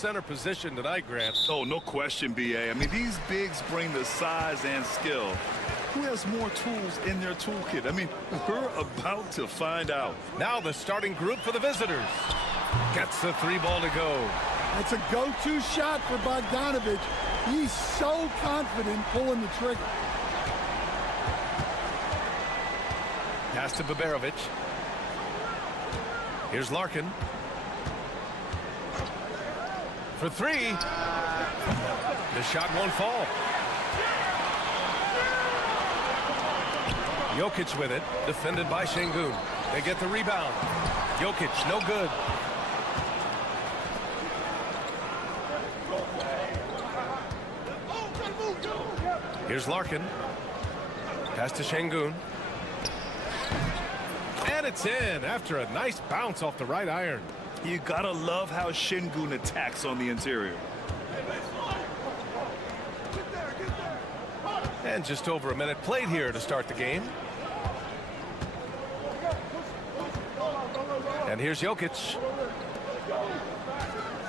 Center position tonight, Grant. Oh, no question, B.A. I mean, these bigs bring the size and skill. Who has more tools in their toolkit? I mean, we're about to find out. Now the starting group for the visitors. Gets the 3 ball to go. That's a go-to shot for Bogdanovic. He's so confident pulling the trigger. Pass to Baberovic. Here's Larkin. For 3. The shot won't fall. Jokic with it, defended by Şengün. They get the rebound. Jokic, no good. Here's Larkin. Pass to Şengün. And it's in after a nice bounce off the right iron. You gotta love how Şengün attacks on the interior. And just over a minute played here to start the game. And here's Jokic.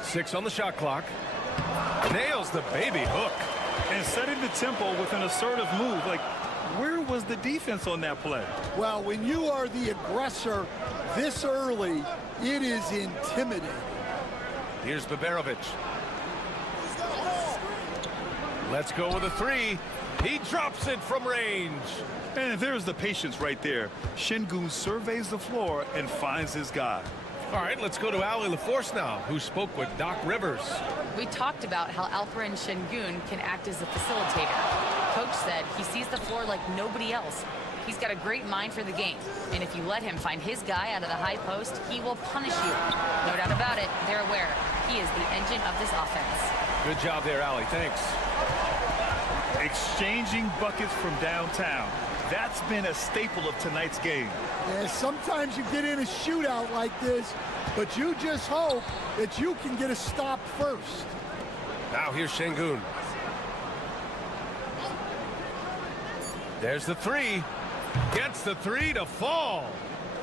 6 on the shot clock. Nails the baby hook. And setting the tempo with an assertive move. Like, where was the defense on that play? Well, when you are the aggressor this early, it is intimidating. Here's Baberovic. Let's go with a 3. He drops it from range. And there's the patience right there. Şengün surveys the floor and finds his guy. All right, let's go to Ali LaForce now, who spoke with Doc Rivers. We talked about how Alperen Şengün can act as a facilitator. Coach said he sees the floor like nobody else. He's got a great mind for the game. And if you let him find his guy out of the high post, he will punish you. No doubt about it, they're aware. He is the engine of this offense. Good job there, Ali. Thanks. Exchanging buckets from downtown. That's been a staple of tonight's game. Yeah, sometimes you get in a shootout like this, but you just hope that you can get a stop first. Now here's Şengün. There's the 3. Gets the 3 to fall.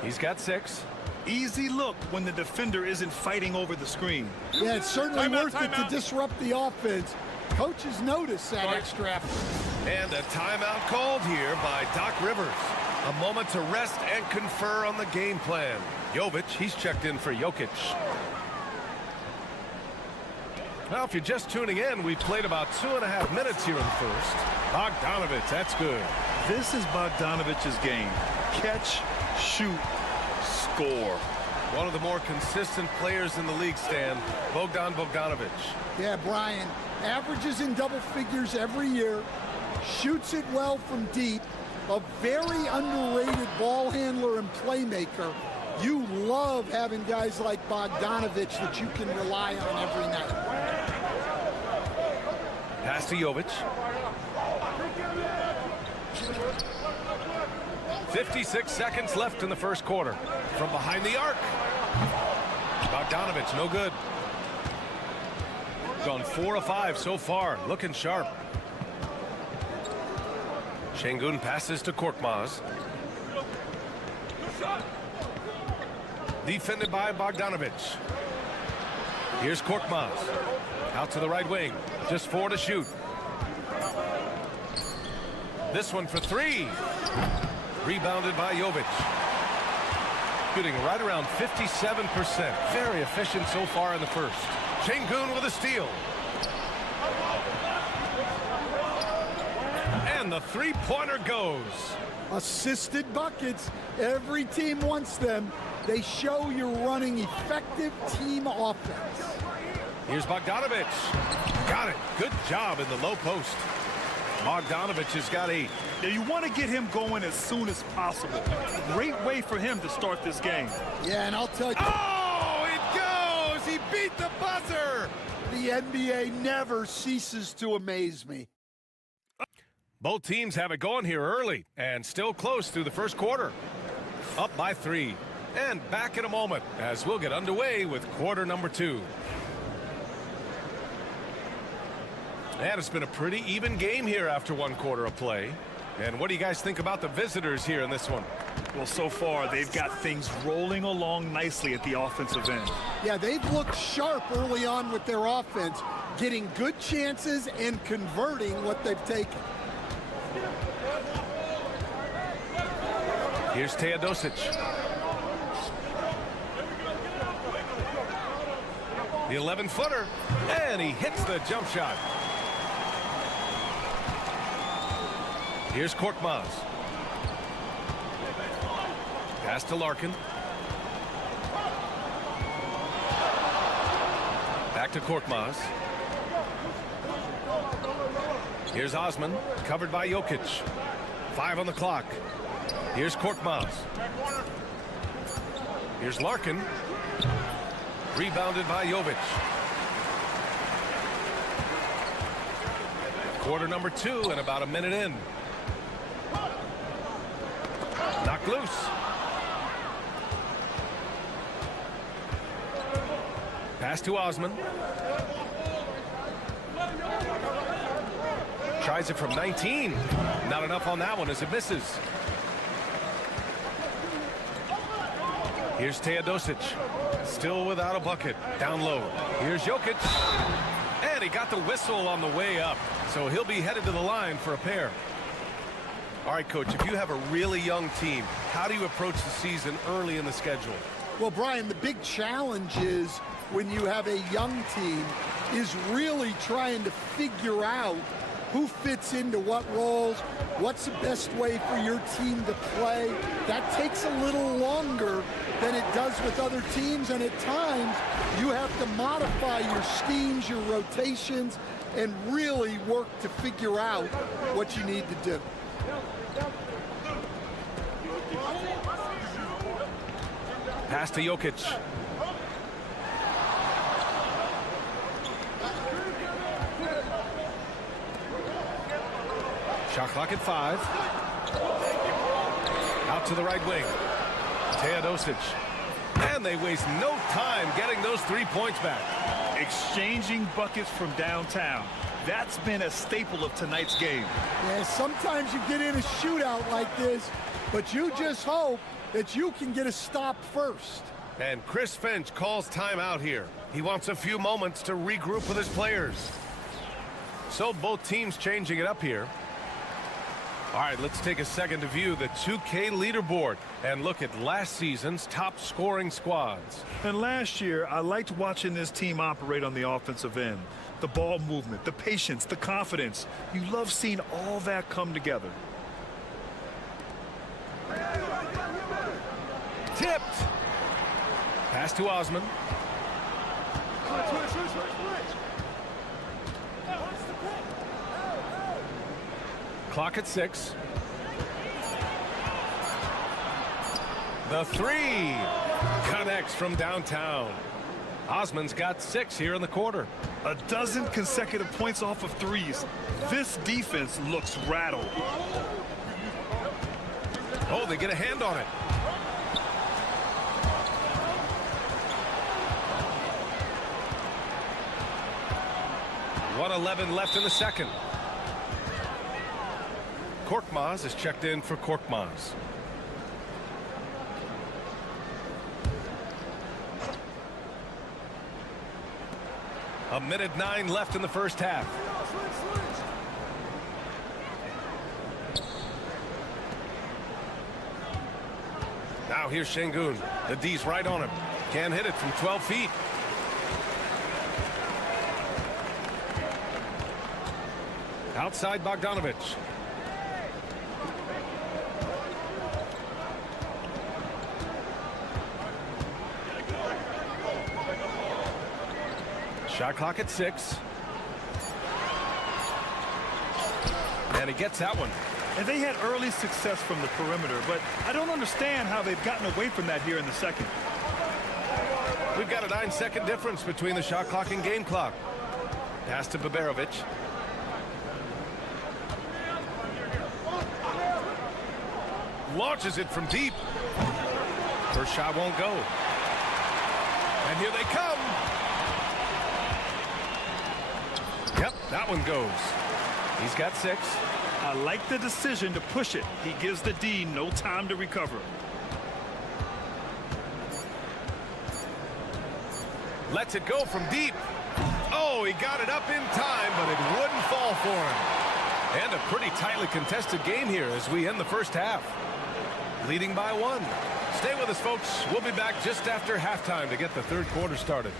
He's got 6. Easy look when the defender isn't fighting over the screen. Yeah, it's certainly worth it to timeout. disrupt the offense. Coaches notice that extra effort. And a timeout called here by Doc Rivers. A moment to rest and confer on the game plan. Jovic, he's checked in for Jokic. Now, if you're just tuning in, we've played about 2.5 minutes here in the first. Bogdanovic, that's good. This is Bogdanovic's game. Catch, shoot, score. One of the more consistent players in the league, Stan. Bogdanovic. Yeah, Brian, averages in double figures every year, shoots it well from deep, a very underrated ball handler and playmaker. You love having guys like Bogdanovic that you can rely on every night. Pass to Jovic. 56 seconds left in the first quarter. From behind the arc. Bogdanovic, no good. Gone 4 of 5 so far. Looking sharp. Şengün passes to Korkmaz. Defended by Bogdanovic. Here's Korkmaz. Out to the right wing. Just 4 to shoot. This one for 3. Rebounded by Jovic. Shooting right around 57%. Very efficient so far in the first. Şengün with a steal. And the 3-pointer goes. Assisted buckets. Every team wants them. They show you're running effective team offense. Here's Bogdanovic. Got it. Good job in the low post. Bogdanovic has got 8. Now you want to get him going as soon as possible. Great way for him to start this game. Yeah, and I'll tell you. Oh, it goes! He beat the buzzer! The NBA never ceases to amaze me. Both teams have it going here early and still close through the first quarter. Up by 3. And back in a moment as we'll get underway with quarter number 2. And it's been a pretty even game here after 1 quarter of play. And what do you guys think about the visitors here in this one? Well, so far, they've got things rolling along nicely at the offensive end. Yeah, they've looked sharp early on with their offense, getting good chances and converting what they've taken. Here's Teodosic. The 11-footer, and he hits the jump shot. Here's Korkmaz. Pass to Larkin. Back to Korkmaz. Here's Osman, covered by Jokic. 5 on the clock. Here's Korkmaz. Here's Larkin. Rebounded by Jovic. Quarter number 2 and about a minute in. Knocked loose. Pass to Osman. Tries it from 19. Not enough on that one as it misses. Here's Teodosic. Still without a bucket. Down low. Here's Jokic. And he got the whistle on the way up. So he'll be headed to the line for a pair. All right, Coach, if you have a really young team, how do you approach the season early in the schedule? Well, Brian, the big challenge is when you have a young team is really trying to figure out who fits into what roles, what's the best way for your team to play. That takes a little longer than it does with other teams, and at times you have to modify your schemes, your rotations, and really work to figure out what you need to do. Pass to Jokic. Shot clock at 5. Out to the right wing. Teodosic. And they waste no time getting those 3 points back. Exchanging buckets from downtown. That's been a staple of tonight's game. Yeah, sometimes you get in a shootout like this, but you just hope that you can get a stop first. And Chris Finch calls timeout here. He wants a few moments to regroup with his players. So both teams changing it up here. All right, let's take a second to view the 2K leaderboard and look at last season's top scoring squads. And last year, I liked watching this team operate on the offensive end. The ball movement, the patience, the confidence. You love seeing all that come together. Tipped. Pass to Osman. Clock at 6. The 3 connects from downtown. Osman's got 6 here in the quarter. A dozen consecutive points off of threes. This defense looks rattled. Oh, they get a hand on it. .111 left in the second. Korkmaz is checked in for Korkmaz. A minute 9 left in the first half. Now here's Şengün. The D's right on him. Can't hit it from 12 feet. Outside Bogdanovic. Shot clock at 6. And he gets that one. And they had early success from the perimeter, but I don't understand how they've gotten away from that here in the second. We've got a 9-second difference between the shot clock and game clock. Pass to Baberovic. Launches it from deep. First shot won't go. And here they come. Yep, that one goes. He's got 6. I like the decision to push it. He gives the D no time to recover. Lets it go from deep. Oh, he got it up in time, but it wouldn't fall for him. And a pretty tightly contested game here as we end the first half. Leading by 1. Stay with us, folks. We'll be back just after halftime to get the third quarter started.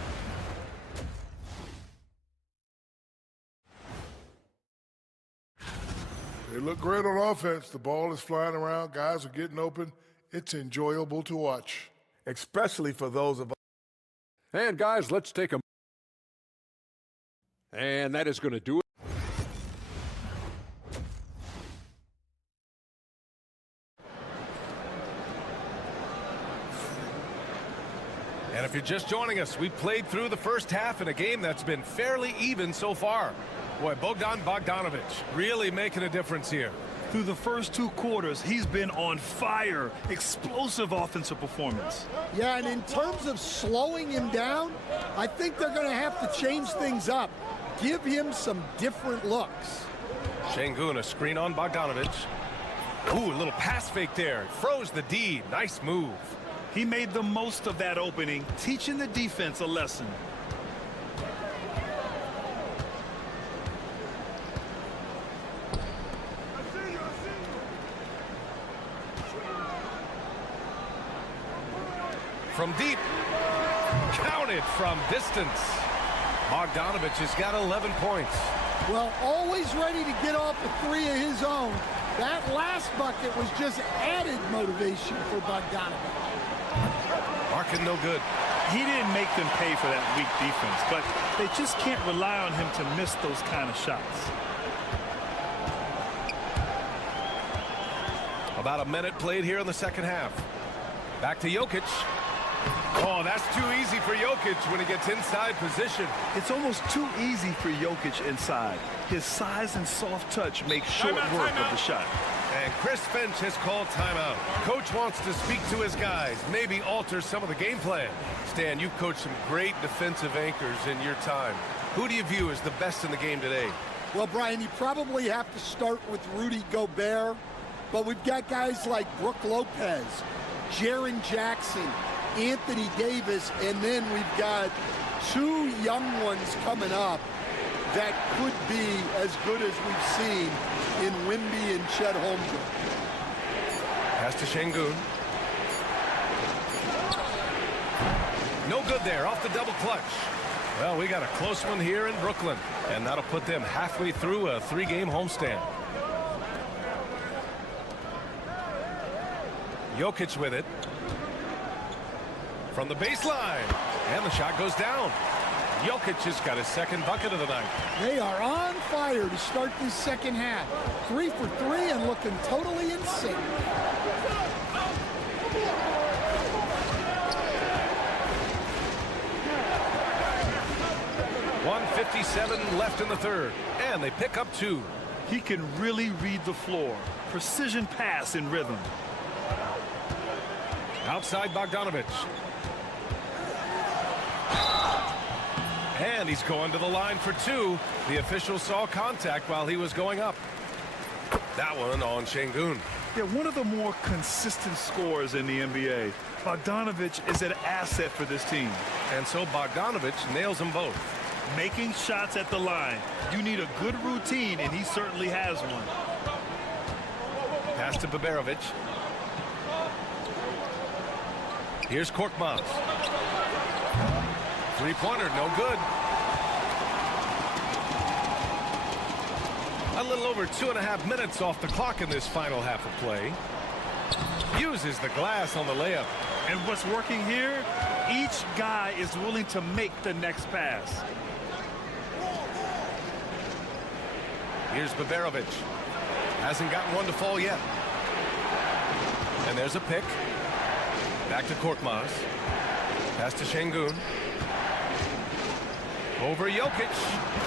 They look great on offense. The ball is flying around. Guys are getting open. It's enjoyable to watch. Especially for those of us. And guys, let's take a... And that is going to do it. And if you're just joining us, we played through the first half in a game that's been fairly even so far. Boy, Bogdan Bogdanovic really making a difference here. Through the first 2 quarters, he's been on fire. Explosive offensive performance. Yeah, and in terms of slowing him down, I think they're going to have to change things up. Give him some different looks. Şengün, a screen on Bogdanovic. Ooh, a little pass fake there. Froze the D. Nice move. He made the most of that opening, teaching the defense a lesson. From deep. Counted from distance. Bogdanovic has got 11 points. Well, always ready to get off a 3 of his own. That last bucket was just added motivation for Bogdanovic. Marking no good. He didn't make them pay for that weak defense, but they just can't rely on him to miss those kind of shots. About a minute played here in the second half. Back to Jokic. Oh, that's too easy for Jokic when he gets inside position. It's almost too easy for Jokic inside. His size and soft touch make short work of the shot. And Chris Finch has called timeout. Coach wants to speak to his guys, maybe alter some of the game plan. Stan, you've coached some great defensive anchors in your time. Who do you view as the best in the game today? Well, Brian, you probably have to start with Rudy Gobert, but we've got guys like Brook Lopez, Jaren Jackson, Anthony Davis, and then we've got 2 young ones coming up that could be as good as we've seen in Wimby and Chet Holmgren. Pass to Şengün. No good there, off the double clutch. Well, we got a close one here in Brooklyn, and that'll put them halfway through a 3-game homestand. Jokic with it. From the baseline, and the shot goes down. Jokic has got his second bucket of the night. They are on fire to start this second half. 3 for 3 and looking totally in sync. .157 left in the third, and they pick up 2. He can really read the floor. Precision pass in rhythm. Outside Bogdanovic. And he's going to the line for 2. The official saw contact while he was going up. That one on Şengün. Yeah, one of the more consistent scorers in the NBA. Bogdanovic is an asset for this team. And so Bogdanovic nails them both. Making shots at the line. You need a good routine, and he certainly has one. Pass to Bogdanovic. Here's Korkmaz. 3-pointer, no good. A little over 2.5 minutes off the clock in this final half of play. Uses the glass on the layup. And what's working here? Each guy is willing to make the next pass. Here's Bogdanovic. Hasn't gotten one to fall yet. And there's a pick. Back to Korkmaz. Pass to Şengün. Over Jokic.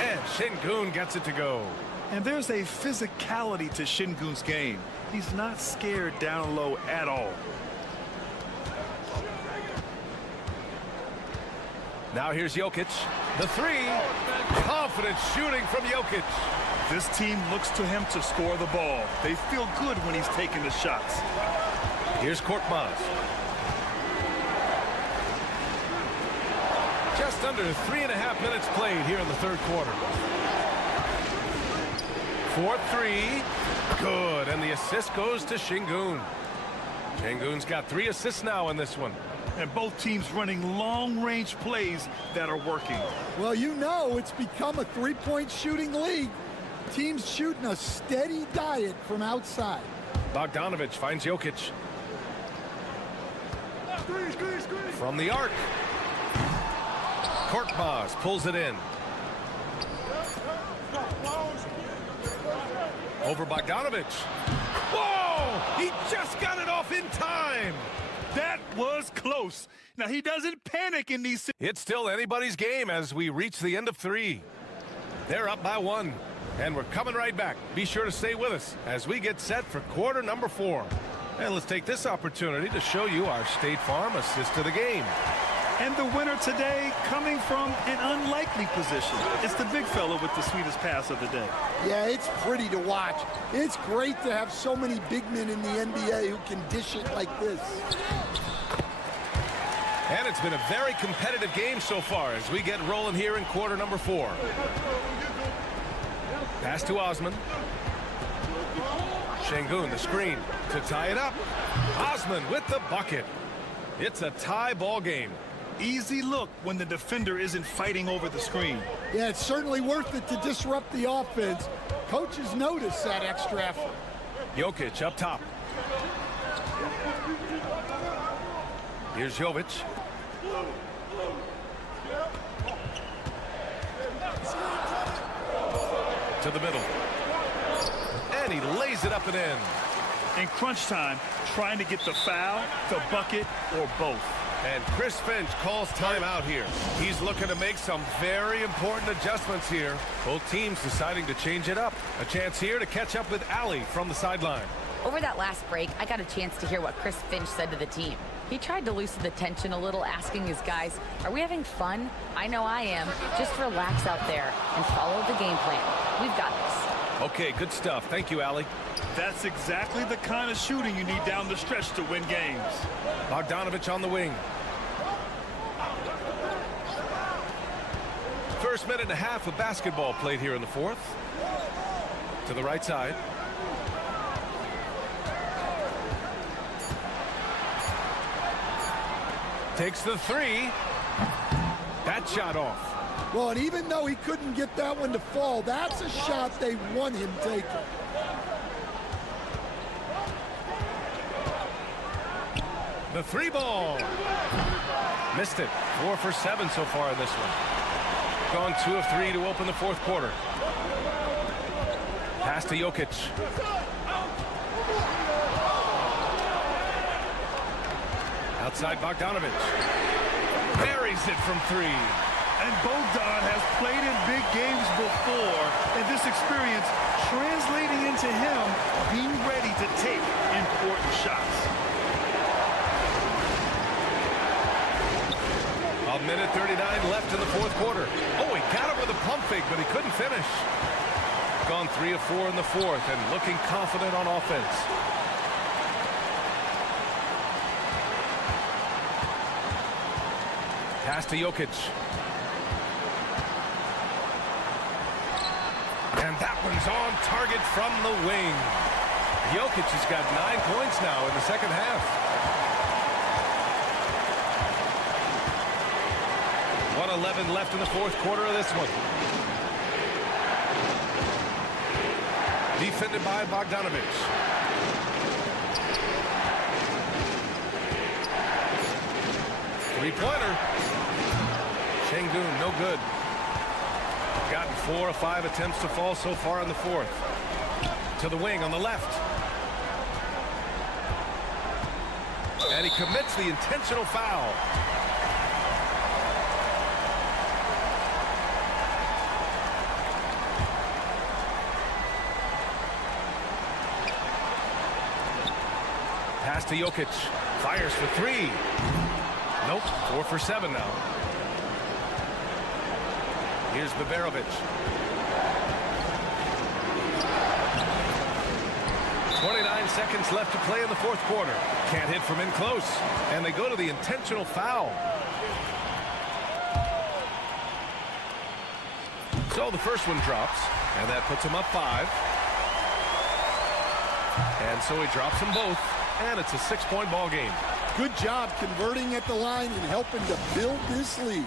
And Şengün gets it to go. And there's a physicality to Şengün's game. He's not scared down low at all. Now here's Jokic. The three. Confident shooting from Jokic. This team looks to him to score the ball. They feel good when he's taking the shots. Here's Korkmaz. Just under 3.5 minutes played here in the third quarter. 4-3. Good. And the assist goes to Şengün. Şengün's got 3 assists now in this one. And both teams running long-range plays that are working. Well, you know it's become a three-point shooting league. Teams shooting a steady diet from outside. Bogdanović finds Jokic. From the arc. Korkmaz pulls it in. Over Bogdanović. Whoa! He just got it off in time. That was close. Now, he doesn't panic in these. It's still anybody's game as we reach the end of 3. They're up by 1. And we're coming right back. Be sure to stay with us as we get set for quarter number 4. And let's take this opportunity to show you our State Farm assist of the game. And the winner today coming from an unlikely position. It's the big fella with the sweetest pass of the day. Yeah, it's pretty to watch. It's great to have so many big men in the NBA who can dish it like this. And it's been a very competitive game so far as we get rolling here in quarter number 4. Pass to Osman. Şengün, the screen to tie it up. Osman with the bucket. It's a tie ball game. Easy look when the defender isn't fighting over the screen. Yeah, it's certainly worth it to disrupt the offense. Coaches notice that extra effort. Jokic up top. Here's Jovic. To the middle. And he lays it up and in. In crunch time, trying to get the foul, the bucket, or both. And Chris Finch calls timeout here. He's looking to make some very important adjustments here. Both teams deciding to change it up. A chance here to catch up with Ali from the sideline. Over that last break, I got a chance to hear what Chris Finch said to the team. He tried to loosen the tension a little, asking his guys, are we having fun? I know I am. Just relax out there and follow the game plan. We've got this. Okay, good stuff. Thank you, Ali. That's exactly the kind of shooting you need down the stretch to win games. Bogdanović on the wing. First minute and a half of basketball played here in the fourth. To the right side. Takes the three. That shot off. Well, and even though he couldn't get that one to fall, that's a shot they want him taking. The three ball. Missed it. 4 for 7 so far in this one. Gone 2 of 3 to open the fourth quarter. Pass to Jokic. Outside Bogdanović. Buries it from 3. And Bogdan has played in big games before, and this experience translating into him being ready to take important shots. A minute 39 left in the fourth quarter. Oh, he got it with a pump fake, but he couldn't finish. Gone 3 of 4 in the fourth and looking confident on offense. Pass to Jokic. And that one's on target from the wing. Jokic has got 9 points now in the second half. 1:11 left in the fourth quarter of this one. Defended by Bogdanović. Three-pointer. Şengün, no good. Gotten 4 of 5 attempts to fall so far in the fourth. To the wing on the left. And he commits the intentional foul. Pass to Jokic. Fires for three. Nope. 4 for 7 now. Here's Baberovic. 29 seconds left to play in the fourth quarter. Can't hit from in close. And they go to the intentional foul. So the first one drops. And that puts him up 5. And so he drops them both. And it's a 6-point ball game. Good job converting at the line and helping to build this lead.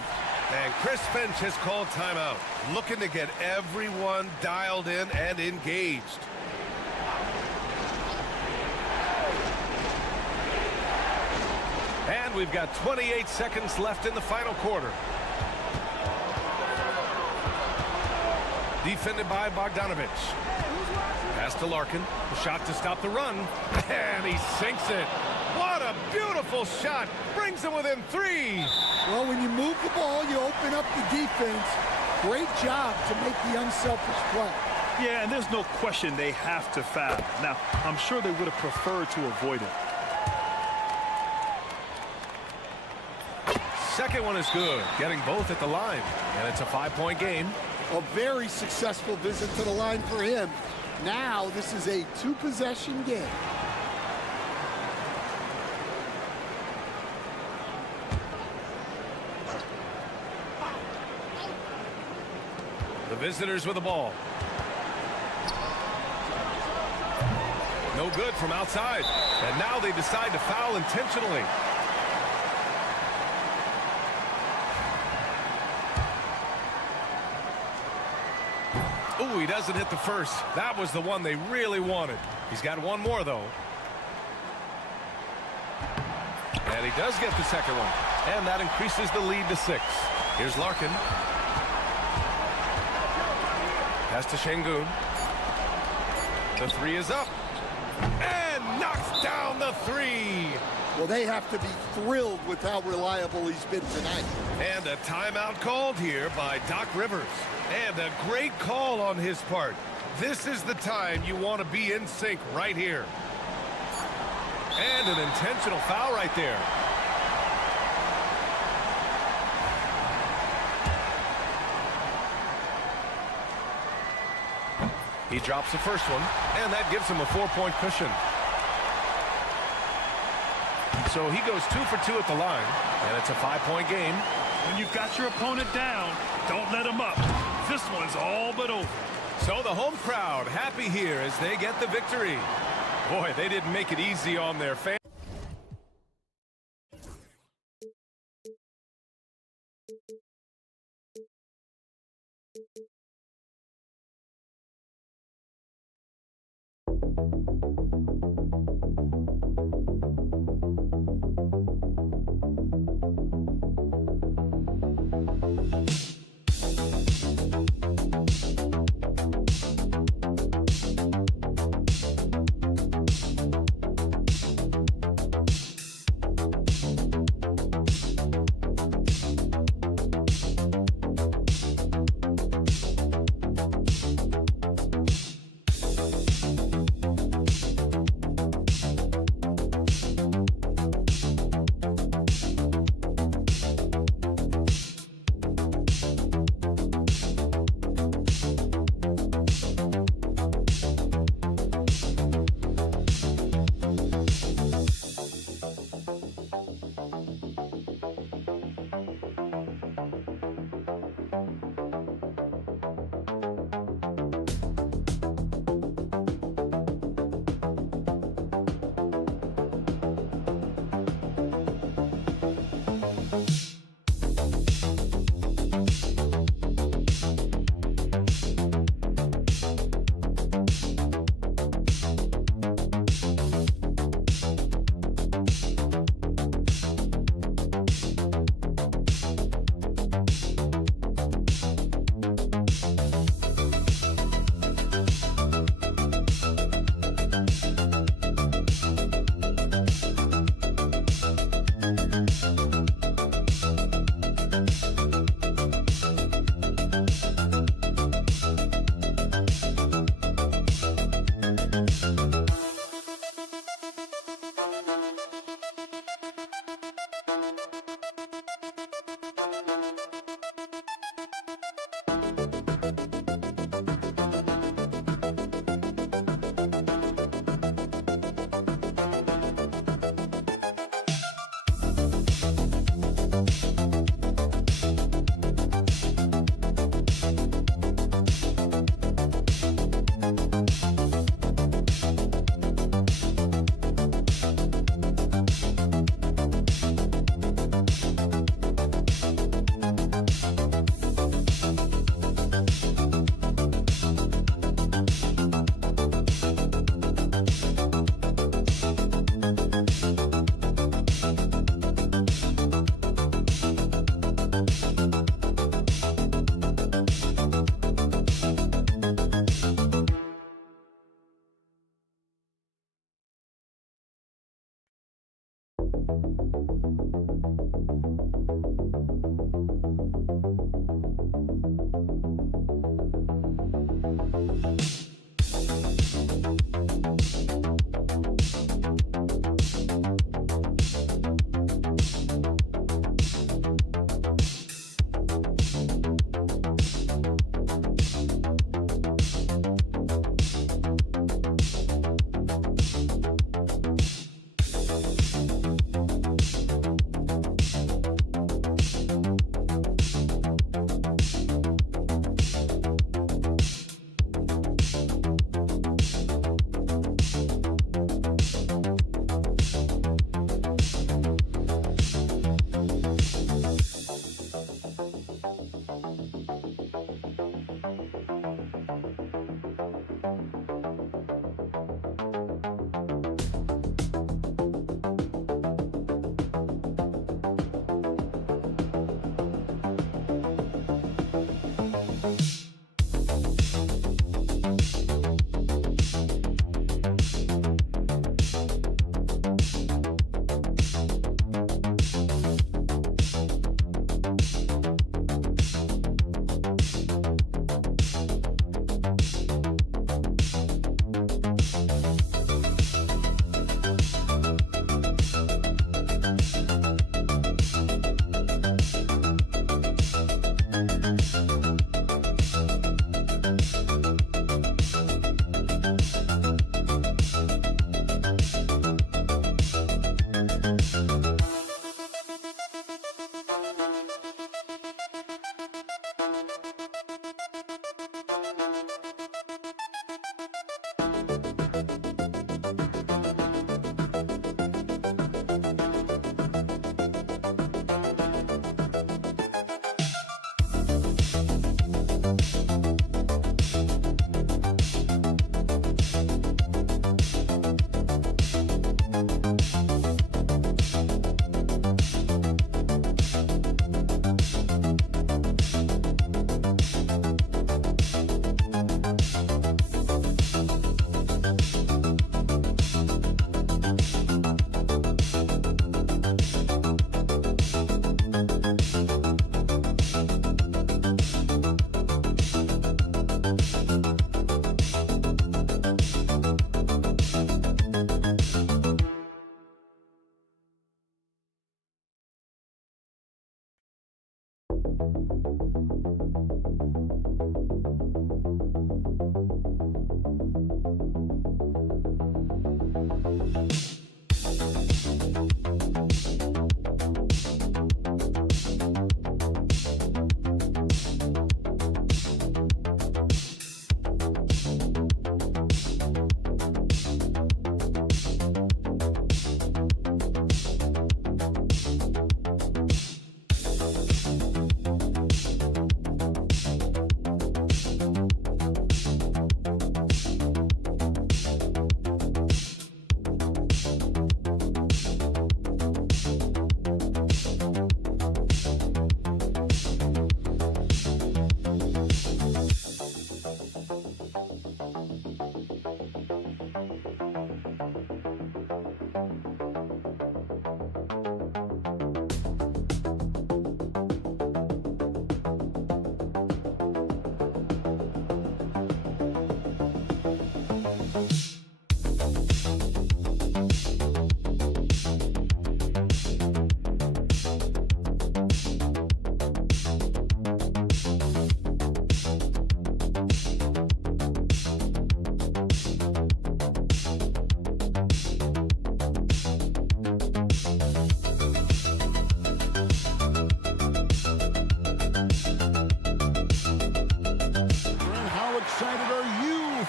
And Chris Finch has called timeout, looking to get everyone dialed in and engaged. And we've got 28 seconds left in the final quarter. Defended by Bogdanovic. Pass to Larkin. The shot to stop the run. And he sinks it. What a beautiful shot. Brings them within 3. Well, when you move the ball, you open up the defense. Great job to make the unselfish play. Yeah, and there's no question they have to foul. Now, I'm sure they would have preferred to avoid it. Second one is good. Getting both at the line. And it's a 5-point game. A very successful visit to the line for him. Now, this is a 2-possession game. The visitors with the ball. No good from outside. And now they decide to foul intentionally. Ooh, he doesn't hit the first. That was the one they really wanted. He's got one more, though. And he does get the second one. And that increases the lead to 6. Here's Larkin. Pass to Şengün. The 3 is up. And knocks down the 3. Well, they have to be thrilled with how reliable he's been tonight. And a timeout called here by Doc Rivers. And a great call on his part. This is the time you want to be in sync right here. And an intentional foul right there. He drops the first one, and that gives him a 4-point cushion. So he goes 2 for 2 at the line, and it's a 5-point game. When you've got your opponent down, don't let him up. This one's all but over. So the home crowd happy here as they get the victory. Boy, they didn't make it easy on their fans.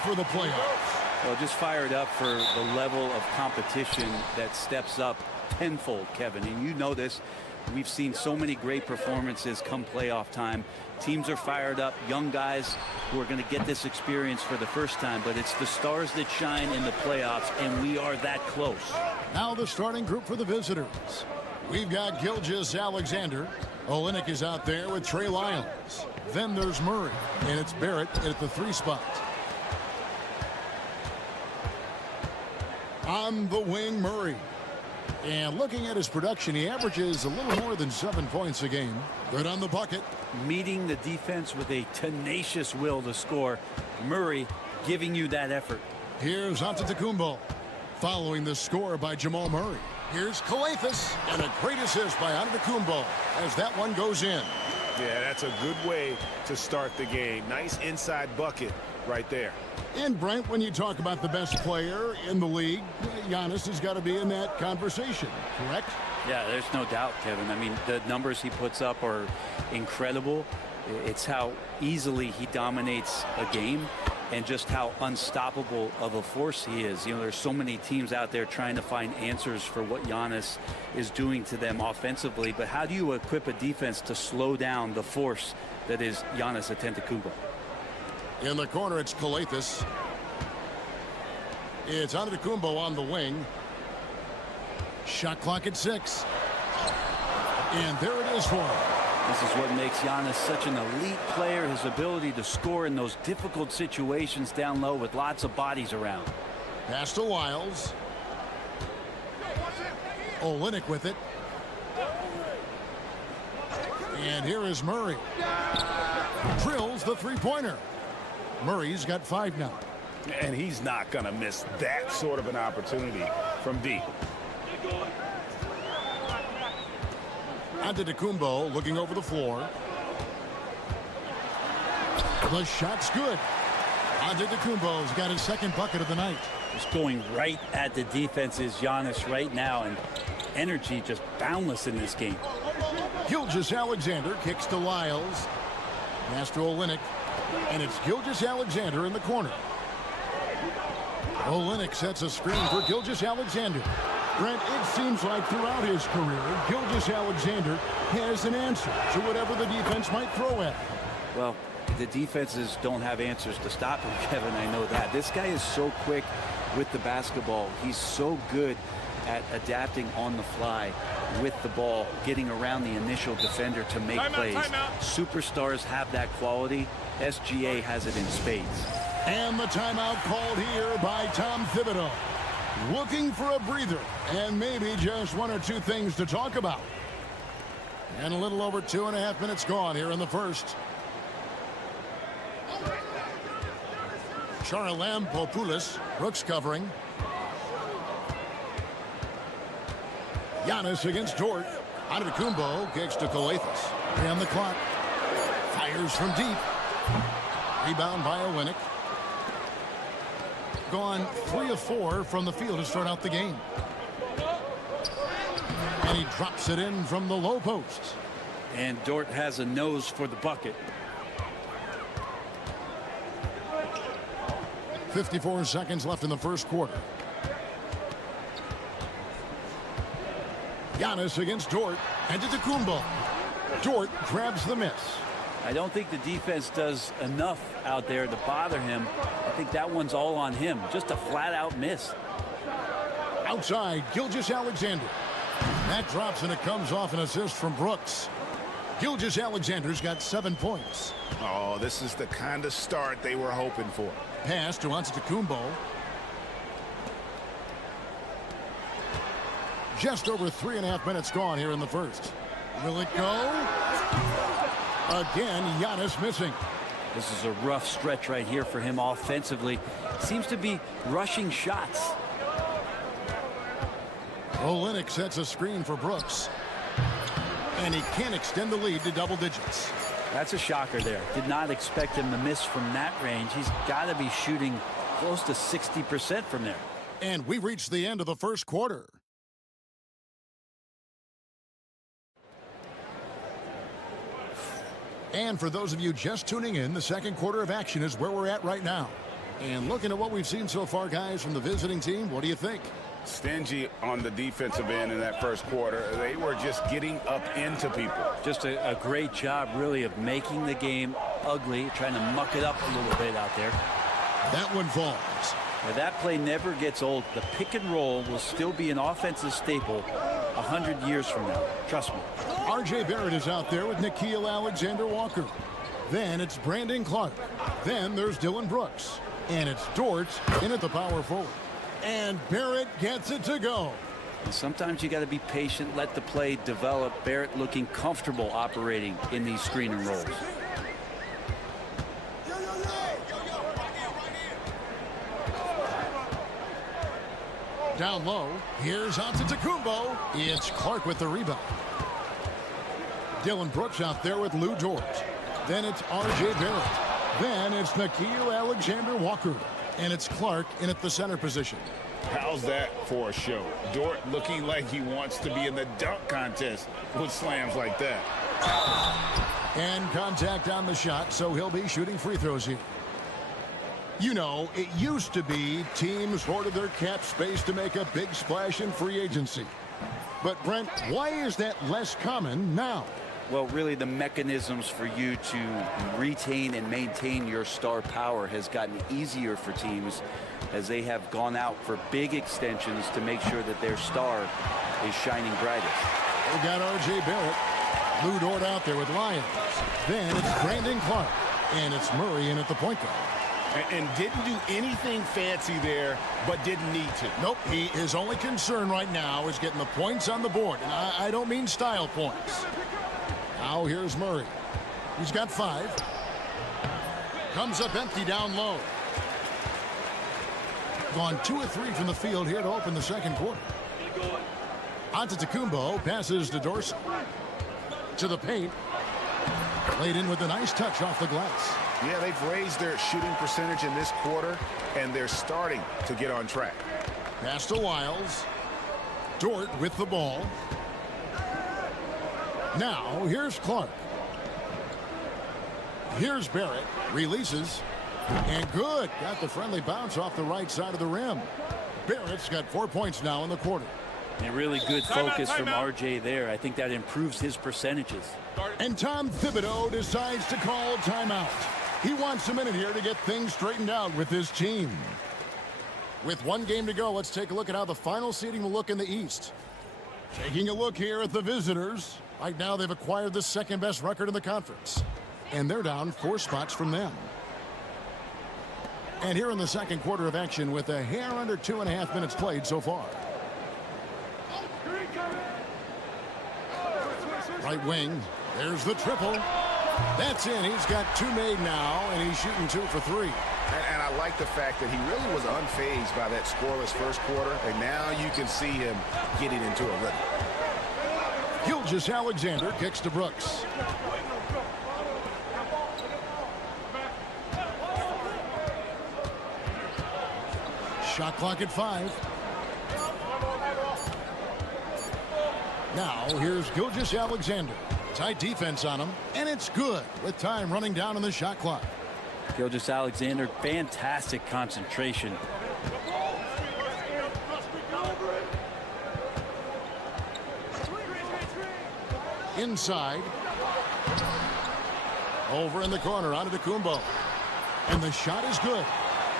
for the playoffs. Well, just fired up for the level of competition that steps up tenfold, Kevin. And you know this. We've seen so many great performances come playoff time. Teams are fired up, young guys who are going to get this experience for the first time, but it's the stars that shine in the playoffs, and we are that close. Now the starting group for the visitors. We've got Gilgeous-Alexander. Olynyk is out there with Trey Lyons. Then there's Murray, and it's Barrett at the 3 spot. On the wing, Murray. And looking at his production, he averages a little more than 7 points a game. Good on the bucket. Meeting the defense with a tenacious will to score. Murray giving you that effort. Here's Antetokounmpo. Following the score by Jamal Murray. Here's Calathes. And a great assist by Antetokounmpo as that one goes in. Yeah, that's a good way to start the game. Nice inside bucket right there. And Brent, when you talk about the best player in the league, Giannis has got to be in that conversation, correct? Yeah, there's no doubt, Kevin. I mean, the numbers he puts up are incredible. It's how easily he dominates a game and just how unstoppable of a force he is. You know, there's so many teams out there trying to find answers for what Giannis is doing to them offensively, but how do you equip a defense to slow down the force that is Giannis Antetokounmpo? In the corner, it's Calathes. It's Antetokounmpo on the wing. Shot clock at 6. And there it is for him. This is what makes Giannis such an elite player, his ability to score in those difficult situations down low with lots of bodies around. Pass to Lyles. Olynyk with it. And here is Murray. Drills the three-pointer. Murray's got 5 now. And he's not going to miss that sort of an opportunity from deep. Antetokounmpo looking over the floor. The shot's good. Antetokounmpo's got his second bucket of the night. Just going right at the defense is Giannis right now, and energy just boundless in this game. Gilgeous-Alexander kicks to Lyles. Pass to Olynyk. And it's Gilgeous-Alexander in the corner. Olynyk sets a screen for Gilgeous-Alexander. Brent, it seems like throughout his career, Gilgeous-Alexander has an answer to whatever the defense might throw at him. Well, the defenses don't have answers to stop him, Kevin. I know that. This guy is so quick with the basketball. He's so good at adapting on the fly with the ball, getting around the initial defender to make plays. Superstars have that quality. SGA has it in spades. And the timeout called here by Tom Thibodeau. Looking for a breather and maybe just 1 or 2 things to talk about. And a little over 2.5 minutes gone here in the first. Charalampopoulos, Brooks covering. Giannis against Dort. Antetokounmpo kicks to Calathes. And the clock. Fires from deep. Rebound by Olynyk. Gone 3 of 4 from the field to start out the game. And he drops it in from the low post. And Dort has a nose for the bucket. 54 seconds left in the first quarter. Giannis against Dort. Antetokounmpo. Dort grabs the miss. I don't think the defense does enough out there to bother him. I think that one's all on him. Just a flat-out miss. Outside, Gilgeous-Alexander. That drops and it comes off an assist from Brooks. Gilgeous-Alexander's got 7 points. Oh, this is the kind of start they were hoping for. Pass to Antetokounmpo. Just over 3.5 minutes gone here in the first. Will it go? Again, Giannis missing. This is a rough stretch right here for him offensively. Seems to be rushing shots. Olynyk sets a screen for Brooks. And he can't extend the lead to double digits. That's a shocker there. Did not expect him to miss from that range. He's got to be shooting close to 60% from there. And we've reached the end of the first quarter. And for those of you just tuning in, the second quarter of action is where we're at right now. And looking at what we've seen so far, guys, from the visiting team, what do you think? Stingy on the defensive end in that first quarter. They were just getting up into people. Just a great job, really, of making the game ugly, trying to muck it up a little bit out there. That one falls. Now, that play never gets old. The pick and roll will still be an offensive staple 100 years from now. Trust me. R.J. Barrett is out there with Nickeil Alexander-Walker. Then it's Brandon Clark. Then there's Dylan Brooks. And it's Dort in at the power forward. And Barrett gets it to go. And sometimes you got to be patient, let the play develop. Barrett looking comfortable operating in these screening roles. Down low, here's Antetokounmpo. It's Clark with the rebound. Dylan Brooks out there with Lou Dort. Then it's R.J. Barrett. Then it's Nickeil Alexander-Walker. And it's Clark in at the center position. How's that for a show? Dort looking like he wants to be in the dunk contest with slams like that. And contact on the shot, so he'll be shooting free throws here. You know, it used to be teams hoarded their cap space to make a big splash in free agency. But, Brent, why is that less common now? Well, really, the mechanisms for you to retain and maintain your star power has gotten easier for teams as they have gone out for big extensions to make sure that their star is shining brightest. They got R.J. Barrett. Lou Dort out there with Lyons. Then it's Brandon Clark. And it's Murray in at the point guard. And didn't do anything fancy there, but didn't need to. Nope, his only concern right now is getting the points on the board. And I don't mean style points. Now here's Murray. He's got 5. Comes up empty down low. Gone 2 of 3 from the field here to open the second quarter. Antetokounmpo passes to Dorsey. To the paint. Laid in with a nice touch off the glass. Yeah, they've raised their shooting percentage in this quarter, and they're starting to get on track. Pass to Wiles. Dort with the ball. Now, here's Clark. Here's Barrett. Releases. And good. Got the friendly bounce off the right side of the rim. Barrett's got 4 points now in the quarter. And really good focus from RJ there. I think that improves his percentages. And Tom Thibodeau decides to call timeout. He wants a minute here to get things straightened out with his team. With 1 game to go, let's take a look at how the final seeding will look in the East. Taking a look here at the visitors. Right now, they've acquired the second-best record in the conference. And they're down 4 spots from them. And here in the second quarter of action with a hair under 2.5 minutes played so far. Right wing. There's the triple. That's in. He's got 2 made now, and he's shooting 2 for 3. And I like the fact that he really was unfazed by that scoreless first quarter, and now you can see him getting into a rhythm. Gilgeous Alexander kicks to Brooks. Shot clock at 5. Now here's Gilgeous Alexander. Tight defense on him, and it's good with time running down on the shot clock. Gilgeous Alexander, fantastic concentration. Inside. Over in the corner, Antetokounmpo. And the shot is good.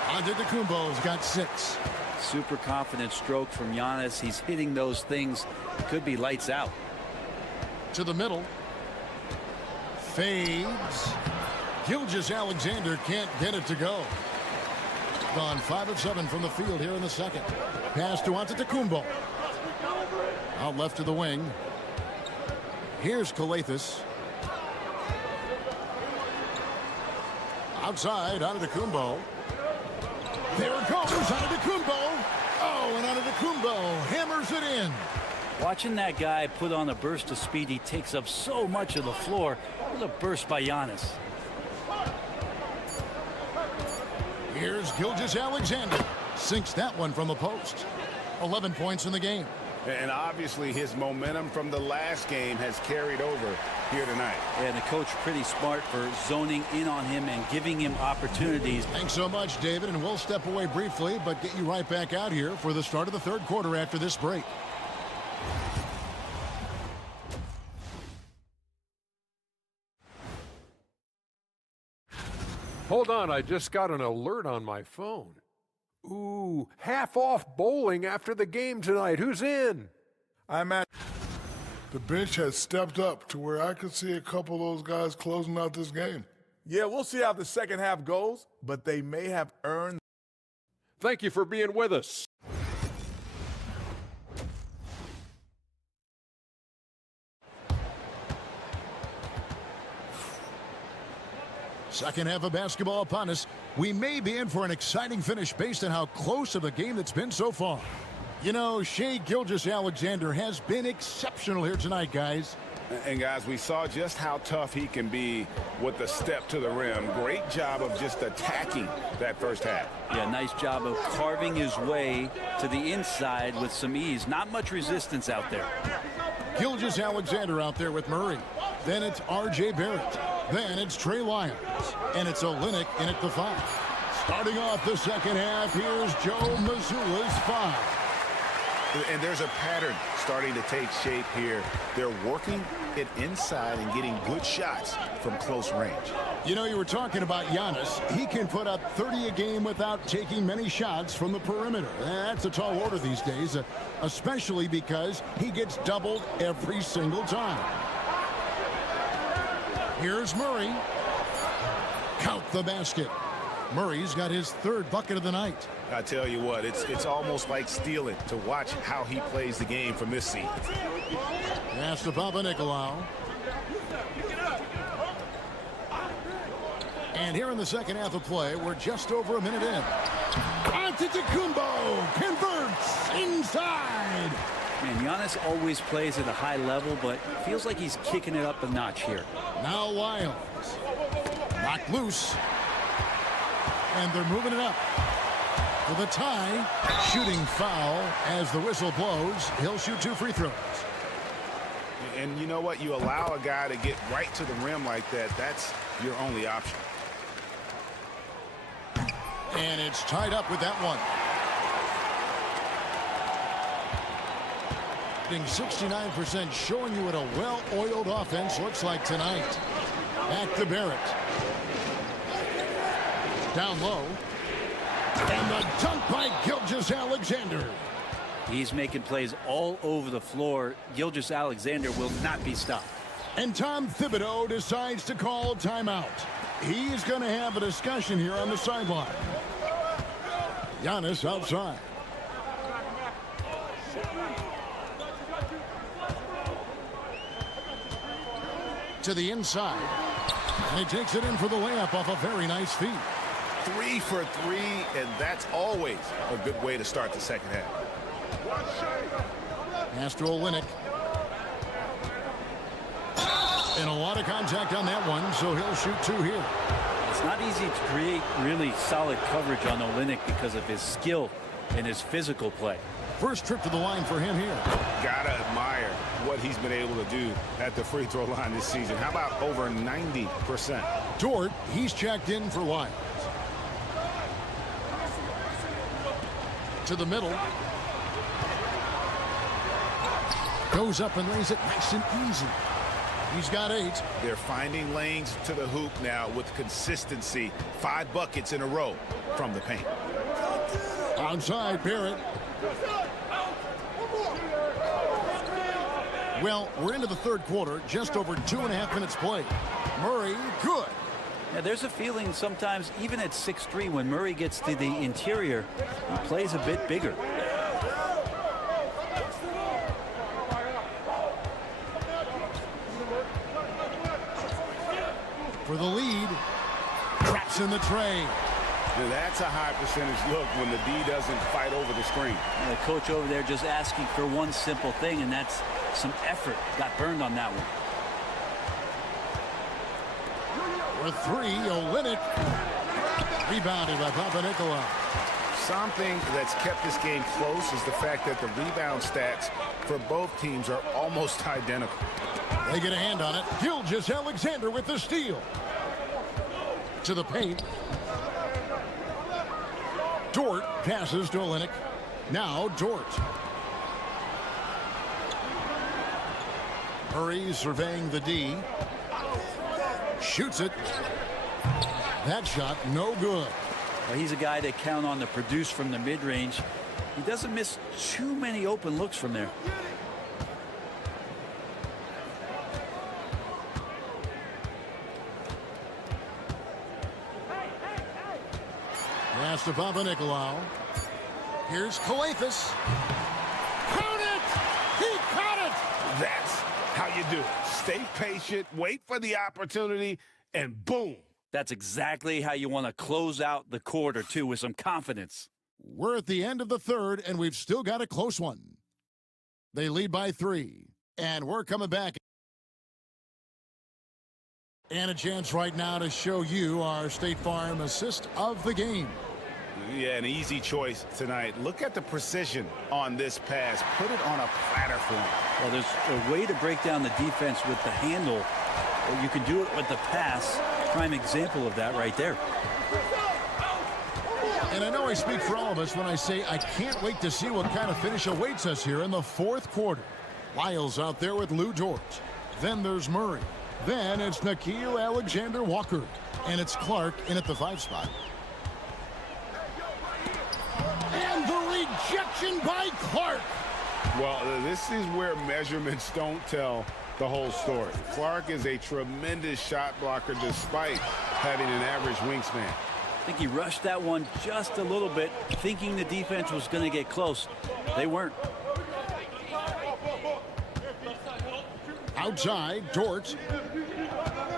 Antetokounmpo's got 6. Super confident stroke from Giannis. He's hitting those things. Could be lights out. To the middle. Fades. Gilgeous Alexander can't get it to go. Gone 5 of 7 from the field here in the second. Pass to Antetokounmpo. Out left to the wing. Here's Calathes. Outside, Antetokounmpo. There it goes, Antetokounmpo. Oh, and Antetokounmpo hammers it in. Watching that guy put on a burst of speed, he takes up so much of the floor. What a burst by Giannis. Here's Gilgeous Alexander. Sinks that one from the post. 11 points in the game. And obviously his momentum from the last game has carried over here tonight. And the coach pretty smart for zoning in on him and giving him opportunities. Thanks so much, David, and we'll step away briefly, but get you right back out here for the start of the third quarter after this break. Hold on, I just got an alert on my phone. Ooh, half off bowling after the game tonight. Who's in? The bench has stepped up to where I could see a couple of those guys closing out this game. Yeah, we'll see how the second half goes, but they may have earned. Thank you for being with us. Second half of basketball upon us. We may be in for an exciting finish based on how close of a game that's been so far. You know, Shai Gilgeous-Alexander has been exceptional here tonight, guys. And guys, we saw just how tough he can be with the step to the rim. Great job of just attacking that first half. Yeah, nice job of carving his way to the inside with some ease. Not much resistance out there. Gilgeous-Alexander out there with Murray. Then it's R.J. Barrett. Then it's Trey Lyons. And it's Olynyk in at the 5. Starting off the second half, here's Joe Mazzulla's 5. And there's a pattern starting to take shape here. They're working it inside and getting good shots from close range. You know, you were talking about Giannis. He can put up 30 a game without taking many shots from the perimeter. That's a tall order these days, especially because he gets doubled every single time. Here's Murray. Count the basket. Murray's got his 3rd bucket of the night. I tell you what, it's almost like stealing to watch how he plays the game from this seat. Pass to Papanikolaou. And here in the second half of play, we're just over a minute in. Antetokounmpo converts inside. Man, Giannis always plays at a high level, but feels like he's kicking it up a notch here. Now Lyons. Knocked loose. And they're moving it up. For the tie, shooting foul as the whistle blows. He'll shoot 2 free throws. And you know what? You allow a guy to get right to the rim like that. That's your only option. And it's tied up with that one. 69% showing you what a well-oiled offense looks like tonight. Back to Barrett. Down low. And the dunk by Gilgeous-Alexander. He's making plays all over the floor. Gilgeous-Alexander will not be stopped. And Tom Thibodeau decides to call timeout. He's going to have a discussion here on the sideline. Giannis outside. To the inside. And he takes it in for the layup off a very nice feed. 3 for 3, and that's always a good way to start the second half. Pass to Olynyk. And a lot of contact on that one, so he'll shoot 2 here. It's not easy to create really solid coverage on Olynyk because of his skill and his physical play. First trip to the line for him here. Gotta admire what he's been able to do at the free throw line this season. How about over 90%? Dort, he's checked in for Lyons. To the middle. Goes up and lays it nice and easy. He's got 8. They're finding lanes to the hoop now with consistency. 5 buckets in a row from the paint. Outside, Barrett. Well, we're into the 3rd quarter, just over 2.5 minutes played. Murray, good. Yeah, there's a feeling sometimes, even at 6'3", when Murray gets to the interior, he plays a bit bigger. For the lead, traps in the tray. Now that's a high percentage look when the D doesn't fight over the screen. The coach over there just asking for one simple thing, and that's some effort. Got burned on that one. For 3, Olynyk. Rebounded by Papanikolaou. Something that's kept this game close is the fact that the rebound stats for both teams are almost identical. They get a hand on it. Gilgeous-Alexander with the steal. To the paint. Dort passes to Olynyk. Now Dort. Murray surveying the D. Shoots it. That shot no good. Well, he's a guy that count on to produce from the mid-range. He doesn't miss too many open looks from there. Pass to Papanikolaou. Here's Calathes. Count it! He caught it! That's how you do it. Stay patient, wait for the opportunity, and boom, That's exactly how you want to close out the quarter, too, with some confidence. We're at the end of the third, and we've still got a close one. They lead by 3, and we're coming back. And a chance right now to show you our State Farm assist of the game. Yeah, an easy choice tonight. Look at the precision on this pass. Put it on a platter for him. Well, there's a way to break down the defense with the handle. You can do it with the pass. Prime example of that right there. And I know I speak for all of us when I say I can't wait to see what kind of finish awaits us here in the fourth quarter. Lyles out there with Lou George. Then there's Murray. Then it's Nickeil Alexander-Walker. And it's Clark in at the 5 spot. And the rejection by Clark. Well, this is where measurements don't tell the whole story. Clark is a tremendous shot blocker despite having an average wingspan. I think he rushed that one just a little bit, thinking the defense was going to get close. They weren't. Outside, Dort.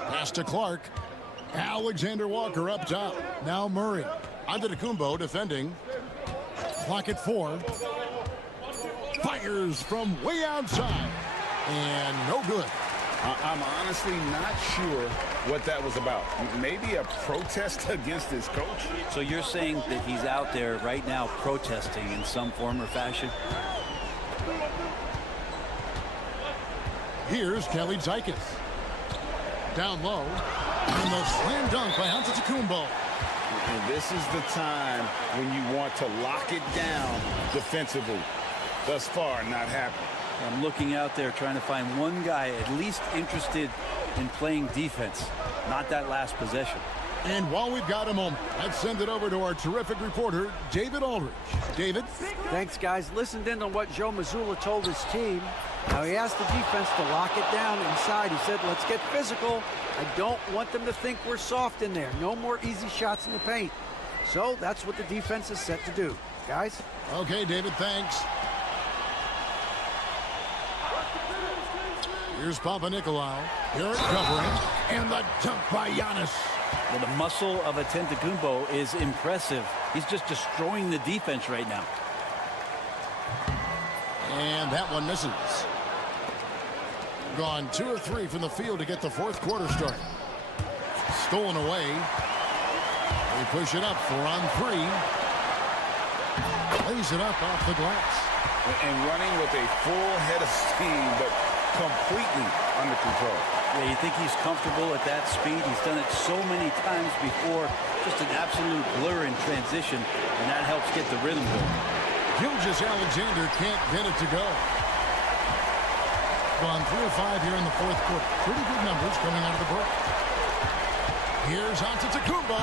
Pass to Clark. Alexander-Walker up top. Now Murray. Antetokounmpo defending. Clock at 4. Fires from way outside. And no good. I'm honestly not sure what that was about. Maybe a protest against his coach? So you're saying that he's out there right now protesting in some form or fashion? Here's Kelly Zeikis. Down low. And the slam dunk by Antetokounmpo. And this is the time when you want to lock it down defensively. Thus far, not happening. I'm looking out there trying to find one guy at least interested in playing defense, not that last possession. And while we've got a moment, let's send it over to our terrific reporter, David Aldridge. David? Thanks, guys. Listened in on what Joe Mazzulla told his team. Now, he asked the defense to lock it down inside. He said, let's get physical. I don't want them to think we're soft in there. No more easy shots in the paint. So that's what the defense is set to do. Guys? Okay, David, thanks. Here's Papanikolaou. Here covering. And the dunk by Giannis. Well, the muscle of Antetokounmpo is impressive. He's just destroying the defense right now. And that one misses. Gone 2 of 3 from the field to get the fourth quarter started. Stolen away. They push it up 4 on 3. Lays it up off the glass. And running with a full head of steam, but completely under control. Yeah, you think he's comfortable at that speed? He's done it so many times before. Just an absolute blur in transition, and that helps get the rhythm going. Gilgeous-Alexander can't get it to go. Gone 3 of 5 here in the fourth quarter. Pretty good numbers coming out of the break. Here's Antetokounmpo.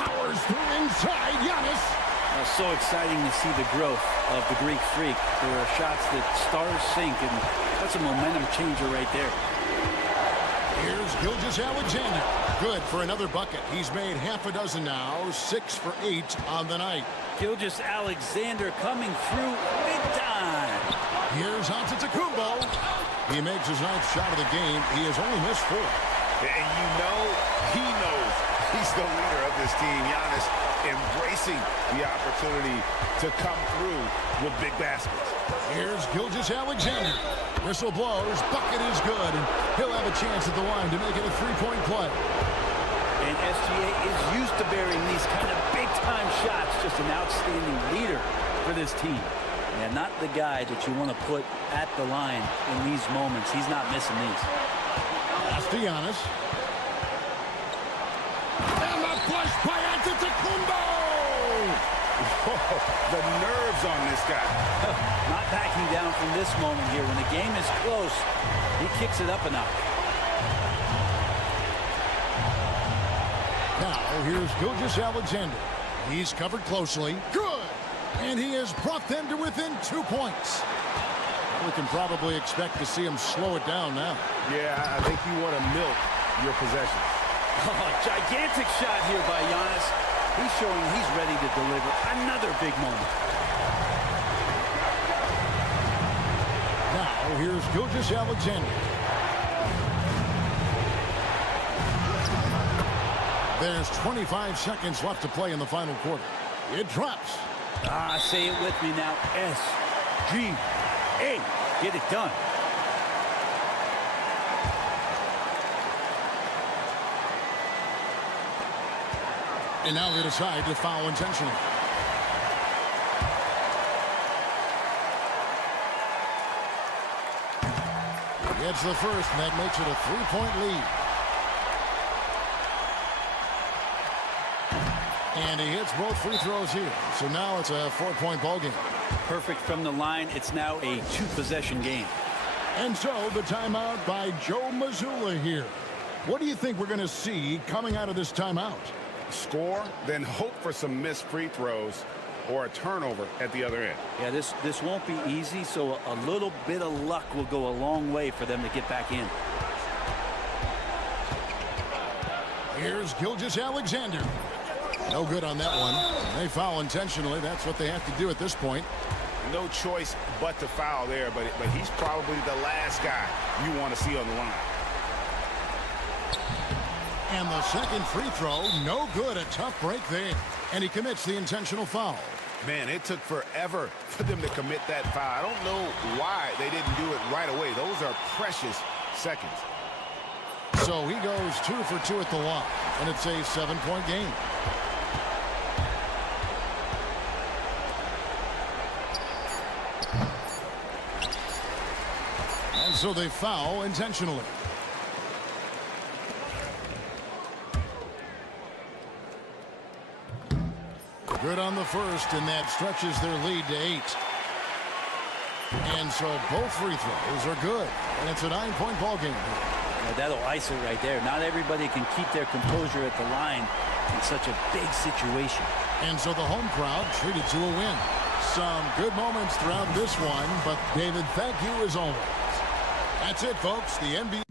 Powers through inside. Giannis. So exciting to see the growth of the Greek Freak. There are shots that stars sink, and that's a momentum changer right there. Here's Gilgeous-Alexander. Good for another bucket. He's made half a dozen now. 6 for 8 on the night. Gilgeous-Alexander coming through big time. Here's Antetokounmpo. He makes his 9th shot of the game. He has only missed 4. And you know he knows he's the leader of this team. Giannis embracing the opportunity to come through with big baskets. Here's Gilgeous-Alexander. Whistle blows. Bucket is good. And he'll have a chance at the line to make it a 3-point play. And SGA is used to bearing these kind of big-time shots. Just an outstanding leader for this team. And not the guy that you want to put at the line in these moments. He's not missing these. Pass to Giannis. And the flush by Antetokounmpo! The nerves on this guy. Not backing down from this moment here. When the game is close, he kicks it up a notch. Now, here's Gilgeous-Alexander. He's covered closely. Good! And he has brought them to within 2 points. We can probably expect to see him slow it down now. Yeah, I think you want to milk your possession. Oh, gigantic shot here by Giannis. He's showing he's ready to deliver another big moment. Now, here's Gilgeous-Alexander. There's 25 seconds left to play in the final quarter. It drops. Say it with me now. SGA. Get it done. And now they decide to foul intentionally. Gets the first, and that makes it a 3-point lead. And he hits both free throws here. So now it's a 4-point ball game. Perfect from the line. It's now a 2-possession game. And so the timeout by Joe Mazzulla here. What do you think we're going to see coming out of this timeout? Score, then hope for some missed free throws or a turnover at the other end. Yeah, this won't be easy, so a little bit of luck will go a long way for them to get back in. Here's Gilgeous-Alexander. No good on that one. They foul intentionally. That's what they have to do at this point. No choice but to foul there, but he's probably the last guy you want to see on the line. And the second free throw, no good. A tough break there. And he commits the intentional foul. Man, it took forever for them to commit that foul. I don't know why they didn't do it right away. Those are precious seconds. So he goes 2 for 2 at the line, and it's a 7-point game. And so they foul intentionally. Good on the first, and that stretches their lead to 8. And so both free throws are good, and it's a 9-point ball game. Yeah, that'll ice it right there. Not everybody can keep their composure at the line in such a big situation. And so the home crowd treated to a win. Some good moments throughout this one, but David, thank you as always. That's it, folks. The NBA.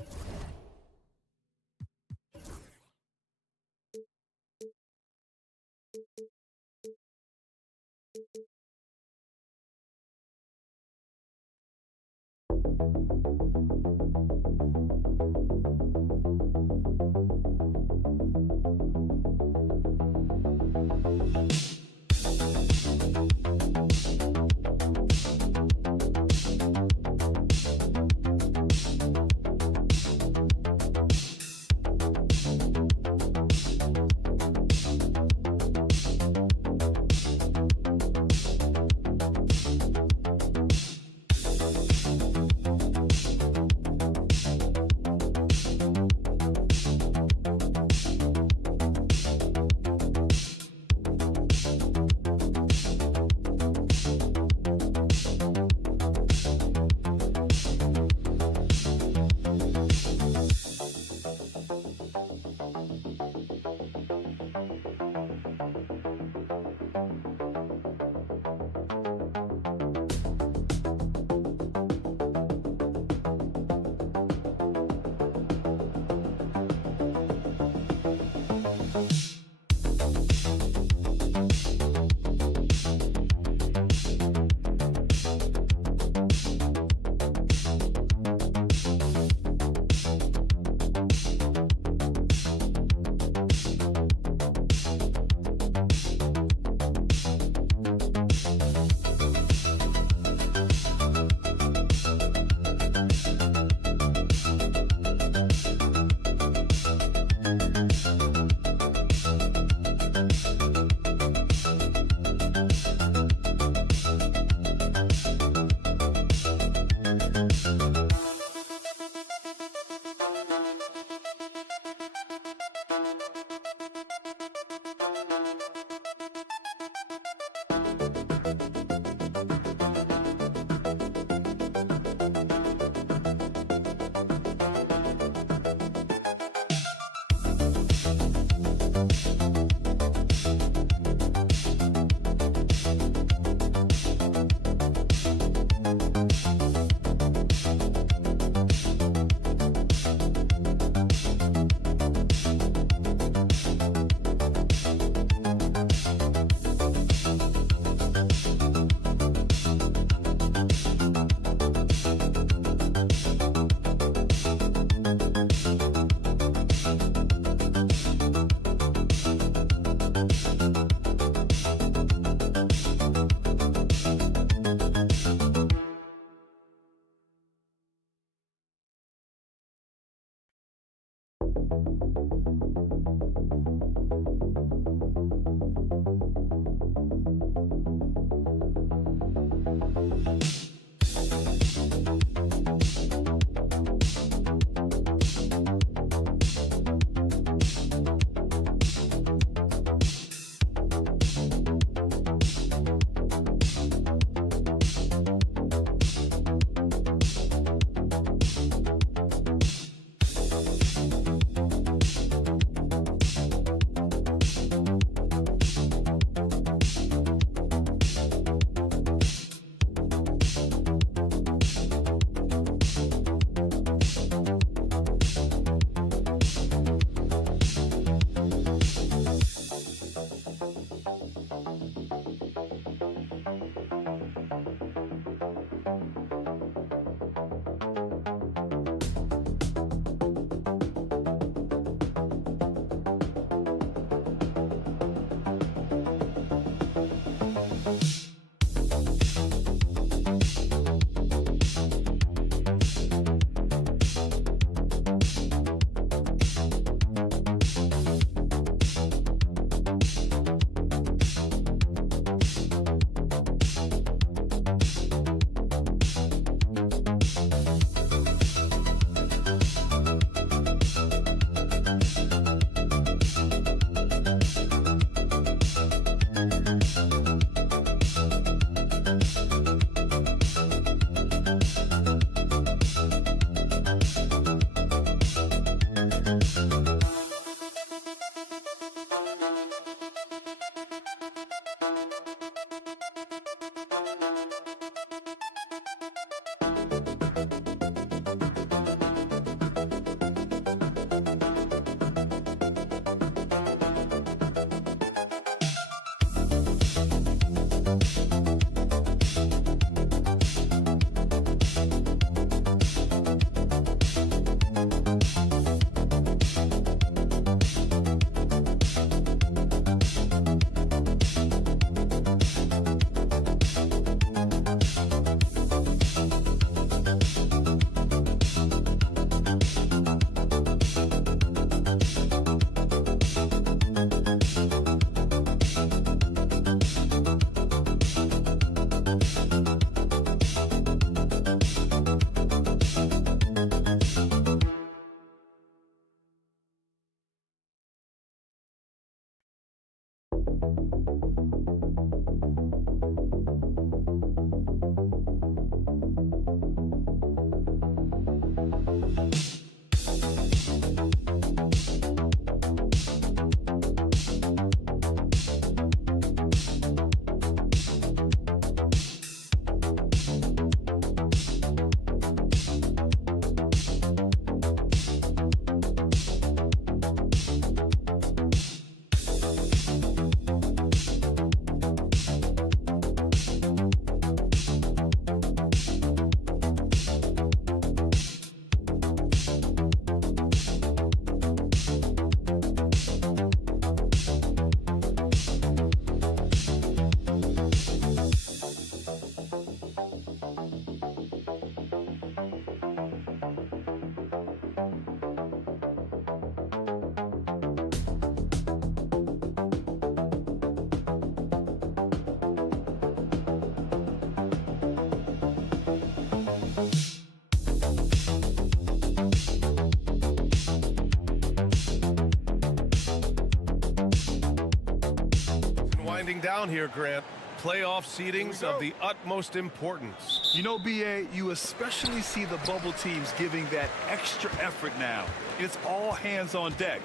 Winding down here, Grant. Playoff seedings of the utmost importance. You know, BA, you especially see the bubble teams giving that extra effort now. It's all hands on deck.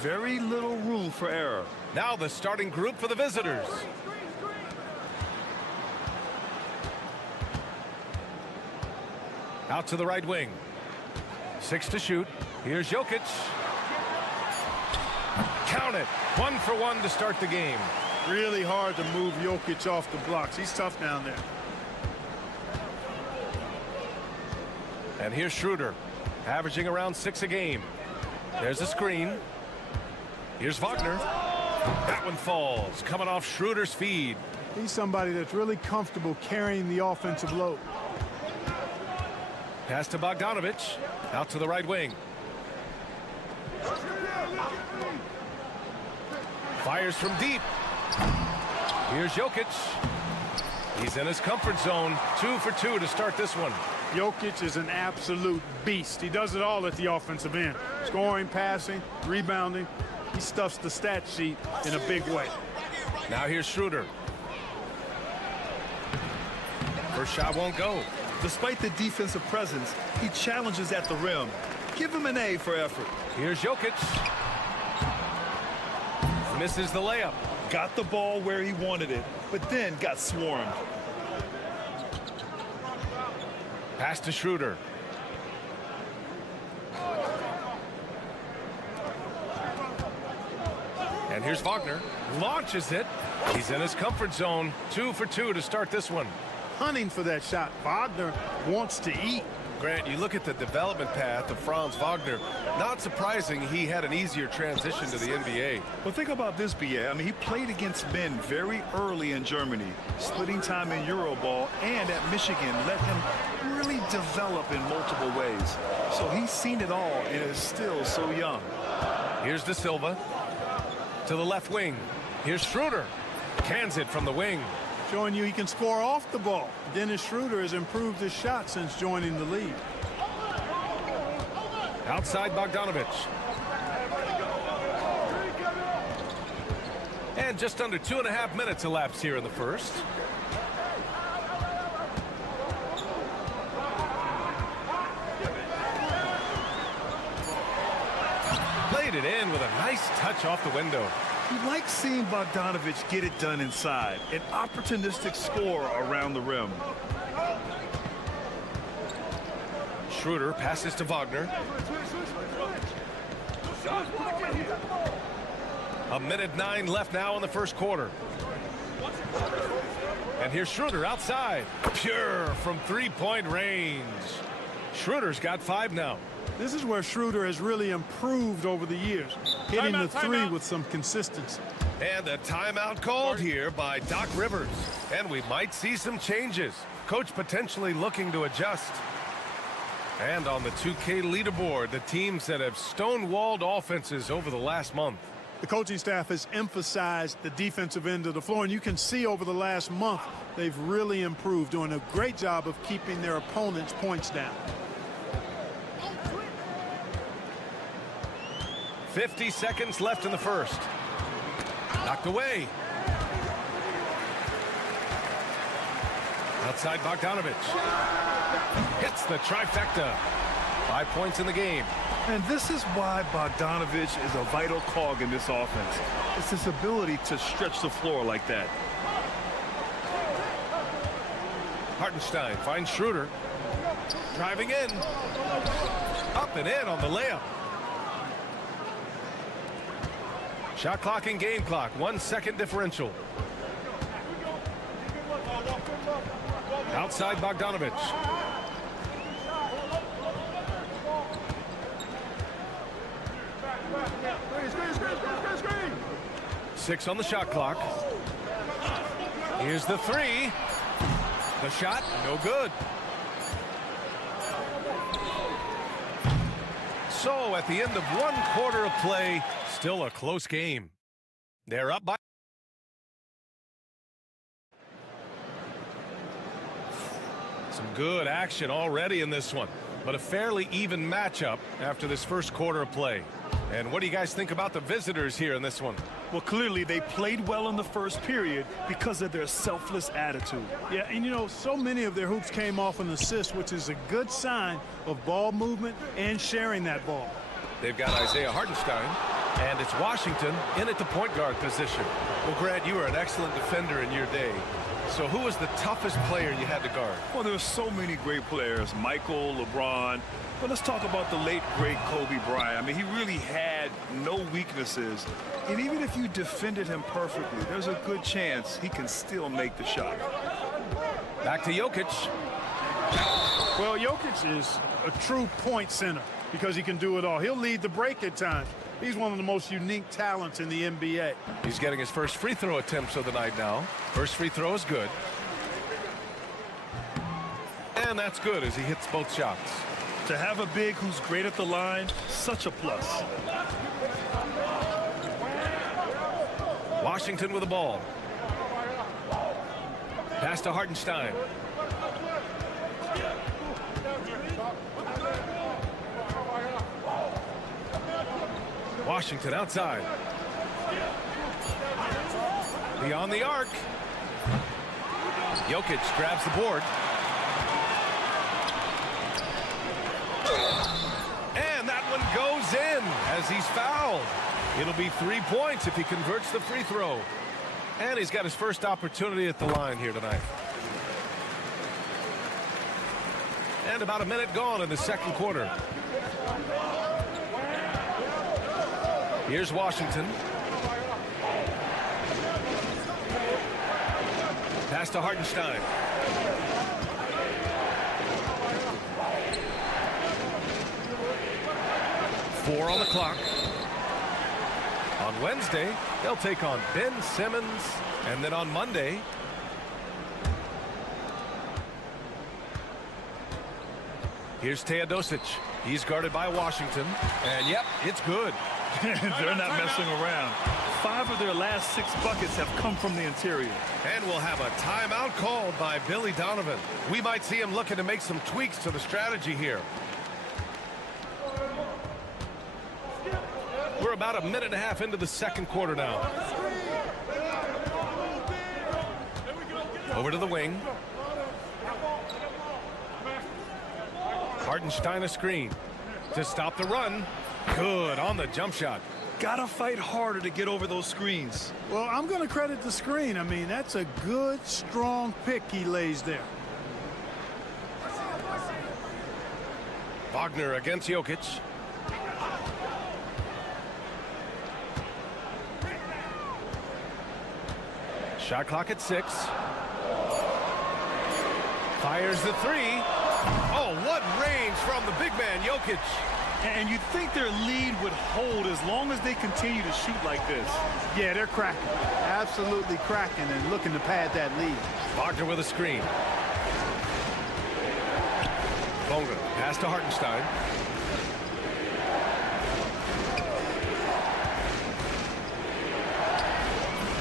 Very little room for error. Now the starting group for the visitors. Out to the right wing. 6 to shoot. Here's Jokic. Count it. 1 for 1 to start the game. Really hard to move Jokic off the blocks. He's tough down there. And here's Schroeder, averaging around 6 a game. There's a screen. Here's Wagner. That one falls, coming off Schroeder's feed. He's somebody that's really comfortable carrying the offensive load. Pass to Bogdanovich. Out to the right wing. Fires from deep. Here's Jokic. He's in his comfort zone. 2 for 2 to start this one. Jokic is an absolute beast. He does it all at the offensive end. Scoring, passing, rebounding. He stuffs the stat sheet in a big way. Now here's Schroeder. First shot won't go. Despite the defensive presence, he challenges at the rim. Give him an A for effort. Here's Jokic. Misses the layup. Got the ball where he wanted it, but then got swarmed. Pass to Schroeder. And here's Wagner. Launches it. He's in his comfort zone. 2 for 2 to start this one. Hunting for that shot. Wagner wants to eat. Grant, you look at the development path of Franz Wagner. Not surprising he had an easier transition to the NBA. Well, think about this, B.A. I mean, he played against men very early in Germany, splitting time in Euroball, and at Michigan let him really develop in multiple ways. So he's seen it all and is still so young. Here's De Silva to the left wing. Here's Schroeder. Cans it from the wing. Showing you he can score off the ball. Dennis Schroeder has improved his shot since joining the league. Outside Bogdanovic. And just under 2.5 minutes elapsed here in the first. Played it in with a nice touch off the window. You like seeing Bogdanovic get it done inside. An opportunistic score around the rim. Schroeder passes to Wagner. A minute 9 left now in the first quarter. And here's Schroeder outside. Pure from three-point range. Schroeder's got 5 now. This is where Schroeder has really improved over the years, hitting the three with some consistency. And a timeout called here by Doc Rivers. And we might see some changes. Coach potentially looking to adjust. And on the 2K leaderboard, the teams that have stonewalled offenses over the last month. The coaching staff has emphasized the defensive end of the floor, and you can see over the last month they've really improved, doing a great job of keeping their opponents' points down. 50 seconds left in the first. Knocked away. Outside Bogdanovic. Hits the trifecta. 5 points in the game. And this is why Bogdanovic is a vital cog in this offense. It's his ability to stretch the floor like that. Hartenstein finds Schroeder. Driving in. Up and in on the layup. Shot clock and game clock. 1 second differential. Outside Bogdanovic. Six on the shot clock. Here's the three. The shot, no good. So at the end of 1 quarter of play, still a close game. They're up by. Some good action already in this one, but a fairly even matchup after this first quarter of play. And what do you guys think about the visitors here in this one? Well, clearly they played well in the first period because of their selfless attitude. Yeah, and you know, so many of their hoops came off an assist, which is a good sign of ball movement and sharing that ball. They've got Isaiah Hartenstein, and it's Washington in at the point guard position. Well, Grant, you were an excellent defender in your day. So who was the toughest player you had to guard? Well, there were so many great players, Michael, LeBron. But let's talk about the late, great Kobe Bryant. I mean, he really had no weaknesses. And even if you defended him perfectly, there's a good chance he can still make the shot. Back to Jokic. Well, Jokic is a true point center because he can do it all. He'll lead the break at times. He's one of the most unique talents in the NBA. He's getting his first free throw attempts of the night now. First free throw is good. And that's good as he hits both shots. To have a big who's great at the line, such a plus. Washington with the ball. Pass to Hartenstein. Washington outside. Beyond the arc. Jokic grabs the board. And that one goes in as he's fouled. It'll be 3 points if he converts the free throw. And he's got his first opportunity at the line here tonight. And about a minute gone in the second quarter. Here's Washington. Pass to Hartenstein. Four on the clock. On Wednesday, they'll take on Ben Simmons. And then on Monday, here's Teodosic. He's guarded by Washington. And yep, it's good. They're not messing around. 5 of their last 6 buckets have come from the interior. And we'll have a timeout called by Billy Donovan. We might see him looking to make some tweaks to the strategy here. We're about a minute and a half into the second quarter now. Over to the wing. Hartenstein a screen to stop the run. Good on the jump shot. Gotta fight harder to get over those screens. Well, I'm going to credit the screen. I mean, that's a good, strong pick he lays there. Wagner against Jokic. Shot clock at 6. Fires the 3. Oh, what range from the big man, Jokic. And you'd think their lead would hold as long as they continue to shoot like this. Yeah, they're cracking. Absolutely cracking and looking to pad that lead. Wagner with a screen. Bonga pass to Hartenstein.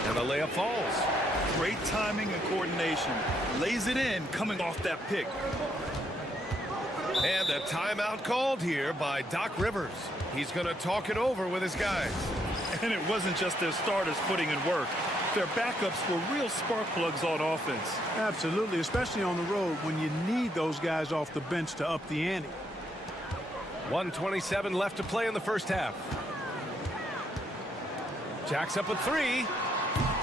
And the layup falls. Great timing and coordination. Lays it in coming off that pick. And a timeout called here by Doc Rivers. He's going to talk it over with his guys. And it wasn't just their starters putting in work. Their backups were real spark plugs on offense. Absolutely, especially on the road when you need those guys off the bench to up the ante. 1:27 left to play in the first half. Jacks up a 3.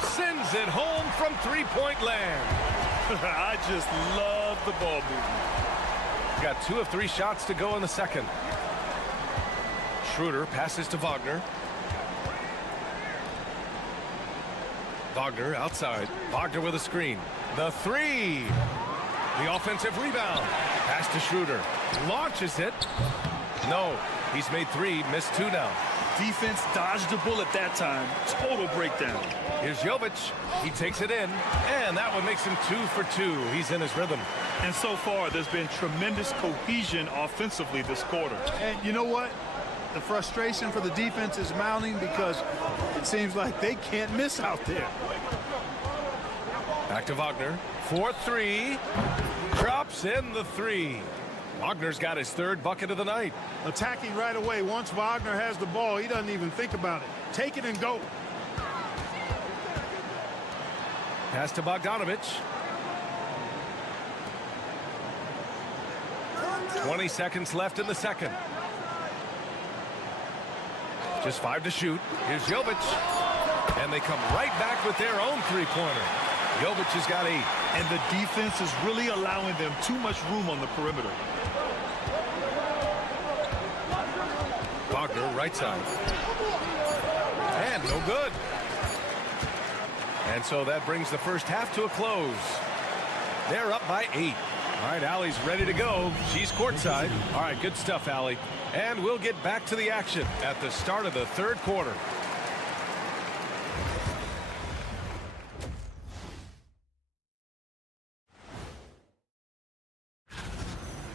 Sends it home from three-point land. I just love the ball movement. Got 2 of 3 shots to go in the second. Schroeder passes to Wagner. Wagner outside. Wagner with a screen. The 3. The offensive rebound. Pass to Schroeder. Launches it. No. He's made 3. Missed 2 now. Defense dodged a bullet that time. Total breakdown. Here's Jovic. He takes it in. And that one makes him 2 for 2. He's in his rhythm. And so far, there's been tremendous cohesion offensively this quarter. And you know what? The frustration for the defense is mounting because it seems like they can't miss out there. Back to Wagner. 4-3. Drops in the 3. Wagner's got his 3rd bucket of the night. Attacking right away. Once Wagner has the ball, he doesn't even think about it. Take it and go. Pass to Bogdanovich. 20 seconds left in the second. Just 5 to shoot. Here's Jovic. And they come right back with their own three-pointer. Jovic has got 8. And the defense is really allowing them too much room on the perimeter. Wagner, right side. And no good. And so that brings the first half to a close. They're up by 8. All right, Allie's ready to go. She's courtside. All right, good stuff, Allie. And we'll get back to the action at the start of the third quarter.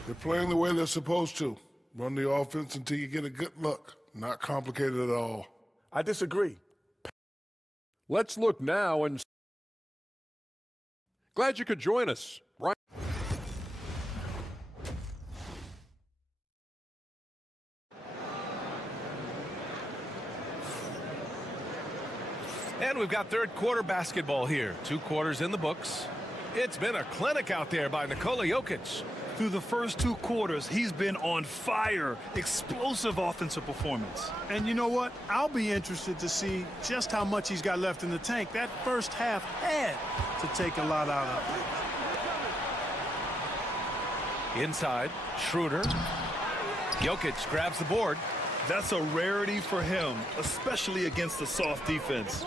They're playing the way they're supposed to. Run the offense until you get a good look. Not complicated at all. I disagree. Let's look now and glad you could join us. Right. And we've got third quarter basketball here. 2 quarters in the books. It's been a clinic out there by Nikola Jokic. Through the first 2 quarters, he's been on fire. Explosive offensive performance. And you know what? I'll be interested to see just how much he's got left in the tank. That first half had to take a lot out of it. Inside, Schroeder. Jokic grabs the board. That's a rarity for him, especially against a soft defense.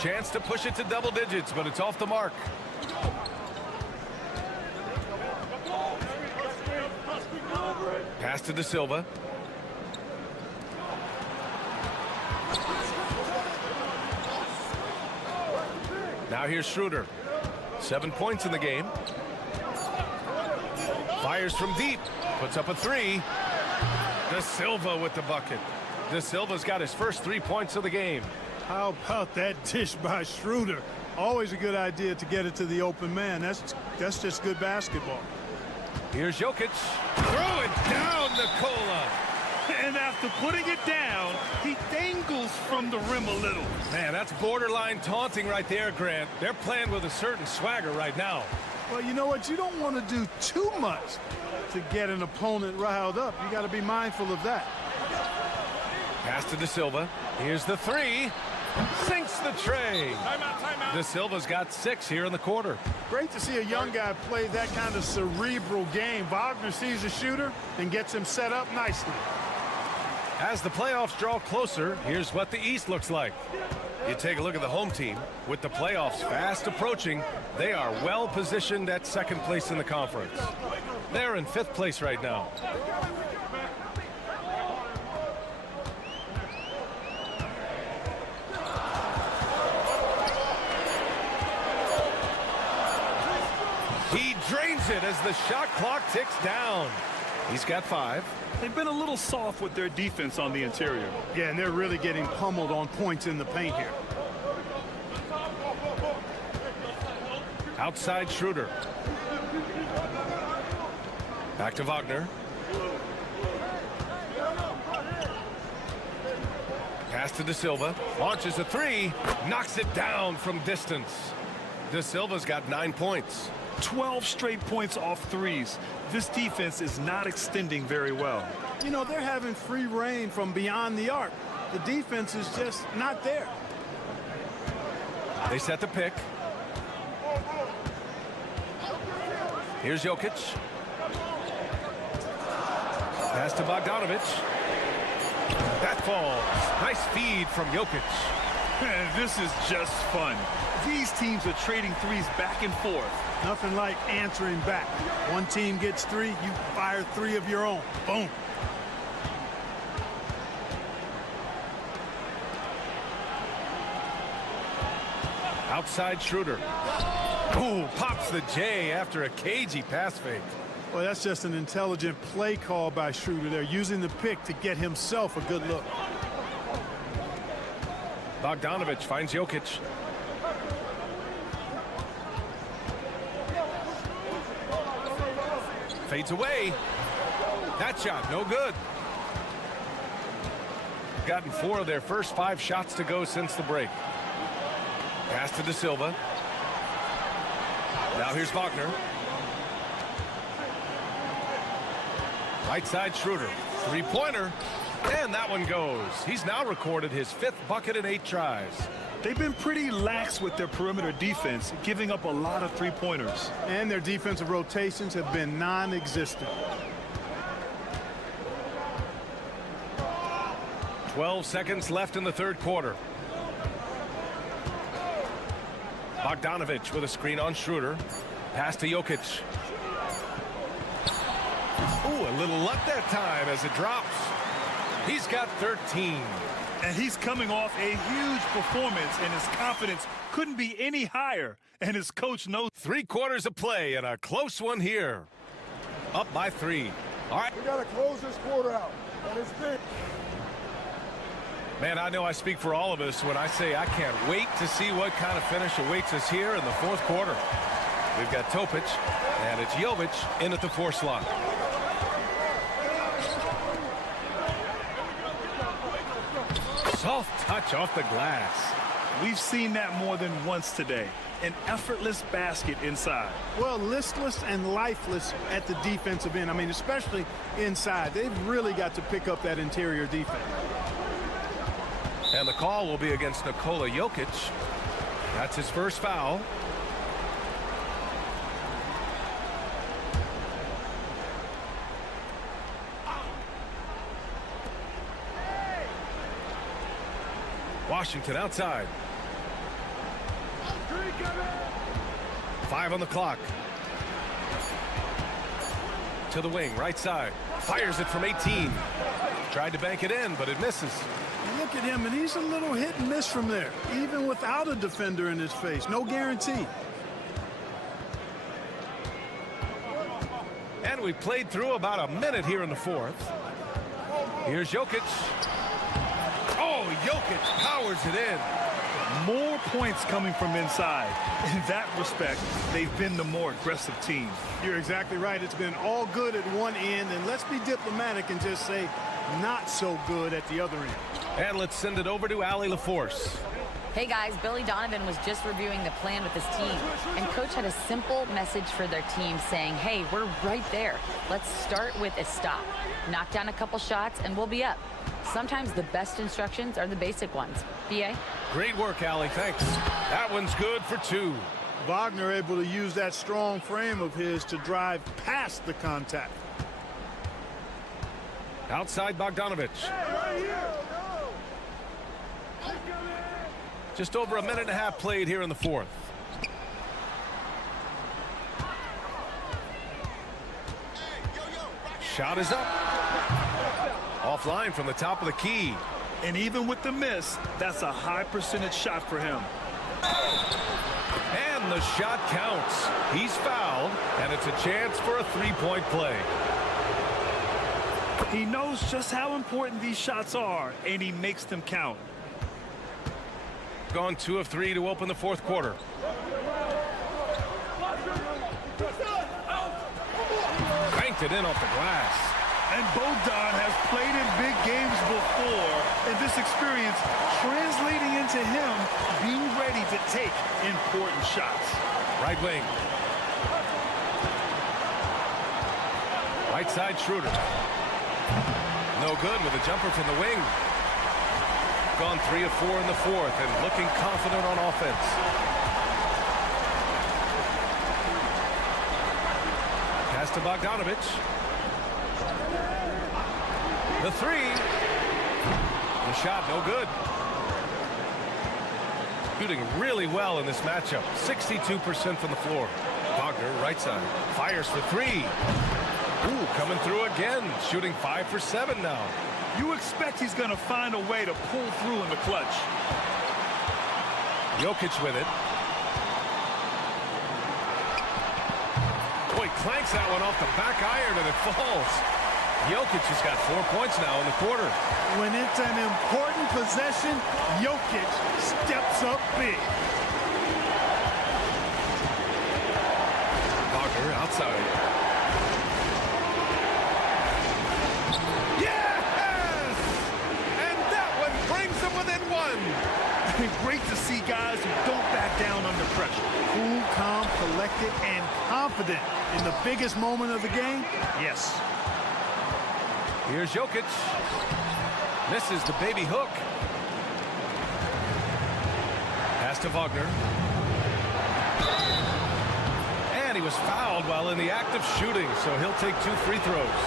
Chance to push it to double digits, but it's off the mark. Pass to De Silva. Now here's Schroeder. 7 points in the game. Fires from deep. Puts up a 3. De Silva with the bucket. De Silva's got his first 3 points of the game. How about that dish by Schroeder? Always a good idea to get it to the open man. That's just good basketball. Here's Jokic. Throw it down, Nikola. And after putting it down, he dangles from the rim a little. Man, that's borderline taunting right there, Grant. They're playing with a certain swagger right now. Well, you know what? You don't want to do too much to get an opponent riled up. You got to be mindful of that. Pass to De Silva. Here's the 3. Sinks the tray. Timeout. De Silva's got 6 here in the quarter. Great to see a young guy play that kind of cerebral game. Wagner sees a shooter and gets him set up nicely. As the playoffs draw closer, here's what the East looks like. You take a look at the home team. With the playoffs fast approaching, they are well positioned at 2nd place in the conference. They're in 5th place right now. He drains it as the shot clock ticks down. He's got 5. They've been a little soft with their defense on the interior. Yeah, and they're really getting pummeled on points in the paint here. Outside Schroeder. Back to Wagner. Pass to De Silva. Launches a 3. Knocks it down from distance. De Silva's got 9 points. 12 straight points off threes. This defense is not extending very well. You know, they're having free reign from beyond the arc. The defense is just not there. They set the pick. Here's Jokic. Pass to Bogdanovic. That falls. Nice feed from Jokic. This is just fun. These teams are trading threes back and forth. Nothing like answering back. One team gets 3, you fire 3 of your own. Boom. Outside Schroeder. Ooh, pops the J after a cagey pass fake. Well, that's just an intelligent play call by Schroeder. They're using the pick to get himself a good look. Bogdanovic finds Jokic. Fades away. That shot, no good. Gotten 4 of their first 5 shots to go since the break. Pass to De Silva. Now here's Wagner. Right side Schroeder. 3-pointer. And that one goes. He's now recorded his 5th bucket in 8 tries. They've been pretty lax with their perimeter defense, giving up a lot of 3-pointers. And their defensive rotations have been non-existent. 12 seconds left in the 3rd quarter. Bogdanovic with a screen on Schroeder. Pass to Jokic. Ooh, a little luck that time as it drops. He's got 13. And he's coming off a huge performance, and his confidence couldn't be any higher. And his coach knows. 3 quarters of play and a close one here. Up by 3. All right. We got to close this quarter out. And it's big. Man, I know I speak for all of us when I say I can't wait to see what kind of finish awaits us here in the 4th quarter. We've got Topic, and it's Jovic in at the 4 slot. Soft touch off the glass. We've seen that more than once today. An effortless basket inside. Well, listless and lifeless at the defensive end. I mean, especially inside. They've really got to pick up that interior defense. And the call will be against Nikola Jokic. That's his first foul. Washington outside. 5 on the clock. To the wing, right side. Fires it from 18. Tried to bank it in, but it misses. Look at him, and he's a little hit and miss from there, even without a defender in his face. No guarantee. And we played through about a minute here in the 4th. Here's Jokic. Oh, Jokic powers it in. More points coming from inside. In that respect, they've been the more aggressive team. You're exactly right. It's been all good at one end, and let's be diplomatic and just say not so good at the other end. And let's send it over to Allie LaForce. Hey guys, Billy Donovan was just reviewing the plan with his team, and coach had a simple message for their team saying, hey, we're right there. Let's start with a stop. Knock down a couple shots and we'll be up. Sometimes the best instructions are the basic ones. B.A.? Great work, Allie. Thanks. That one's good for 2. Wagner able to use that strong frame of his to drive past the contact. Outside Bogdanovic. Just over a minute and a half played here in the 4th. Shot is up. Offline from the top of the key. And even with the miss, that's a high percentage shot for him. And the shot counts. He's fouled, and it's a chance for a 3-point play. He knows just how important these shots are, and he makes them count. Gone 2 of 3 to open the 4th quarter. Banked it in off the glass. And Bogdan has played in big games before, and this experience translating into him being ready to take important shots. Right wing. Right side Schroeder. No good with a jumper from the wing. Gone 3 of 4 in the 4th and looking confident on offense. Pass to Bogdanovic. The 3. The shot no good. Shooting really well in this matchup. 62% from the floor. Wagner right side. Fires for 3. Ooh, coming through again. Shooting 5 for 7 now. You expect he's going to find a way to pull through in the clutch. Jokic with it. Boy, clanks that one off the back iron and it falls. Jokic has got 4 points now in the quarter. When it's an important possession, Jokic steps up big. Wagner outside. Great to see guys who don't back down under pressure. Cool, calm, collected, and confident in the biggest moment of the game. Yes. Here's Jokic. Misses the baby hook. Pass to Wagner. And he was fouled while in the act of shooting, so he'll take 2 free throws.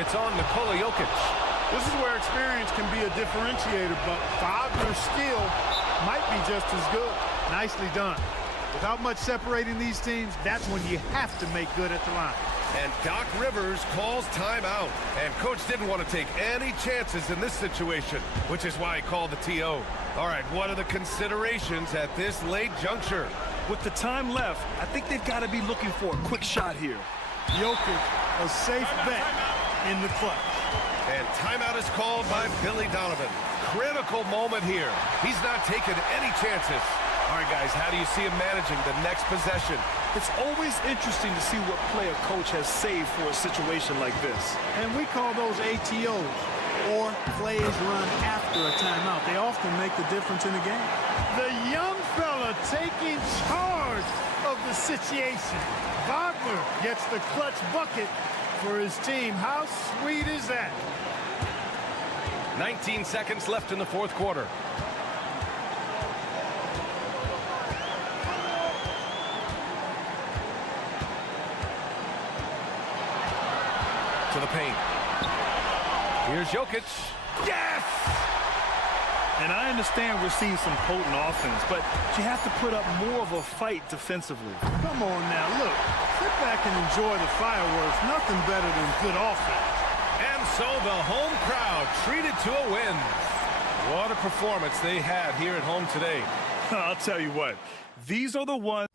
It's on Nikola Jokic. This is where experience can be a differentiator, but Wagner's skill might be just as good. Nicely done. Without much separating these teams, that's when you have to make good at the line. And Doc Rivers calls timeout. And coach didn't want to take any chances in this situation, which is why he called the TO. All right, what are the considerations at this late juncture? With the time left, I think they've got to be looking for a quick shot here. Jokic, a safe bet in the clutch. And timeout is called by Billy Donovan. Critical moment here. He's not taking any chances. All right, guys, how do you see him managing the next possession? It's always interesting to see what play a coach has saved for a situation like this. And we call those ATOs, or plays run after a timeout. They often make the difference in a game. The young fella taking charge of the situation. Wagner gets the clutch bucket for his team. How sweet is that? 19 seconds left in the fourth quarter. To the paint. Here's Jokic. Yes! And I understand we're seeing some potent offense, but you have to put up more of a fight defensively. Come on now, look. Sit back and enjoy the fireworks. Nothing better than good offense. And so the home crowd treated to a win. What a performance they had here at home today. I'll tell you what, these are the ones.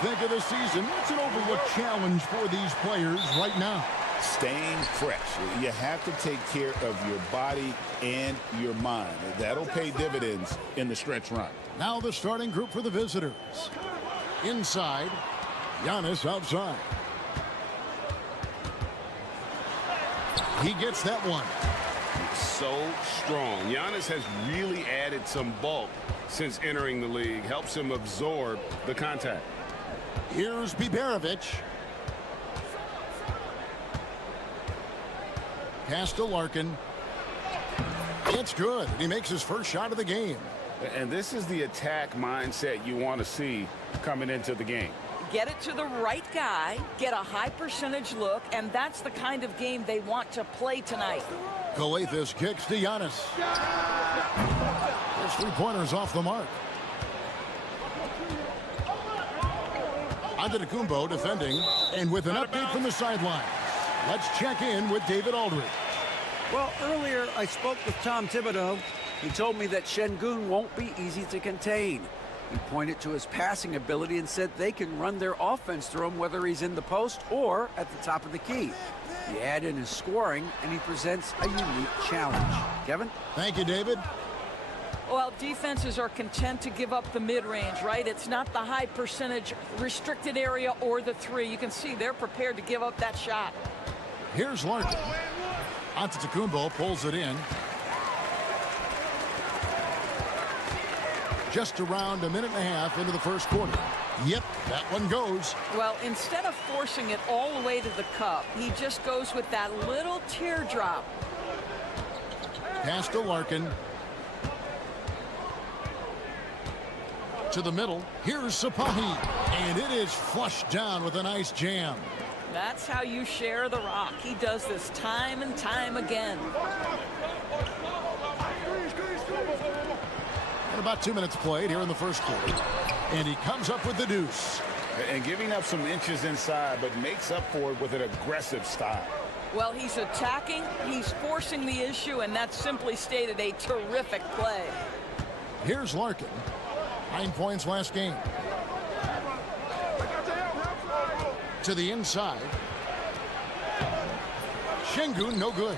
think of the season? What's an overlooked challenge for these players right now? Staying fresh. You have to take care of your body and your mind. That'll pay dividends in the stretch run. Now the starting group for the visitors. Inside, Giannis outside. He gets that one. So strong. Giannis has really added some bulk since entering the league. Helps him absorb the contact. Here's Biberovic. Pass to Larkin. It's good. He makes his first shot of the game. And this is the attack mindset you want to see coming into the game. Get it to the right guy, get a high percentage look, and that's the kind of game they want to play tonight. Calathes kicks to Giannis. His three-pointers off the mark. Antetokounmpo defending, and with an update from the sideline. Let's check in with David Aldridge. Well, earlier I spoke with Tom Thibodeau. He told me that Şengün won't be easy to contain. He pointed to his passing ability and said they can run their offense through him whether he's in the post or at the top of the key. You add in his scoring, and he presents a unique challenge. Kevin? Thank you, David. Well, defenses are content to give up the mid-range, right? It's not the high percentage restricted area or the three. You can see they're prepared to give up that shot. Here's Larkin. Antetokounmpo pulls it in. Just around a minute and a half into the first quarter. Yep, that one goes. Well, instead of forcing it all the way to the cup, he just goes with that little teardrop. Pass to Larkin. To the middle. Here's Sapahi. And it is flushed down with a nice jam. That's how you share the rock. He does this time and time again. And about 2 minutes played here in the first quarter. And he comes up with the deuce. And giving up some inches inside, but makes up for it with an aggressive style. Well, he's attacking, he's forcing the issue, and that's simply stated a terrific play. Here's Larkin. 9 points last game. To the inside. Şengün, no good.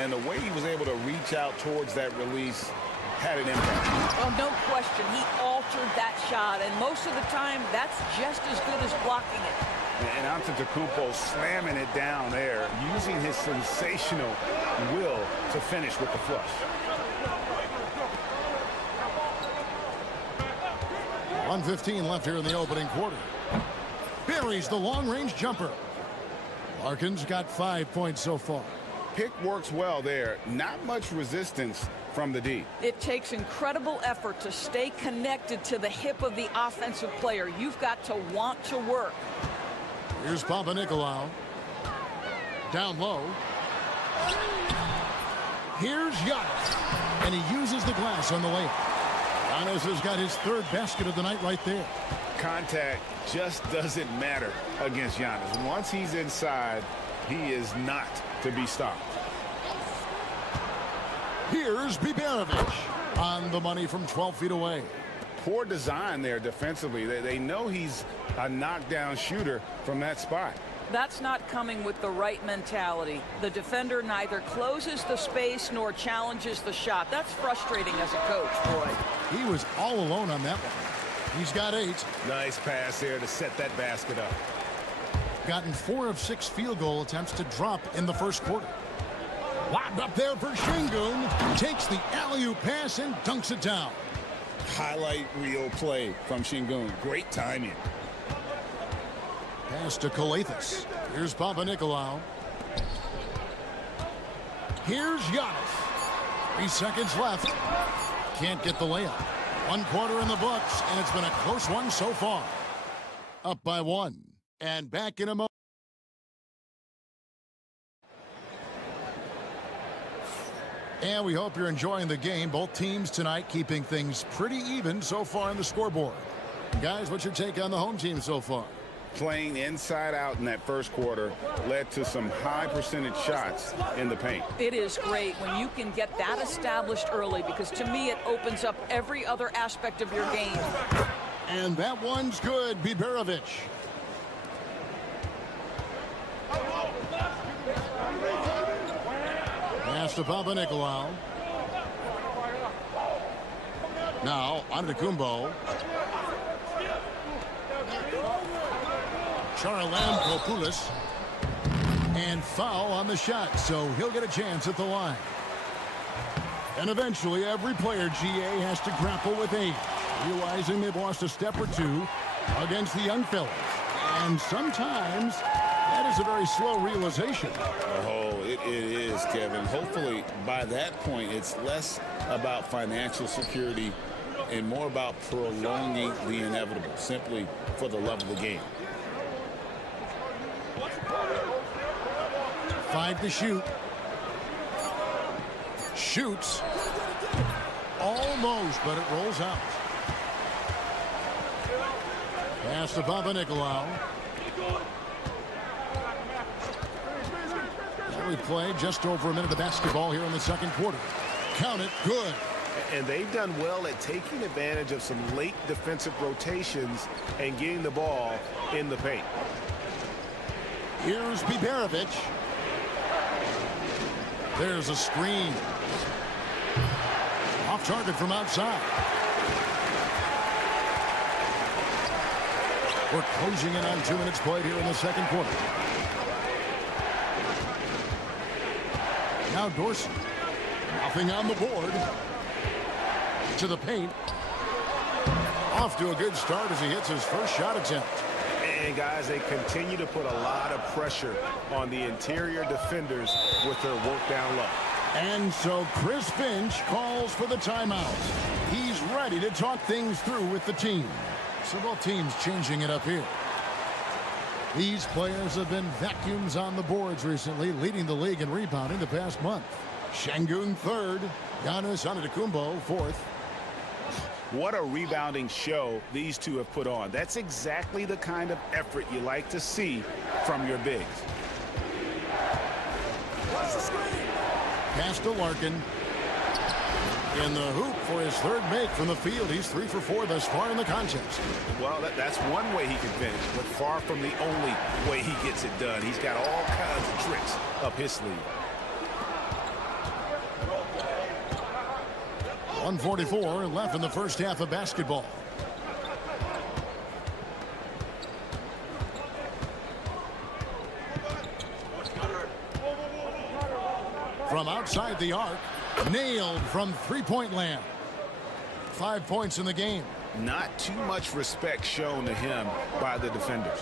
And the way he was able to reach out towards that release had an impact. Oh, no question. He altered that shot, and most of the time, that's just as good as blocking it. And Antetokounmpo slamming it down there, using his sensational will to finish with the flush. 1:15 left here in the opening quarter. Buries the long-range jumper. Larkin's got 5 points so far. Pick works well there. Not much resistance from the D. It takes incredible effort to stay connected to the hip of the offensive player. You've got to want to work. Here's Papanikolaou. Down low. Here's Giannis. And he uses the glass on the layup. Giannis has got his third basket of the night right there. Contact just doesn't matter against Giannis. Once he's inside, he is not to be stopped. Here's Biberovic on the money from 12 feet away. Poor design there defensively. They know he's a knockdown shooter from that spot. That's not coming with the right mentality. The defender neither closes the space nor challenges the shot. That's frustrating as a coach, boy. He was all alone on that one. He's got 8. Nice pass there to set that basket up. Gotten 4 of 6 field goal attempts to drop in the first quarter. Lobbed up there for Şengün. Takes the alley-oop pass and dunks it down. Highlight reel play from Şengün. Great timing. Pass to Calathes. Here's Papanikolaou. Here's Giannis. 3 seconds left. Can't get the layup. 1 quarter in the books, and it's been a close one so far. Up by 1. And back in a moment. And we hope you're enjoying the game. Both teams tonight keeping things pretty even so far on the scoreboard. Guys, what's your take on the home team so far? Playing inside out in that first quarter led to some high percentage shots in the paint. It is great when you can get that established early, because to me it opens up every other aspect of your game. And that one's good. Biberovic. Pass to Papanikolaou. Now, Antetokounmpo. Charalampopoulos. And foul on the shot, so he'll get a chance at the line. And eventually, every player, GA, has to grapple with age, realizing they've lost a step or two against the young fellas. And sometimes, that is a very slow realization. Oh, it is, Kevin. Hopefully, by that point, it's less about financial security and more about prolonging the inevitable, simply for the love of the game. 5 to shoot. Shoots. Almost, but it rolls out. Pass to Papanikolaou. Now we play just over a minute of basketball here in the second quarter. Count it, good. And they've done well at taking advantage of some late defensive rotations and getting the ball in the paint. Here's Biberovic. There's a screen. Off target from outside. We're closing in on 2 minutes played here in the second quarter. Now Dorsey. Nothing on the board. To the paint. Off to a good start as he hits his first shot attempt. And guys, they continue to put a lot of pressure on the interior defenders with their work down low. And so Chris Finch calls for the timeout. He's ready to talk things through with the team. So both teams changing it up here. These players have been vacuums on the boards recently, leading the league in rebounding the past month. Şengün third, Giannis Antetokounmpo fourth. What a rebounding show these two have put on. That's exactly the kind of effort you like to see from your bigs. Pass to Larkin. In the hoop for his third make from the field. He's 3 for 4 thus far in the contest. Well, that's one way he can finish, but far from the only way he gets it done. He's got all kinds of tricks up his sleeve. 1:44 left in the first half of basketball. From outside the arc, nailed from three-point land. 5 points in the game. Not too much respect shown to him by the defenders.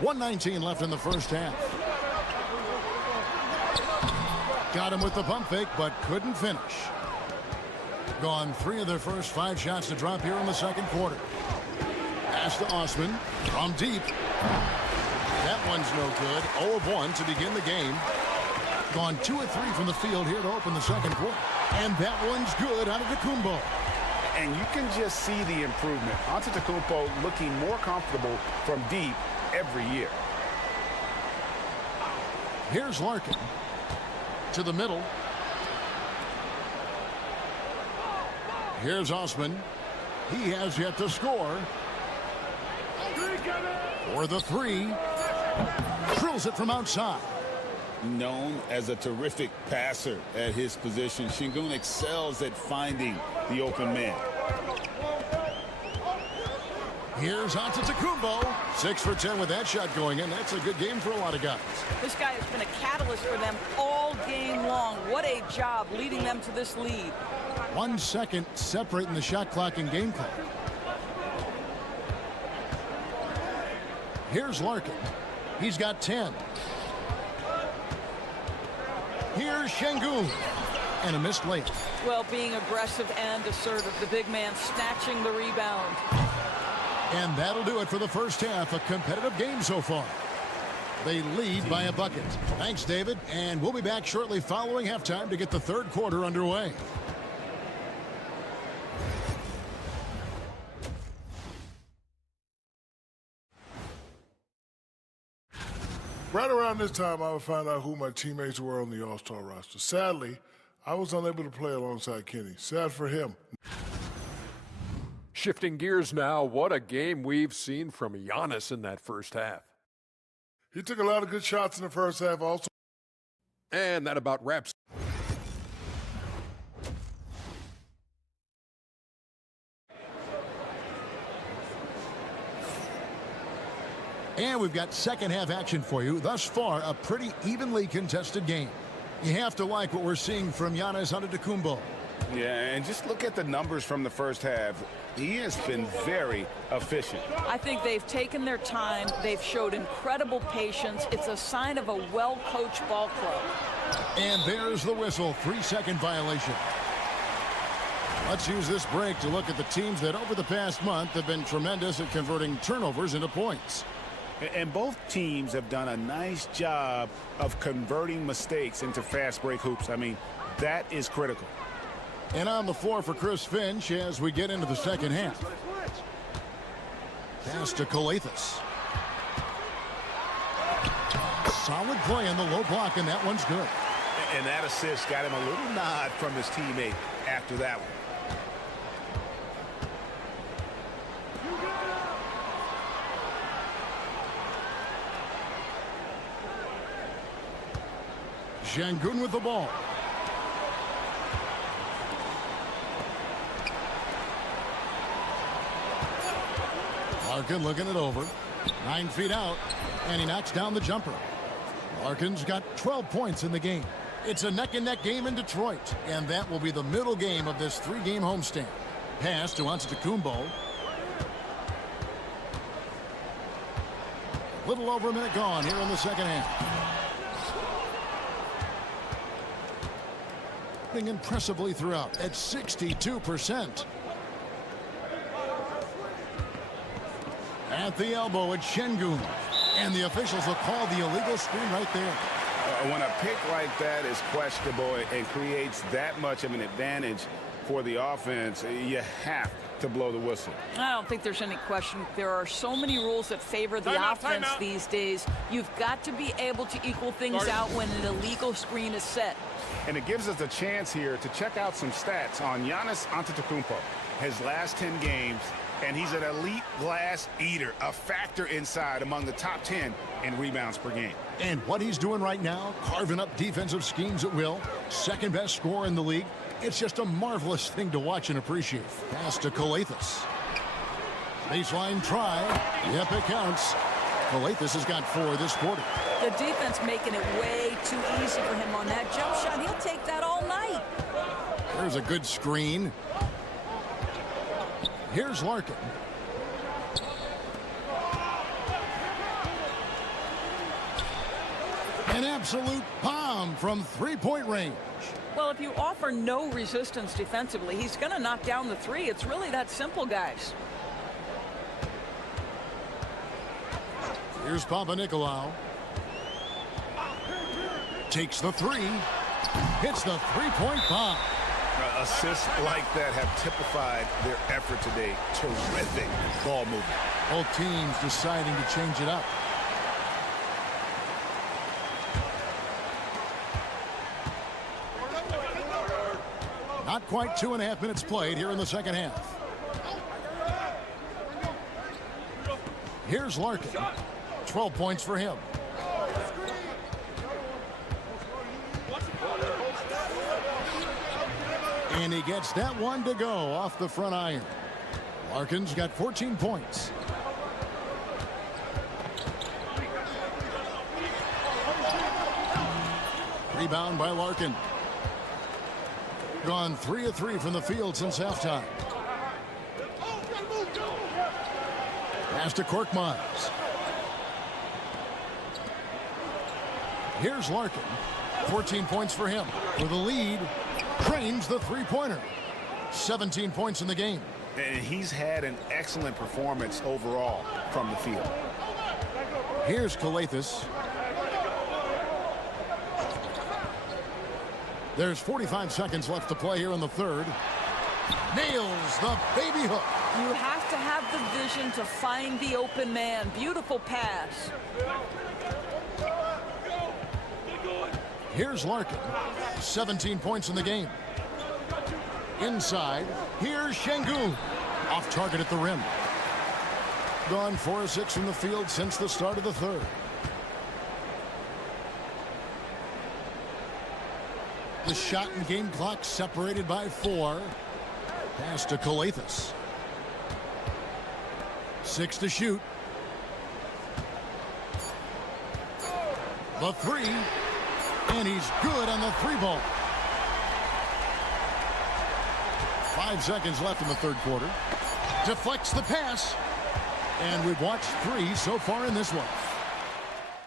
1:19 left in the first half. Got him with the pump fake, but couldn't finish. Gone 3 of their first 5 shots to drop here in the second quarter. Pass to Osman from deep. That one's no good. 0 of 1 to begin the game. Gone 2 of 3 from the field here to open the second quarter. And that one's good out of Antetokounmpo. And you can just see the improvement. Antetokounmpo looking more comfortable from deep every year. Here's Larkin. To the middle. Here's Osman. He has yet to score. For the 3. Drills it from outside. Known as a terrific passer at his position, Şengün excels at finding the open man. Here's Antetokounmpo. 6 for 10 with that shot going in. That's a good game for a lot of guys. This guy has been a catalyst for them all game long. What a job leading them to this lead. 1 second separating the shot clock and game clock. Here's Larkin. He's got 10. Here's Şengün. And a missed layup. Well, being aggressive and assertive. The big man snatching the rebound. And that'll do it for the first half. A competitive game so far. They lead by a bucket. Thanks, David. And we'll be back shortly following halftime to get the third quarter underway. Right around this time, I would find out who my teammates were on the All-Star roster. Sadly, I was unable to play alongside Kenny. Sad for him. Shifting gears now, what a game we've seen from Giannis in that first half. He took a lot of good shots in the first half also. And that about wraps. And we've got second half action for you. Thus far, a pretty evenly contested game. You have to like what we're seeing from Giannis Antetokounmpo. Yeah, and just look at the numbers from the first half. He has been very efficient. I think they've taken their time. They've showed incredible patience. It's a sign of a well-coached ball club. And there's the whistle. 3-second violation. Let's use this break to look at the teams that over the past month have been tremendous at converting turnovers into points. And both teams have done a nice job of converting mistakes into fast break hoops. I mean, that is critical. And on the floor for Chris Finch as we get into the second half. Pass to Calathes. Solid play on the low block, and that one's good. And that assist got him a little nod from his teammate after that one. Şengün with the ball. Larkin looking it over. 9 feet out, and he knocks down the jumper. Larkin's got 12 points in the game. It's a neck-and-neck game in Detroit, and that will be the middle game of this 3-game homestand. Pass to Antetokounmpo. A little over a minute gone here in the second half. Impressively throughout at 62%. At the elbow, it's Şengün. And the officials will call the illegal screen right there. When a pick like that is questionable and creates that much of an advantage for the offense, you have to blow the whistle. I don't think there's any question. There are so many rules that favor the offense these days. You've got to be able to equal things out when an illegal screen is set. And it gives us a chance here to check out some stats on Giannis Antetokounmpo. His last 10 games, and he's an elite glass eater, a factor inside among the top 10 in rebounds per game. And what he's doing right now, carving up defensive schemes at will, second best scorer in the league. It's just a marvelous thing to watch and appreciate. Pass to Calathes. Baseline try. Yep, it counts. Calathes has got 4 this quarter. The defense making it way too easy for him on that jump shot. He'll take that all night. There's a good screen. Here's Larkin. An absolute bomb from 3-point range. Well, if you offer no resistance defensively, he's going to knock down the 3. It's really that simple, guys. Here's Papanikolaou. Takes the 3. Hits the 3-point bomb. Assists like that have typified their effort today. Terrific ball movement. Both teams deciding to change it up. Not quite 2.5 minutes played here in the second half. Here's Larkin. 12 points for him. And he gets that one to go off the front iron. Larkin's got 14 points. Rebound by Larkin. Gone 3 of 3 from the field since halftime. Pass to Korkmaz. Here's Larkin. 14 points for him. For the lead, trains the 3-pointer. 17 points in the game. And he's had an excellent performance overall from the field. Here's Calathes. There's 45 seconds left to play here in the third. Nails the baby hook. You have to have the vision to find the open man. Beautiful pass. Here's Larkin. 17 points in the game. Inside, here's Şengün. Off target at the rim. Gone 4 of 6 from the field since the start of the third. The shot and game clock separated by 4. Pass to Calathes. 6 to shoot. The 3. And he's good on the 3 ball. 5 seconds left in the third quarter. Deflects the pass. And we've watched 3 so far in this one.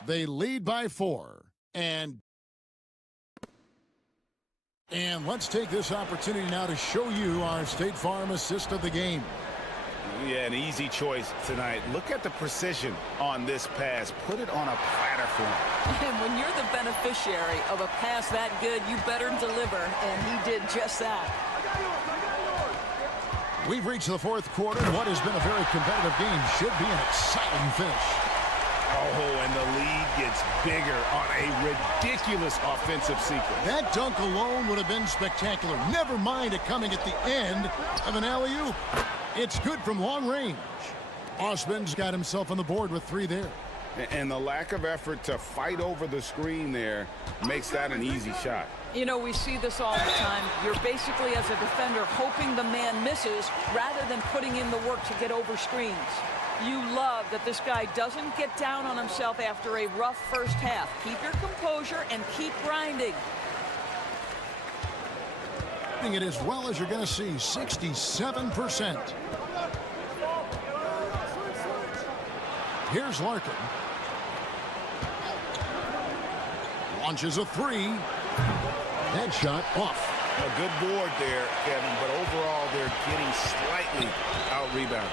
They lead by 4. And let's take this opportunity now to show you our State Farm assist of the game. Yeah, an easy choice tonight. Look at the precision on this pass. Put it on a platter for him. And when you're the beneficiary of a pass that good, you better deliver, and he did just that. We've reached the fourth quarter, and what has been a very competitive game should be an exciting finish. Oh, and the lead gets bigger on a ridiculous offensive sequence. That dunk alone would have been spectacular. Never mind it coming at the end of an alley-oop. It's good from long range. Osman's got himself on the board with 3 there. And the lack of effort to fight over the screen there makes that an easy shot. You know, we see this all the time. You're basically, as a defender, hoping the man misses rather than putting in the work to get over screens. You love that this guy doesn't get down on himself after a rough first half. Keep your composure and keep grinding. It as well as you're going to see, 67%. Here's Larkin. Launches a 3. That shot off. A good board there, Kevin, but overall they're getting slightly out-rebounded.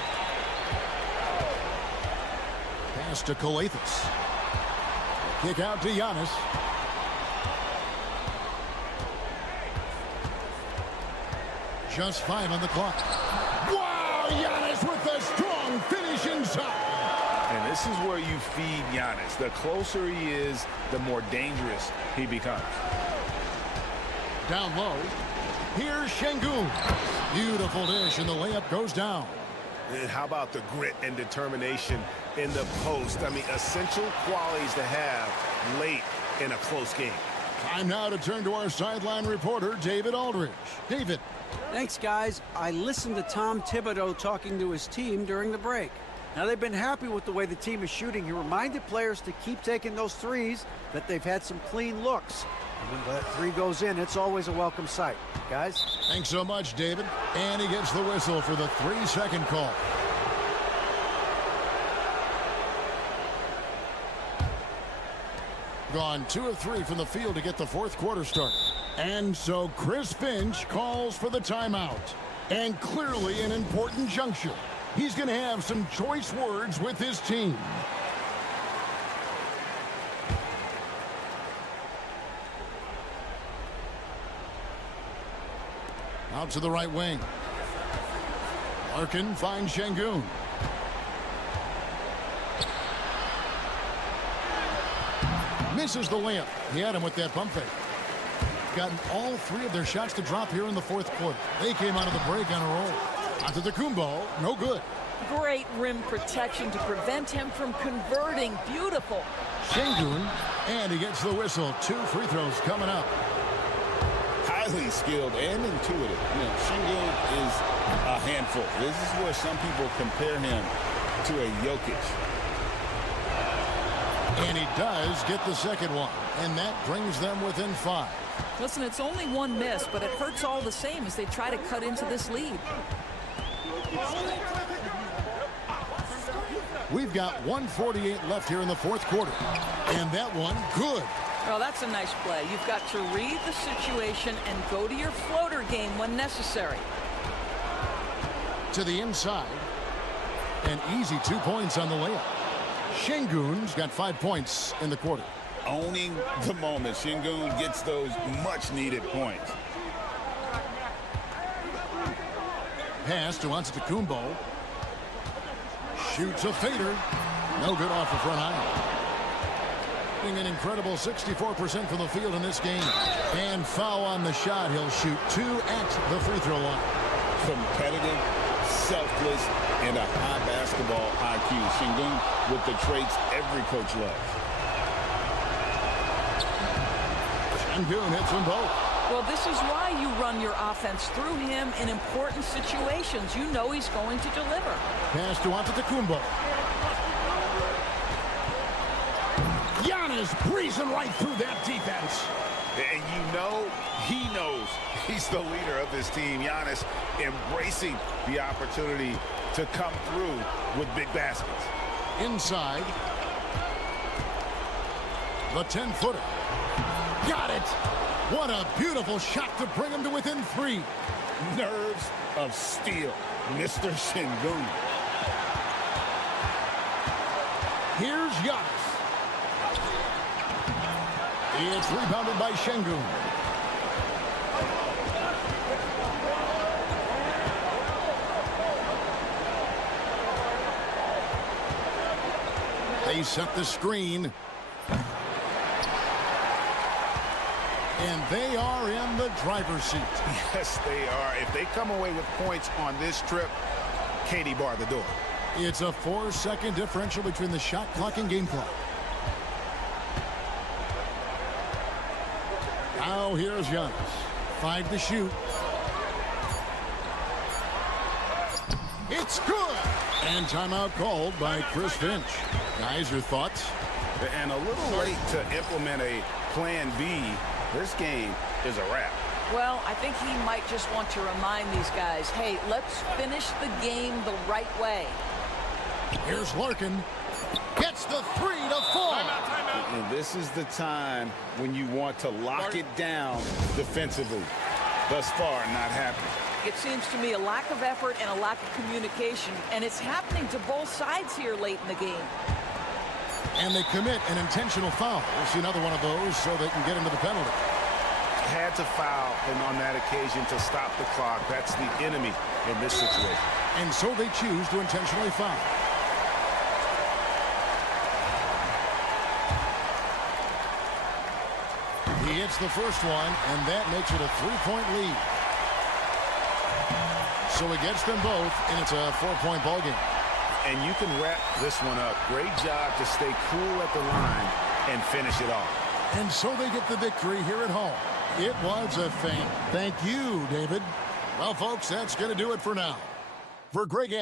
Pass to Calathes. Kick out to Giannis. Just 5 on the clock. Wow, Giannis with a strong finish inside. And this is where you feed Giannis. The closer he is, the more dangerous he becomes. Down low. Here's Şengün. Beautiful dish, and the layup goes down. And how about the grit and determination in the post? I mean, essential qualities to have late in a close game. Time now to turn to our sideline reporter, David Aldridge. David. Thanks, guys. I listened to Tom Thibodeau talking to his team during the break. Now, they've been happy with the way the team is shooting. He reminded players to keep taking those threes, that they've had some clean looks. And when that 3 goes in, it's always a welcome sight. Guys? Thanks so much, David. And he gets the whistle for the 3-second call. Gone 2 of 3 from the field to get the fourth quarter started. And so Chris Finch calls for the timeout. And clearly an important juncture. He's going to have some choice words with his team. Out to the right wing. Larkin finds Şengün. Misses the layup. He had him with that pump fake. Gotten all 3 of their shots to drop here in the fourth quarter. They came out of the break on a roll. Antetokounmpo, no good. Great rim protection to prevent him from converting. Beautiful. Şengün, and he gets the whistle. 2 free throws coming up. Highly skilled and intuitive. You know, Şengün is a handful. This is where some people compare him to a Jokic. And he does get the second one, and that brings them within 5. Listen, it's only 1 miss, but it hurts all the same as they try to cut into this lead. We've got 1:48 left here in the fourth quarter, and that one good. Well, that's a nice play. You've got to read the situation and go to your floater game when necessary. To the inside, an easy 2 points on the layup. Şengün's got 5 points in the quarter. Owning the moment. Şengün gets those much-needed points. Pass to Antetokounmpo. Shoots a fader. No good off the front iron. shooting an incredible 64% from the field in this game. And foul on the shot. He'll shoot 2 at the free throw line. Competitive, selfless, and a high basketball IQ. Şengün with the traits every coach loves. Şengün hits them both. Well, this is why you run your offense through him in important situations. You know he's going to deliver. Pass to Antetokounmpo. Giannis breezing right through that defense. And you know he knows he's the leader of this team. Giannis embracing the opportunity to come through with big baskets. Inside. The 10-footer. Got it. What a beautiful shot to bring him to within 3. Nerves of steel, Mr. Şengün. Here's Giannis. It's rebounded by Şengün. They set the screen. And they are in the driver's seat. Yes, they are. If they come away with points on this trip, Katie bar the door. It's a 4-second differential between the shot clock and game clock. Now here's Giannis. 5 to shoot. It's good. And timeout called by Chris Finch. Guys, your thoughts? And a little late to implement a plan B. This game is a wrap. Well, I think he might just want to remind these guys, hey, let's finish the game the right way. Here's Larkin. Gets the 3 to fall. And this is the time when you want to lock it down defensively. Thus far, not happening. It seems to me a lack of effort and a lack of communication, and it's happening to both sides here late in the game. And they commit an intentional foul. We'll see another one of those so they can get into the penalty. Had to foul, and on that occasion to stop the clock. That's the enemy in this situation. And so they choose to intentionally foul. He hits the first one, and that makes it a 3-point lead. So he gets them both, and it's a 4-point ball game. And you can wrap this one up. Great job to stay cool at the line and finish it off. And so they get the victory here at home. It was a fan. Thank you, David. Well, folks, that's going to do it for now. For Greg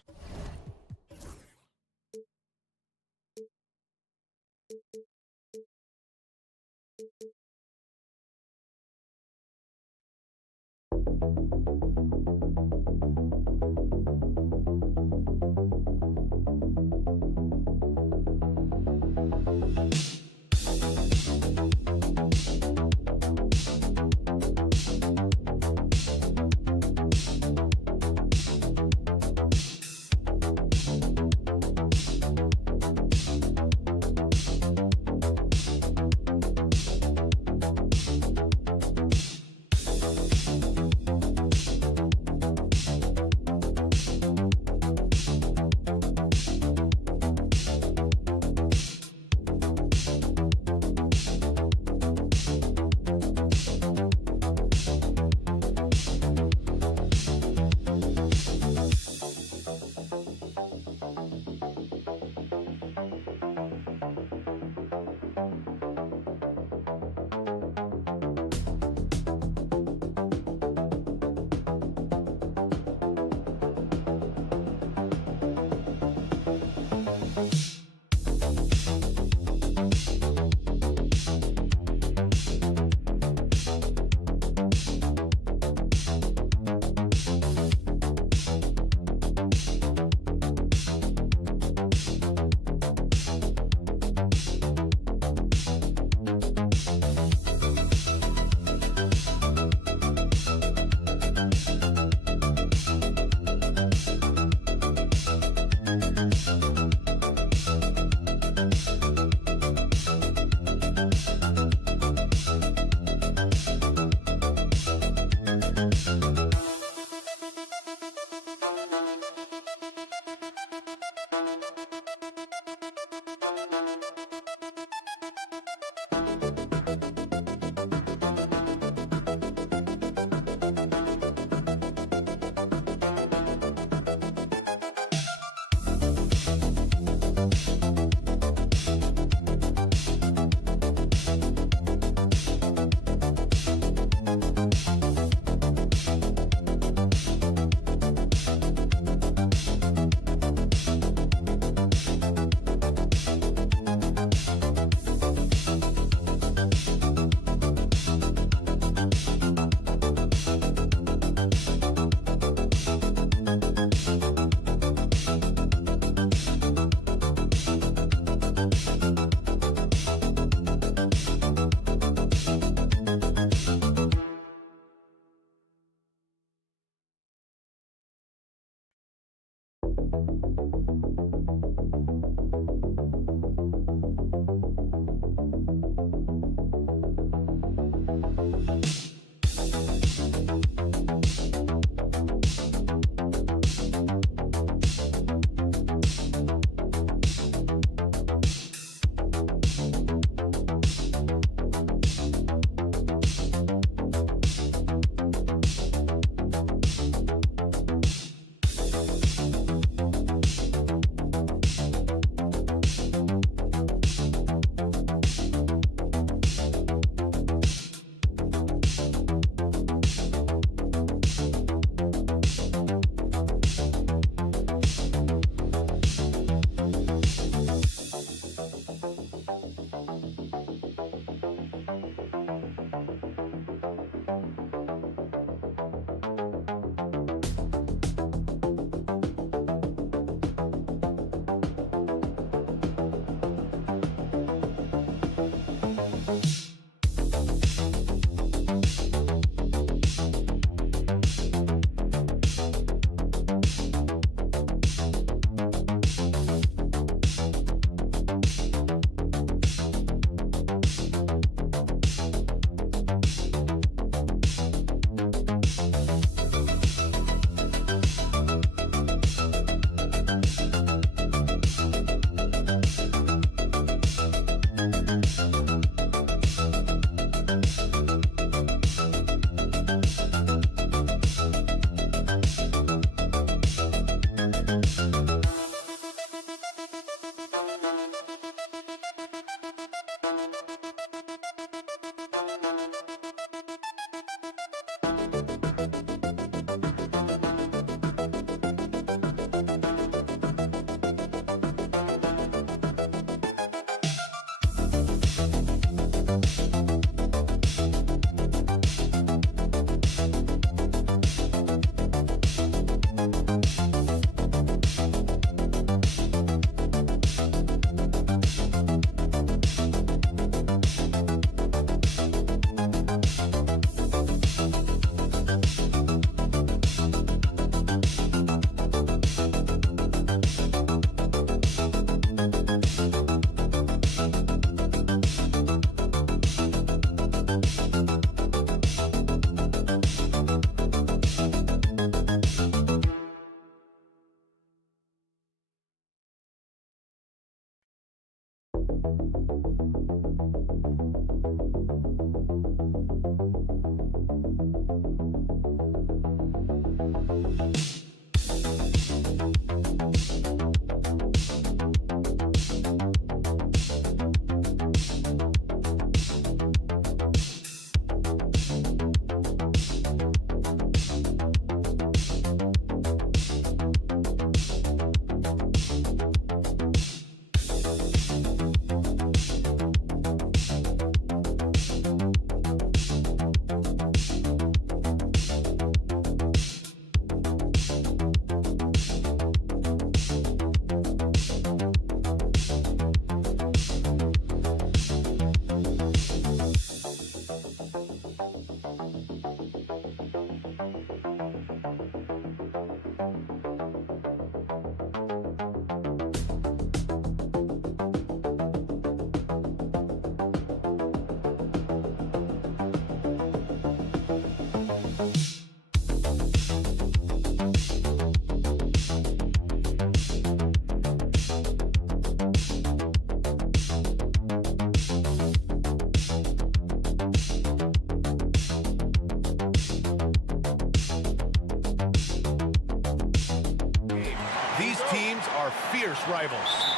fierce rivals.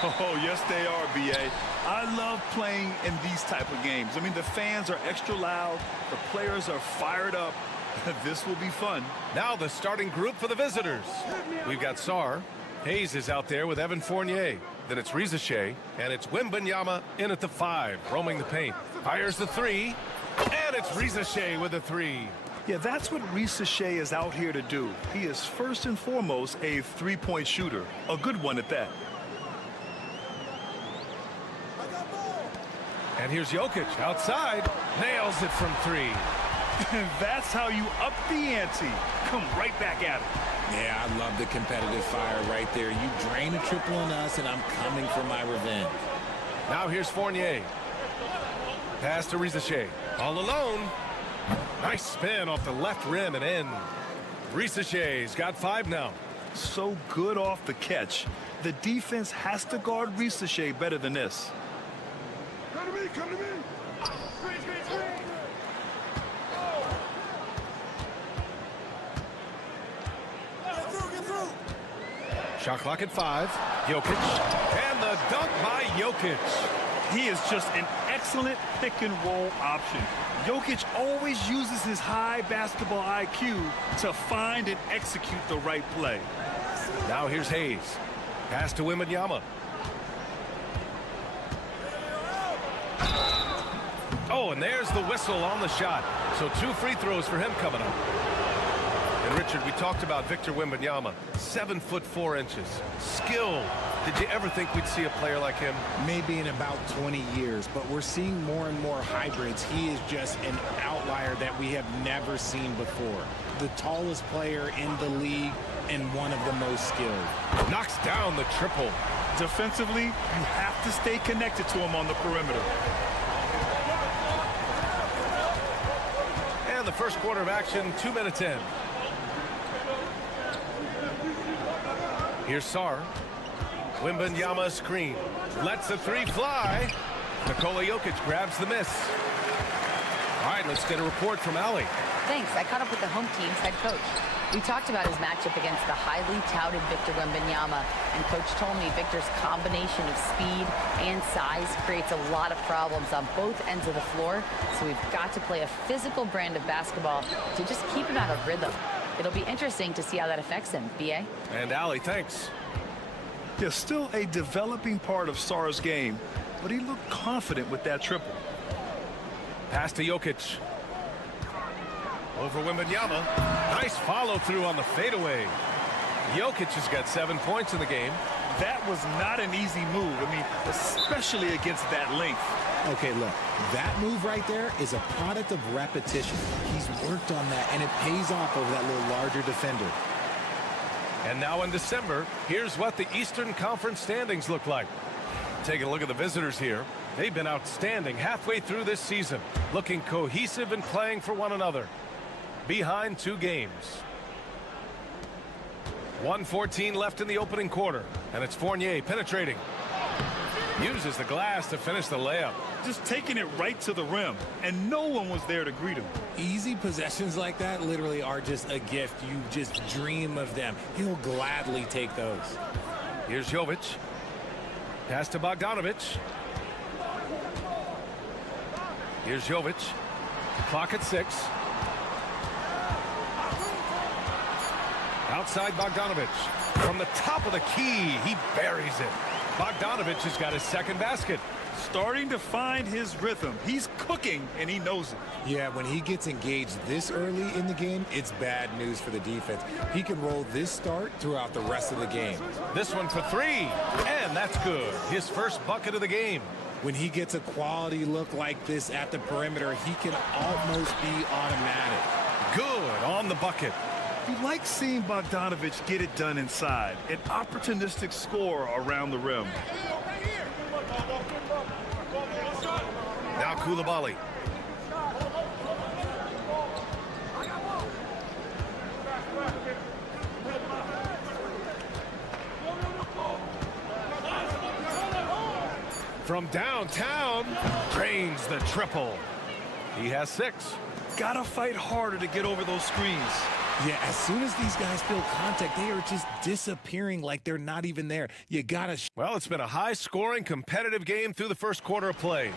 Oh, yes, they are, B.A. I love playing in these type of games. I mean, the fans are extra loud. The players are fired up. This will be fun. Now the starting group for the visitors. We've got Sarr. Hayes is out there with Evan Fournier. Then it's Rizashay, and it's Wembanyama in at the 5, roaming the paint. Fires the 3, and it's Rizashay with the 3. Yeah, that's what Rizashay is out here to do. He is first and foremost a three-point shooter, a good one at that. And here's Jokic outside, nails it from 3. That's how you up the ante. Come right back at it. Yeah, I love the competitive fire right there. You drain a triple on us, and I'm coming for my revenge. Now here's Fournier. Pass to Rizachet. All alone. Nice spin off the left rim and in. Rizachet's got 5 now. So good off the catch. The defense has to guard Rizachet better than this. Come to me, come to me. Get through. Shot clock at 5. Jokic. And the dunk by Jokic. He is just an excellent pick and roll option. Jokic always uses his high basketball IQ to find and execute the right play. Now here's Hayes. Pass to Wembanyama. Oh, and there's the whistle on the shot. So 2 free throws for him coming up. And Richard, we talked about Victor Wembanyama. 7'4". Skilled. Did you ever think we'd see a player like him? Maybe in about 20 years, but we're seeing more and more hybrids. He is just an outlier that we have never seen before. The tallest player in the league and one of the most skilled. Knocks down the triple. Defensively, you have to stay connected to him on the perimeter. And the first quarter of action, 2 minutes in. Here's Sarr. Wembanyama screen. Lets the 3 fly. Nikola Jokic grabs the miss. All right, let's get a report from Allie. Thanks. I caught up with the home team's head coach. We talked about his matchup against the highly touted Victor Wembanyama, and Coach told me Victor's combination of speed and size creates a lot of problems on both ends of the floor, so we've got to play a physical brand of basketball to just keep him out of rhythm. It'll be interesting to see how that affects him. B.A.? And Allie, thanks. There's still a developing part of Sarr's game, but he looked confident with that triple. Pass to Jokic. Over Wembanyama. Nice follow through on the fadeaway. Jokic has got 7 points in the game. That was not an easy move. I mean, especially against that length. Okay, look, that move right there is a product of repetition. He's worked on that, and it pays off over that little larger defender. And now in December, here's what the Eastern Conference standings look like. Taking a look at the visitors here. They've been outstanding halfway through this season, looking cohesive and playing for one another. Behind 2 games. 1:14 left in the opening quarter, and it's Fournier penetrating. Uses the glass to finish the layup. Just taking it right to the rim, and no one was there to greet him. Easy possessions like that literally are just a gift. You just dream of them. He'll gladly take those. Here's Jovic. Pass to Bogdanovic. Here's Jovic. Clock at 6. Outside Bogdanovic. From the top of the key, he buries it. Bogdanovic has got his second basket. Starting to find his rhythm. He's cooking, and he knows it. Yeah, when he gets engaged this early in the game, it's bad news for the defense. He can roll this start throughout the rest of the game. This one for 3, and that's good. His first bucket of the game. When he gets a quality look like this at the perimeter, he can almost be automatic. Good on the bucket. You like seeing Bogdanovic get it done inside. An opportunistic score around the rim. Now Coulibaly. From downtown, drains the triple. He has 6. Gotta fight harder to get over those screens. Yeah, as soon as these guys feel contact, they are just disappearing like they're not even there. You gotta... Well, it's been a high-scoring, competitive game through the first quarter of play.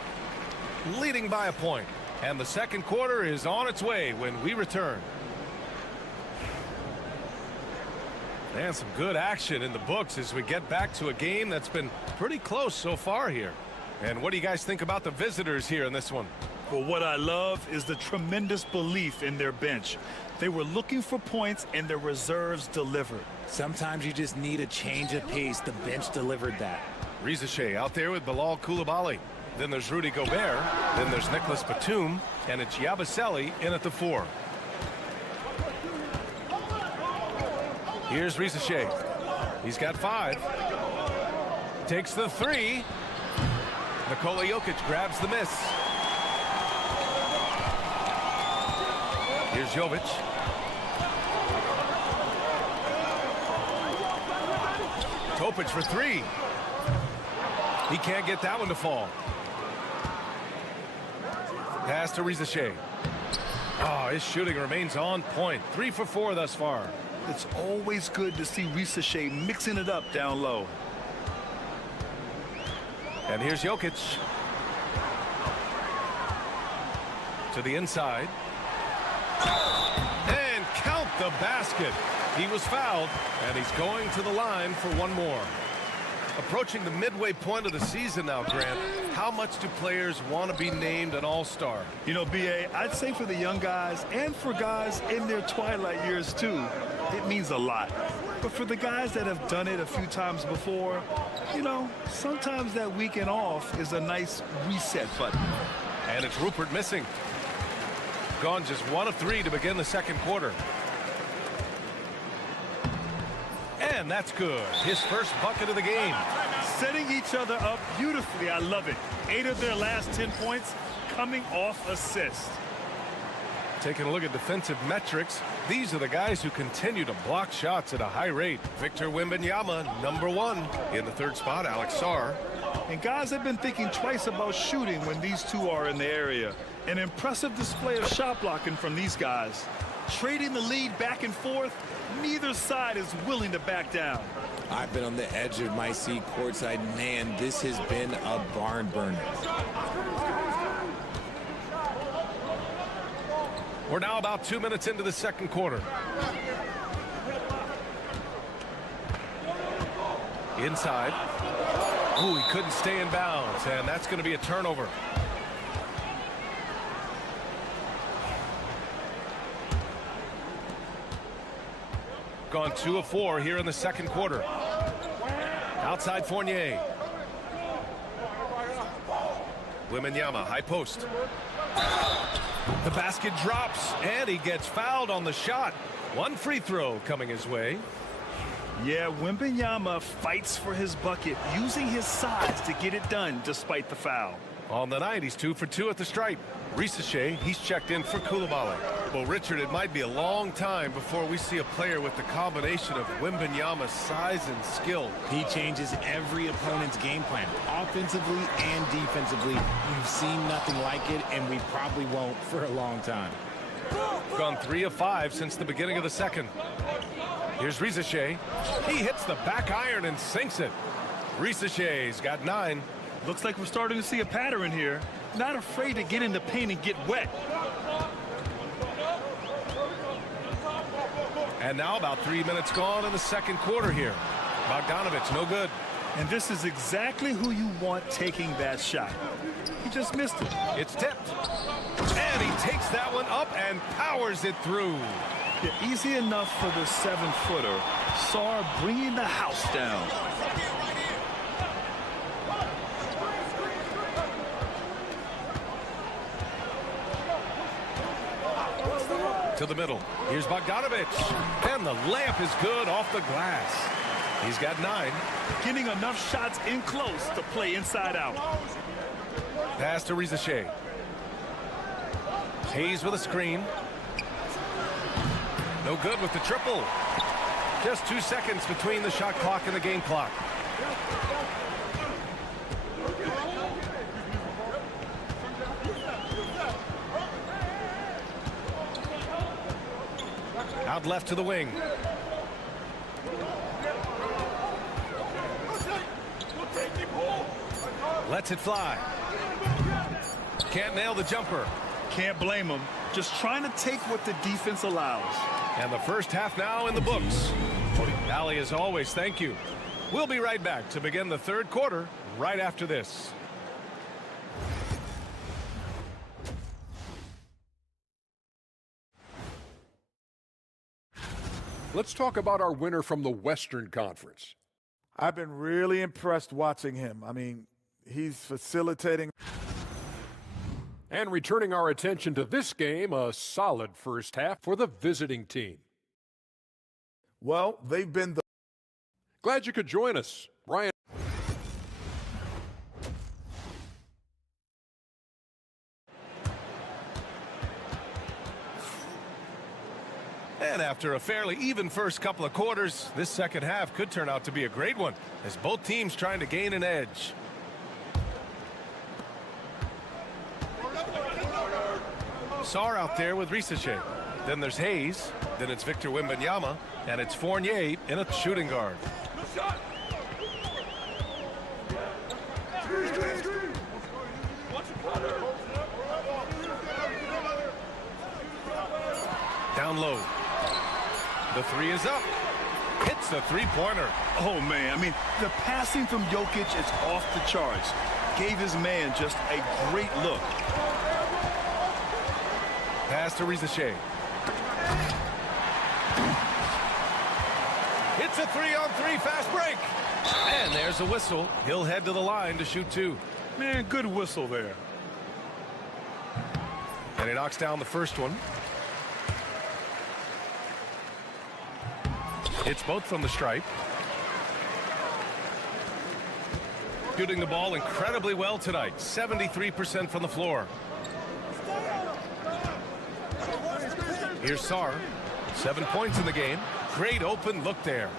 Leading by a point. And the second quarter is on its way when we return. And some good action in the books as we get back to a game that's been pretty close so far here. And what do you guys think about the visitors here in this one? Well, what I love is the tremendous belief in their bench. They were looking for points, and their reserves delivered. Sometimes you just need a change of pace. The bench delivered that. Rizachet out there with Bilal Coulibaly. Then there's Rudy Gobert. Then there's Nicholas Batum. And it's Yabusele in at the 4. Here's Risache. He's got 5. Takes the 3. Nikola Jokic grabs the miss. Here's Jovic. Topic for 3. He can't get that one to fall. Pass to Risache. Oh, his shooting remains on point. 3 for 4 thus far. It's always good to see Risache mixing it up down low. And here's Jokic. To the inside. And count the basket. He was fouled, and he's going to the line for one more. Approaching the midway point of the season now, Grant. How much do players want to be named an all-star? You know, B.A., I'd say for the young guys and for guys in their twilight years, too, it means a lot. But for the guys that have done it a few times before, you know, sometimes that weekend off is a nice reset button. And it's Rupert missing. Gone just 1 of 3 to begin the second quarter. And that's good. His first bucket of the game. Setting each other up beautifully. I love it. 8 of their last 10 points coming off assists. Taking a look at defensive metrics, these are the guys who continue to block shots at a high rate. Victor Wembanyama, #1. In the third spot, Alex Sarr. And guys have been thinking twice about shooting when these two are in the area. An impressive display of shot blocking from these guys. Trading the lead back and forth, neither side is willing to back down. I've been on the edge of my seat courtside. Man, this has been a barn burner. We're now about 2 minutes into the second quarter. Inside. Ooh, he couldn't stay in bounds, and that's going to be a turnover. Gone 2 of 4 here in the second quarter. Outside Fournier. Wembanyama, high post. The basket drops, and he gets fouled on the shot. 1 free throw coming his way. Yeah, Wembanyama fights for his bucket, using his size to get it done despite the foul. On the night, he's 2 for 2 at the stripe. Risache, he's checked in for Coulibaly. Well, Richard, it might be a long time before we see a player with the combination of Wembanyama's size and skill. He changes every opponent's game plan, offensively and defensively. You've seen nothing like it, and we probably won't for a long time. Gone 3 of 5 since the beginning of the second. Here's Risache. He hits the back iron and sinks it. Risache's got 9. Looks like we're starting to see a pattern here. Not afraid to get in the paint and get wet. And now about 3 minutes gone in the second quarter here. Bogdanovic, no good. And this is exactly who you want taking that shot. He just missed it. It's tipped. And he takes that one up and powers it through. Yeah, easy enough for the 7-footer. Sarr bringing the house down. To the middle. Here's Bogdanovic. And the layup is good off the glass. He's got 9. Getting enough shots in close to play inside out. Pass to Risache. Hayes with a screen. No good with the triple. Just 2 seconds between the shot clock and the game clock. Out left to the wing. Lets it fly. Can't nail the jumper. Can't blame him. Just trying to take what the defense allows. And the first half now in the books. Allie, as always, thank you. We'll be right back to begin the third quarter right after this. Let's talk about our winner from the Western Conference. I've been really impressed watching him. I mean, he's facilitating. And returning our attention to this game, a solid first half for the visiting team. Well, they've been the... Glad you could join us, Ryan. And after a fairly even first couple of quarters, this second half could turn out to be a great one as both teams trying to gain an edge. Sarr out there with Risache. Then there's Hayes. Then it's Victor Wembanyama. And it's Fournier in a shooting guard. Down low. The three is up. Hits the three-pointer. Oh, man. I mean, the passing from Jokic is off the charts. Gave his man just a great look. Pass to Risache. It's a 3-on-3 fast break. And there's a whistle. He'll head to the line to shoot two. Man, good whistle there. And he knocks down the first one. It's both from the stripe. Shooting the ball incredibly well tonight. 73% from the floor. Here's Sarr. 7 points in the game. Great open look there.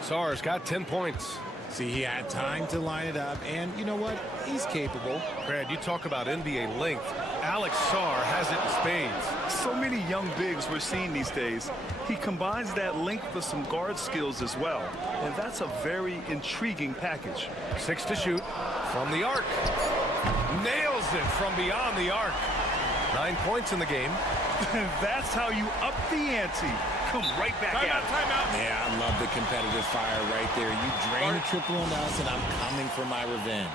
Sarr's got 10 points. See, he had time to line it up, and you know what? He's capable. Brad, you talk about NBA length. Alex Sarr has it in spades. So many young bigs we're seeing these days. He combines that length with some guard skills as well, and that's a very intriguing package. 6 to shoot from the arc. Nails it from beyond the arc. 9 points in the game. That's how you up the ante. Come right back at it. Timeout. Yeah, I love the competitive fire right there. You drain the triple on us, and I'm coming for my revenge.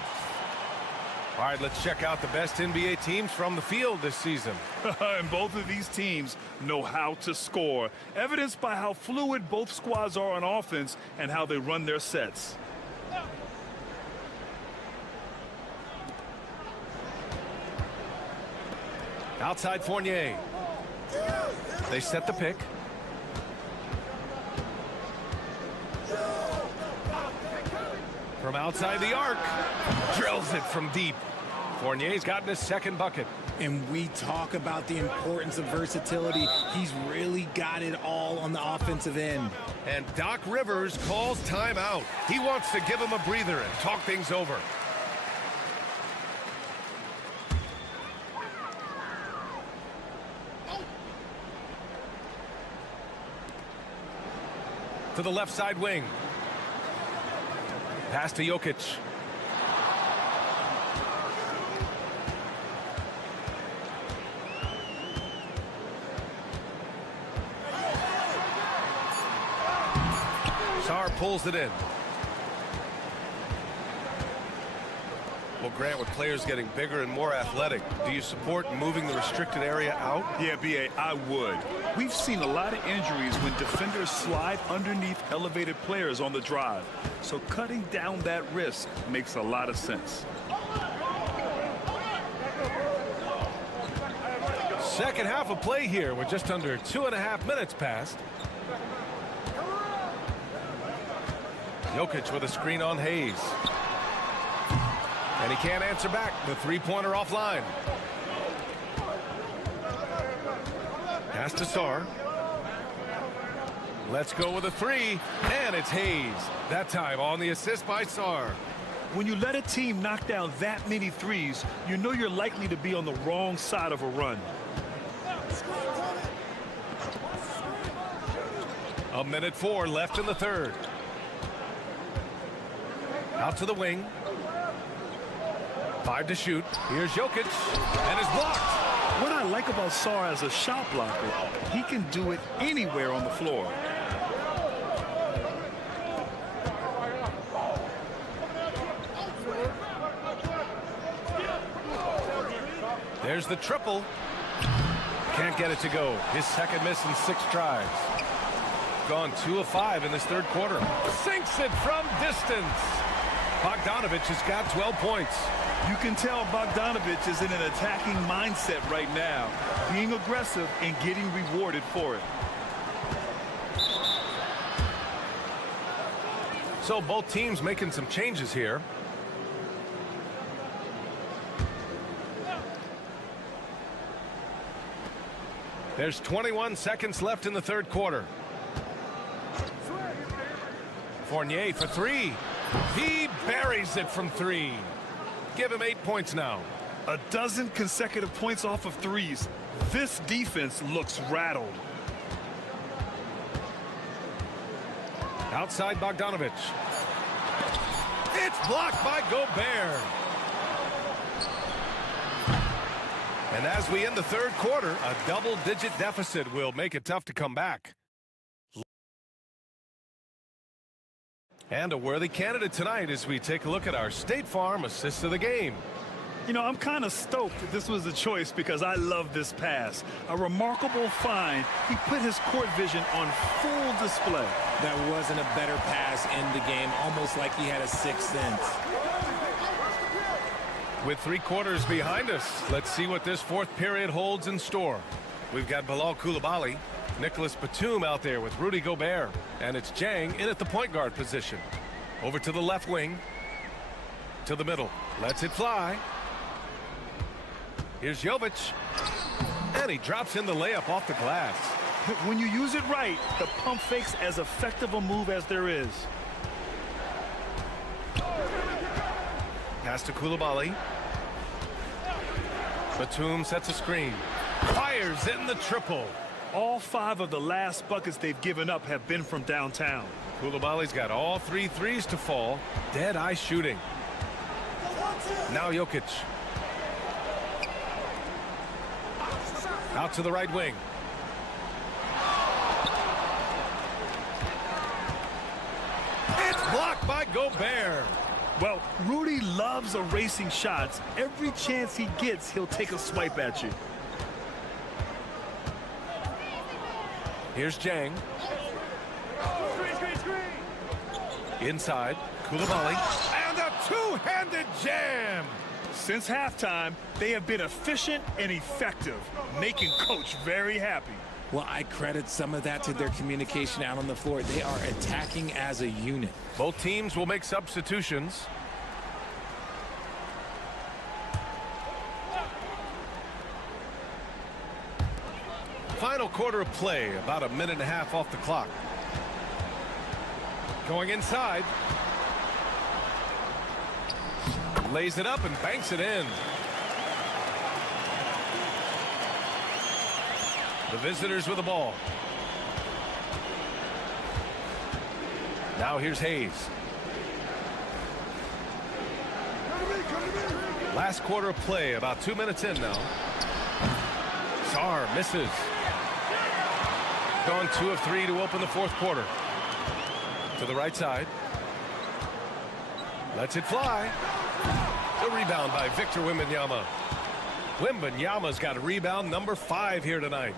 All right, let's check out the best NBA teams from the field this season. And both of these teams know how to score, evidenced by how fluid both squads are on offense and how they run their sets. Outside Fournier. They set the pick. From outside the arc. Drills it from deep. Fournier's gotten his second bucket. And we talk about the importance of versatility. He's really got it all on the offensive end. And Doc Rivers calls timeout. He wants to give him a breather and talk things over. To the left side wing. Pass to Jokic. Sarr pulls it in. Well, Grant, with players getting bigger and more athletic, do you support moving the restricted area out? Yeah, B.A., I would. We've seen a lot of injuries when defenders slide underneath elevated players on the drive. So cutting down that risk makes a lot of sense. Second half of play here with just under 2.5 minutes passed. Jokic with a screen on Hayes. And he can't answer back. The three-pointer offline. Pass to Sarr. Let's go with a three. And it's Hayes. That time on the assist by Sarr. When you let a team knock down that many threes, you know you're likely to be on the wrong side of a run. A minute 4 left in the third. Out to the wing. 5 to shoot. Here's Jokic, and is blocked. What I like about Sarr as a shot blocker, he can do it anywhere on the floor. There's the triple. Can't get it to go. His second miss in 6 tries. Gone 2 of 5 in this third quarter. Sinks it from distance. Bogdanovich has got 12 points. You can tell Bogdanovich is in an attacking mindset right now, being aggressive and getting rewarded for it. So both teams making some changes here. There's 21 seconds left in the third quarter. Fournier for three. He buries it from three. Give him 8 points now. A dozen consecutive points off of threes. This defense looks rattled. Outside Bogdanovich. It's blocked by Gobert. And as we end the third quarter, a double-digit deficit will make it tough to come back. And a worthy candidate tonight as we take a look at our State Farm assist of the game. You know, I'm kind of stoked that this was a choice because I love this pass. A remarkable find. He put his court vision on full display. That wasn't a better pass in the game, almost like he had a sixth sense. With 3 quarters behind us, let's see what this fourth period holds in store. We've got Bilal Coulibaly, Nicholas Batum out there with Rudy Gobert, and it's Jang in at the point guard position. Over to the left wing, to the middle, lets it fly. Here's Jovic, and he drops in the layup off the glass. When you use it right, the pump fake's as effective a move as there is. Pass to Coulibaly. Batum sets a screen. Fires in the triple. All 5 of the last buckets they've given up have been from downtown. Coulibaly's got all 3 threes to fall. Dead-eye shooting. Now Jokic. Out to the right wing. It's blocked by Gobert. Well, Rudy loves erasing shots. Every chance he gets, he'll take a swipe at you. Here's Jang. Inside, Coulibaly. And a two-handed jam. Since halftime, they have been efficient and effective, making Coach very happy. Well, I credit some of that to their communication out on the floor. They are attacking as a unit. Both teams will make substitutions. Final quarter of play, about a minute and a half off the clock. Going inside. Lays it up and banks it in. The visitors with the ball. Now here's Hayes. Last quarter of play, about 2 minutes in now. Sarr misses. Gone 2 of 3 to open the fourth quarter. To the right side. Lets it fly. The rebound by Victor Wembanyama. Wembanyama's got a rebound number 5 here tonight.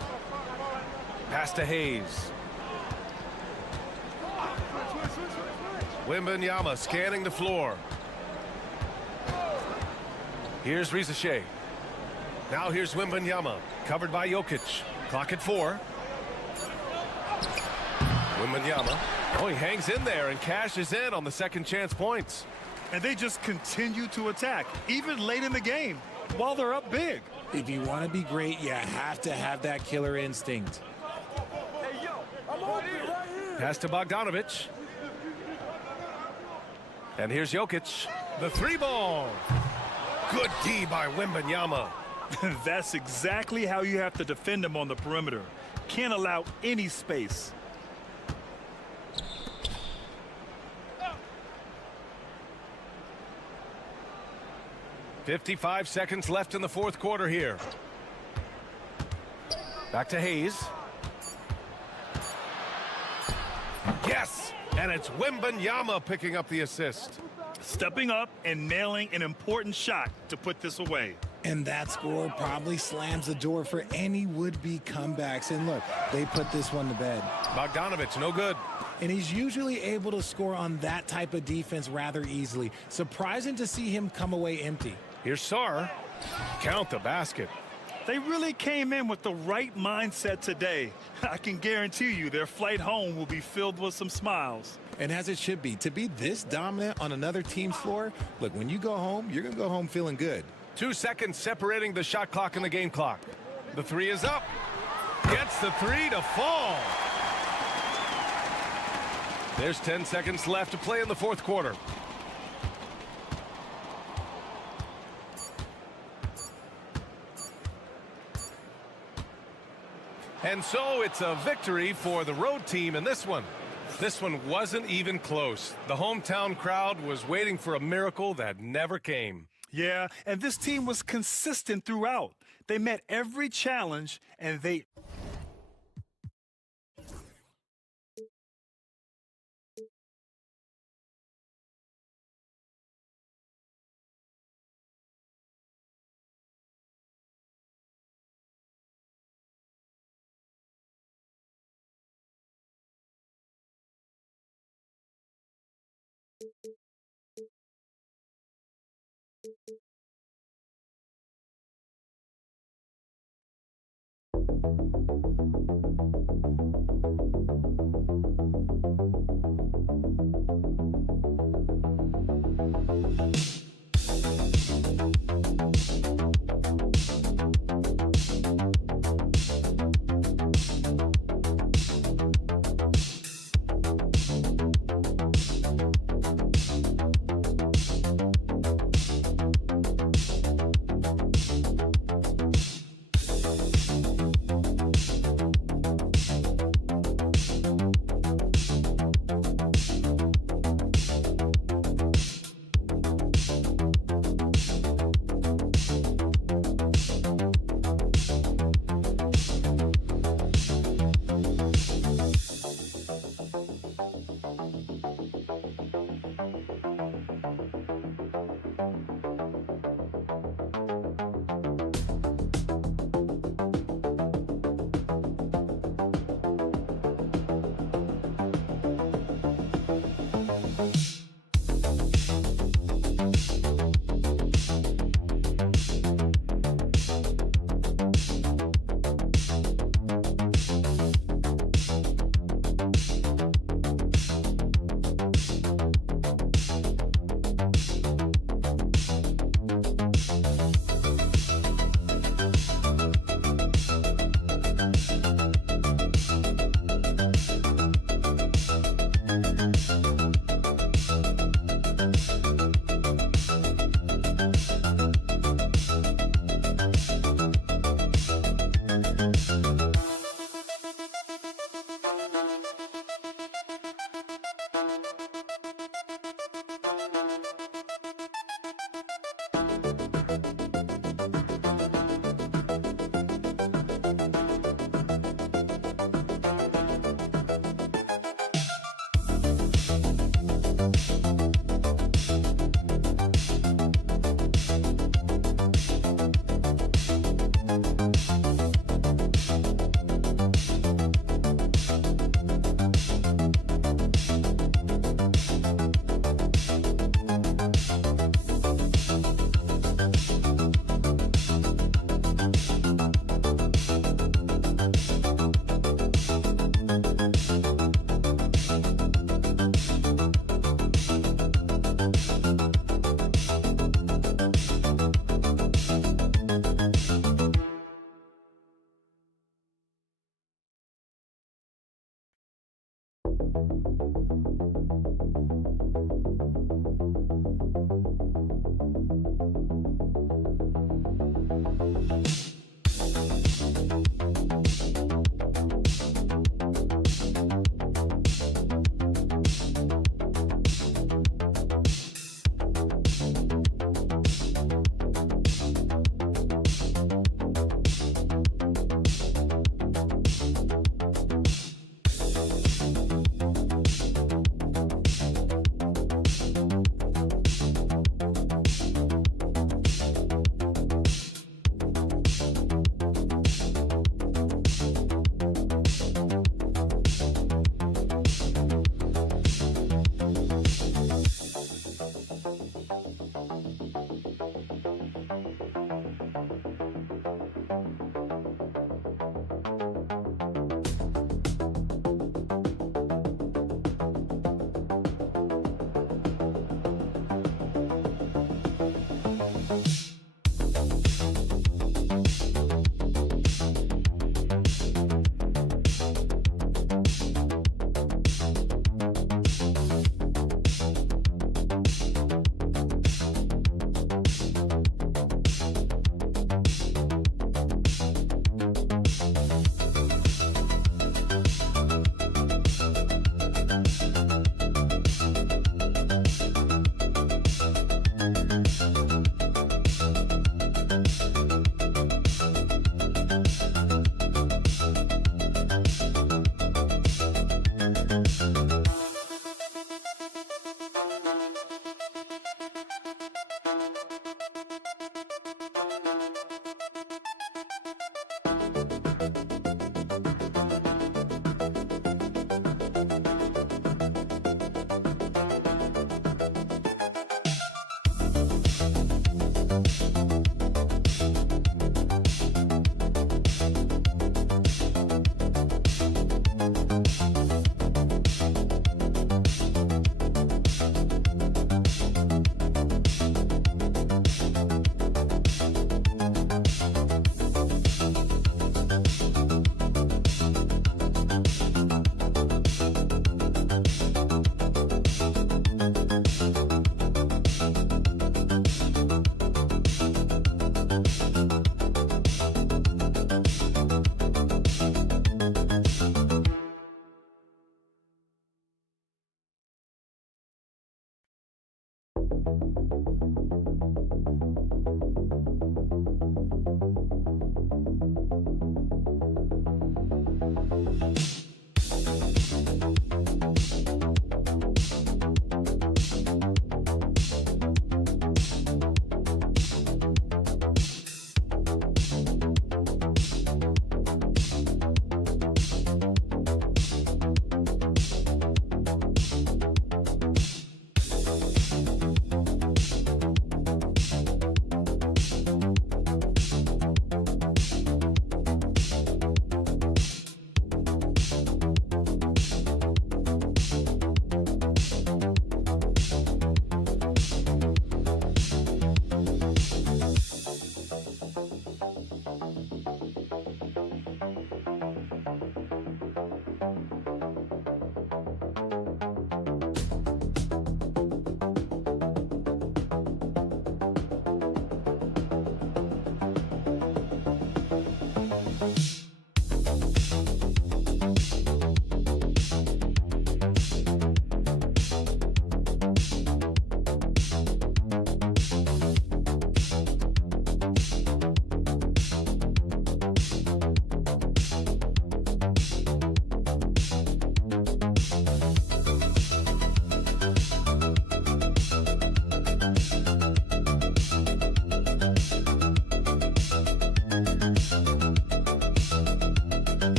Pass to Hayes. Wembanyama scanning the floor. Here's Rizachet. Now here's Wembanyama, covered by Jokic. Clock at 4. Wembanyama. Oh, he hangs in there and cashes in on the second chance points. And they just continue to attack, even late in the game, while they're up big. If you want to be great, you have to have that killer instinct. Hey, yo, I'm open right here. Pass to Bogdanovich. And here's Jokic. The 3-ball. Good D by Wembanyama. That's exactly how you have to defend him on the perimeter. Can't allow any space. .55 seconds left in the fourth quarter here. Back to Hayes. Yes! And it's Wembanyama picking up the assist. Stepping up and nailing an important shot to put this away. And that score probably slams the door for any would-be comebacks. And look, they put this one to bed. Bogdanovich, no good. And he's usually able to score on that type of defense rather easily. Surprising to see him come away empty. Here's Sarr. Count the basket. They really came in with the right mindset today. I can guarantee you their flight home will be filled with some smiles. And as it should be, to be this dominant on another team's floor, look, when you go home, you're going to go home feeling good. 2 seconds separating the shot clock and the game clock. The three is up. Gets the three to fall. There's 10 seconds left to play in the fourth quarter. And so it's a victory for the road team in this one. This one wasn't even close. The hometown crowd was waiting for a miracle that never came. Yeah, and this team was consistent throughout. They met every challenge, and they...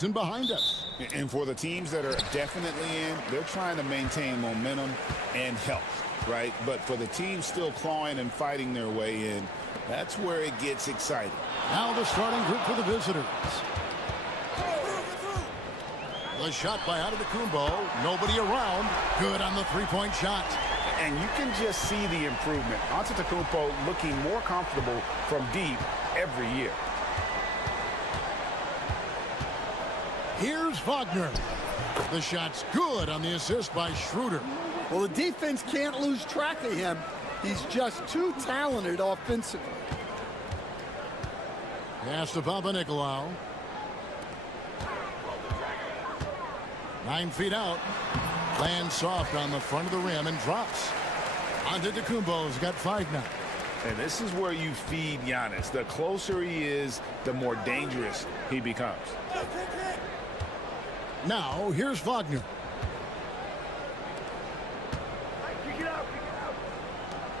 season behind us. And for the teams that are definitely in, they're trying to maintain momentum and health, right? But for the teams still clawing and fighting their way in, that's where it gets exciting. Now the starting group for the visitors. The shot by Antetokounmpo. Nobody around. Good on the three-point shot. And you can just see the improvement. Antetokounmpo looking more comfortable from deep every year. Here's Wagner. The shot's good on the assist by Schroeder. Well, the defense can't lose track of him. He's just too talented offensively. Pass to Papanikolaou. 9 feet out. Lands soft on the front of the rim and drops. Antetokounmpo's got 5 now. And this is where you feed Giannis. The closer he is, the more dangerous he becomes. Now, here's Wagner.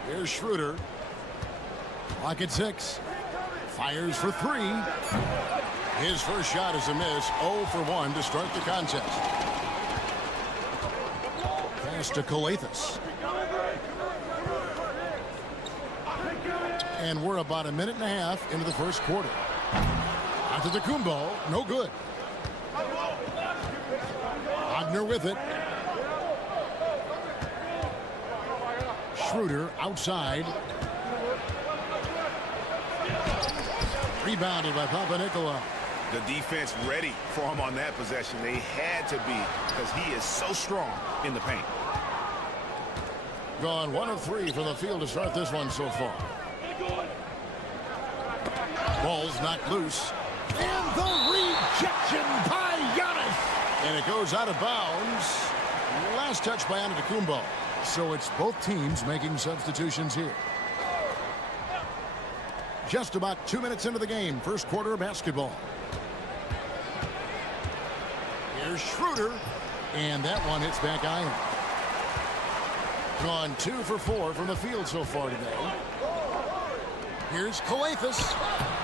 Here's Schroeder. Clock at 6. Fires for 3. His first shot is a miss. 0 for 1 to start the contest. Pass to Calathes. And we're about a minute and a half into the first quarter. Antetokounmpo, no good. Wagner with it. Schroeder outside. Rebounded by Papanikolaou. The defense ready for him on that possession. They had to be because he is so strong in the paint. Gone 1 of 3 from the field to start this one so far. Ball's knocked loose. And the rejection by Giannis. And it goes out of bounds. Last touch by Antetokounmpo. So it's both teams making substitutions here. Just about 2 minutes into the game. First quarter of basketball. Here's Schroeder. And that one hits back iron. Gone 2 for 4 from the field so far today. Here's Calathes.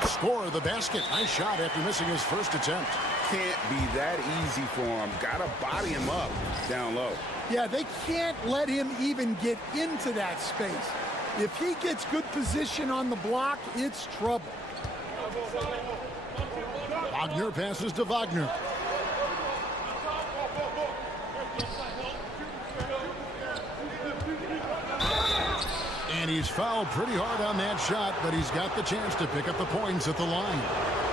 Score of the basket. Nice shot after missing his first attempt. can't be that easy for him. Got to body him up down low. Yeah, they can't let him even get into that space. If he gets good position on the block, it's trouble. Wagner passes to Wagner. And he's fouled pretty hard on that shot, but he's got the chance to pick up the points at the line.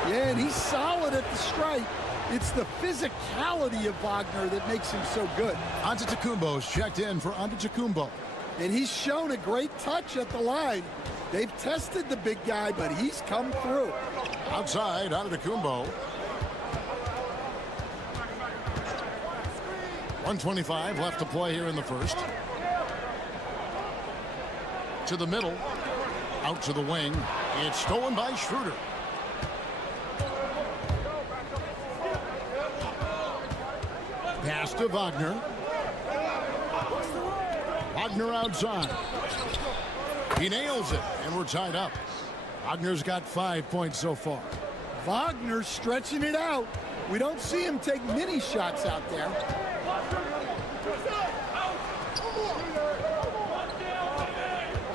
Yeah, and he's solid at the stripe. It's the physicality of Wagner that makes him so good. Antetokounmpo's checked in for Antetokounmpo. And he's shown a great touch at the line. They've tested the big guy, but he's come through. Outside, Antetokounmpo. 1:25 left to play here in the first. To the middle. Out to the wing. It's stolen by Schroeder. Pass to Wagner. Wagner outside. He nails it, and we're tied up. Wagner's got 5 points so far. Wagner's stretching it out. We don't see him take many shots out there.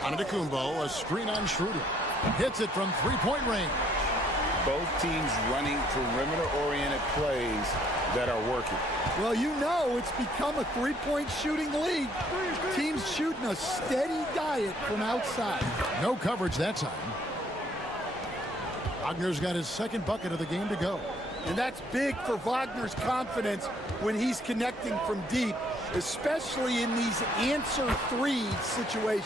Antetokounmpo, a screen on Schroeder. Hits it from three-point range. Both teams running perimeter-oriented plays that are working. Well, you know it's become a three-point shooting league. Teams shooting a steady diet from outside. No coverage that time. Wagner's got his second bucket of the game to go. And that's big for Wagner's confidence when he's connecting from deep, especially in these answer three situations.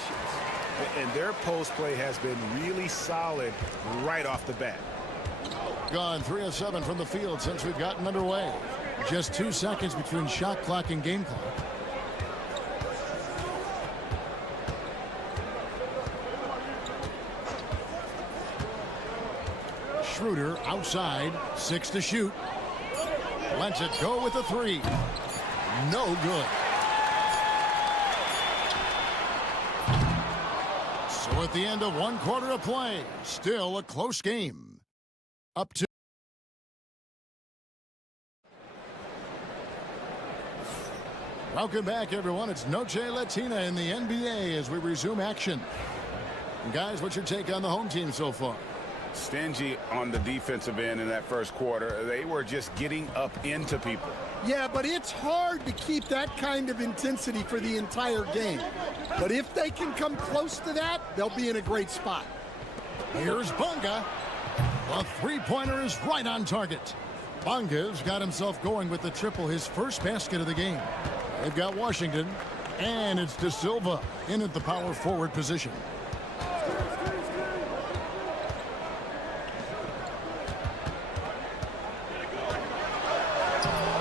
And their post play has been really solid right off the bat. Gone 3 of 7 from the field since we've gotten underway. Just 2 seconds between shot clock and game clock. Schroeder outside, 6 to shoot. Lets it go with a 3. No good. So at the end of 1 quarter of play, still a close game. Up to welcome back, everyone. It's Noche Latina in the NBA as we resume action. And guys, what's your take on the home team so far? Stingy on the defensive end in that first quarter. They were just getting up into people. Yeah, but it's hard to keep that kind of intensity for the entire game. But if they can come close to that, they'll be in a great spot. Here's Bunga. The three-pointer is right on target. Bunga's got himself going with the triple, his first basket of the game. They've got Washington, and it's De Silva in at the power forward position.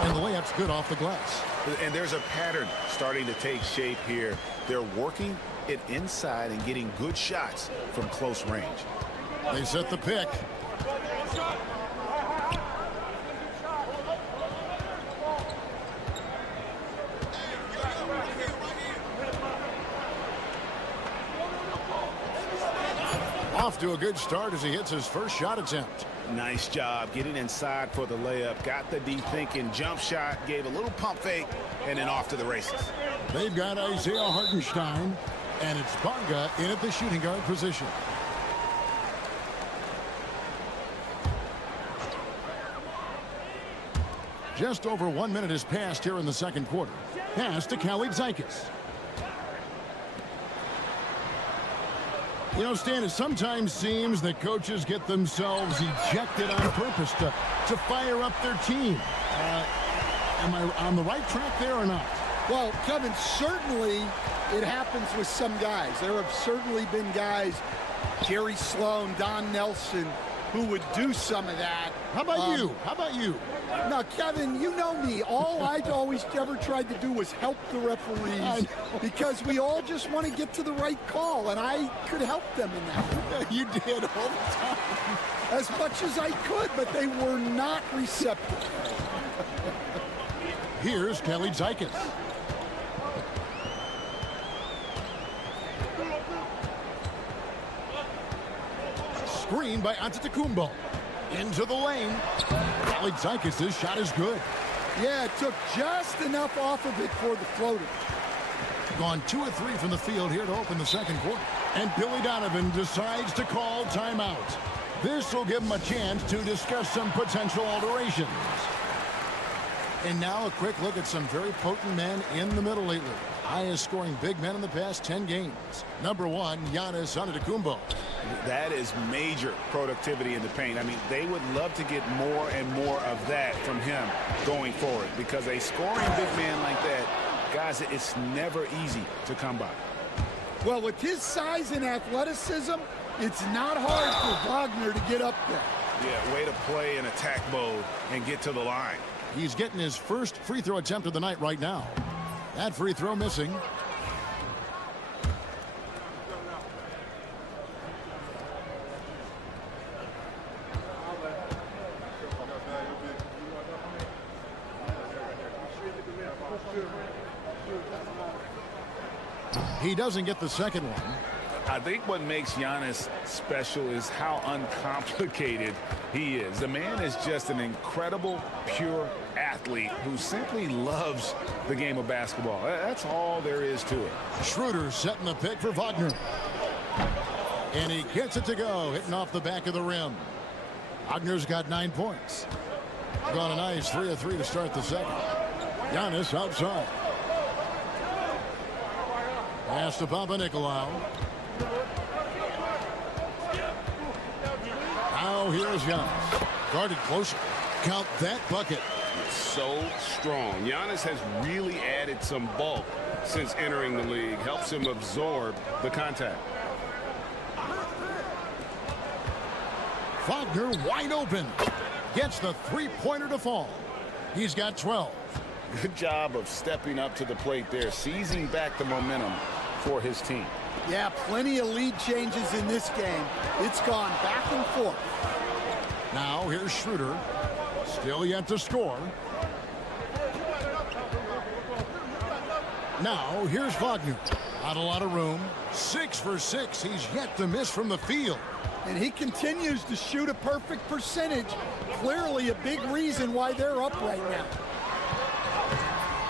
And the layup's good off the glass. And there's a pattern starting to take shape here. They're working it inside and getting good shots from close range. They set the pick. Off to a good start as he hits his first shot attempt. Nice job getting inside for the layup. Got the D thinking, jump shot, gave a little pump fake, and then off to the races. They've got Isaiah Hartenstein, and it's Bunga in at the shooting guard position. Just over 1 minute has passed here in the second quarter. Pass to Kalaitzakis. You know, Stan, it sometimes seems that coaches get themselves ejected on purpose to fire up their team. Am I on the right track there or not? Well, Kevin, certainly it happens with some guys. There have certainly been guys, Jerry Sloan, Don Nelson, who would do some of that. How about you? How about you? Now, Kevin, you know me. All I always ever tried to do was help the referees because we all just want to get to the right call, and I could help them in that. You did all the time. As much as I could, but they were not receptive. Here's Kalaitzakis. Screen by Antetokounmpo. Into the lane. Alexakis' shot is good. Yeah, it took just enough off of it for the floater. Gone 2 of 3 from the field here to open the second quarter. And Billy Donovan decides to call timeout. This will give him a chance to discuss some potential alterations. And now a quick look at some very potent men in the middle lately. Highest scoring big men in the past 10 games. Number 1, Giannis Antetokounmpo. That is major productivity in the paint. I mean, they would love to get more and more of that from him going forward, because a scoring big man like that, guys, it's never easy to come by. Well, with his size and athleticism, it's not hard for Wagner to get up there. Yeah, way to play in attack mode and get to the line. He's getting his first free throw attempt of the night right now. That free throw missing. He doesn't get the second one. I think what makes Giannis special is how uncomplicated he is. The man is just an incredible, pure athlete who simply loves the game of basketball. That's all there is to it. Schroeder setting the pick for Wagner. And he gets it to go, hitting off the back of the rim. Wagner's got 9 points. Gone a nice 3 of 3 to start the second. Giannis outside. Pass to Papanikolaou. Now here's Giannis. Guarded closer. Count that bucket. It's so strong. Giannis has really added some bulk since entering the league. Helps him absorb the contact. Wagner wide open. Gets the three-pointer to fall. He's got 12. Good job of stepping up to the plate there, seizing back the momentum for his team. Yeah, plenty of lead changes in this game. It's gone back and forth. Now here's Schroeder. Still yet to score. Now here's Wagner. Not a lot of room. 6 for 6. He's yet to miss from the field. And he continues to shoot a perfect percentage. Clearly a big reason why they're up right now.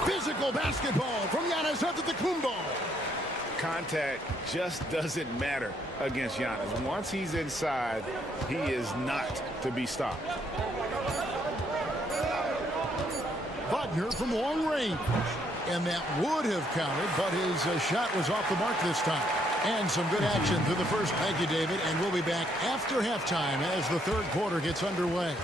Physical basketball from Giannis Antetokounmpo. Contact just doesn't matter against Giannis. Once he's inside, he is not to be stopped. Wagner from long range. And that would have counted, but his shot was off the mark this time. And some good action through the first. Thank you, David. And we'll be back after halftime as the third quarter gets underway.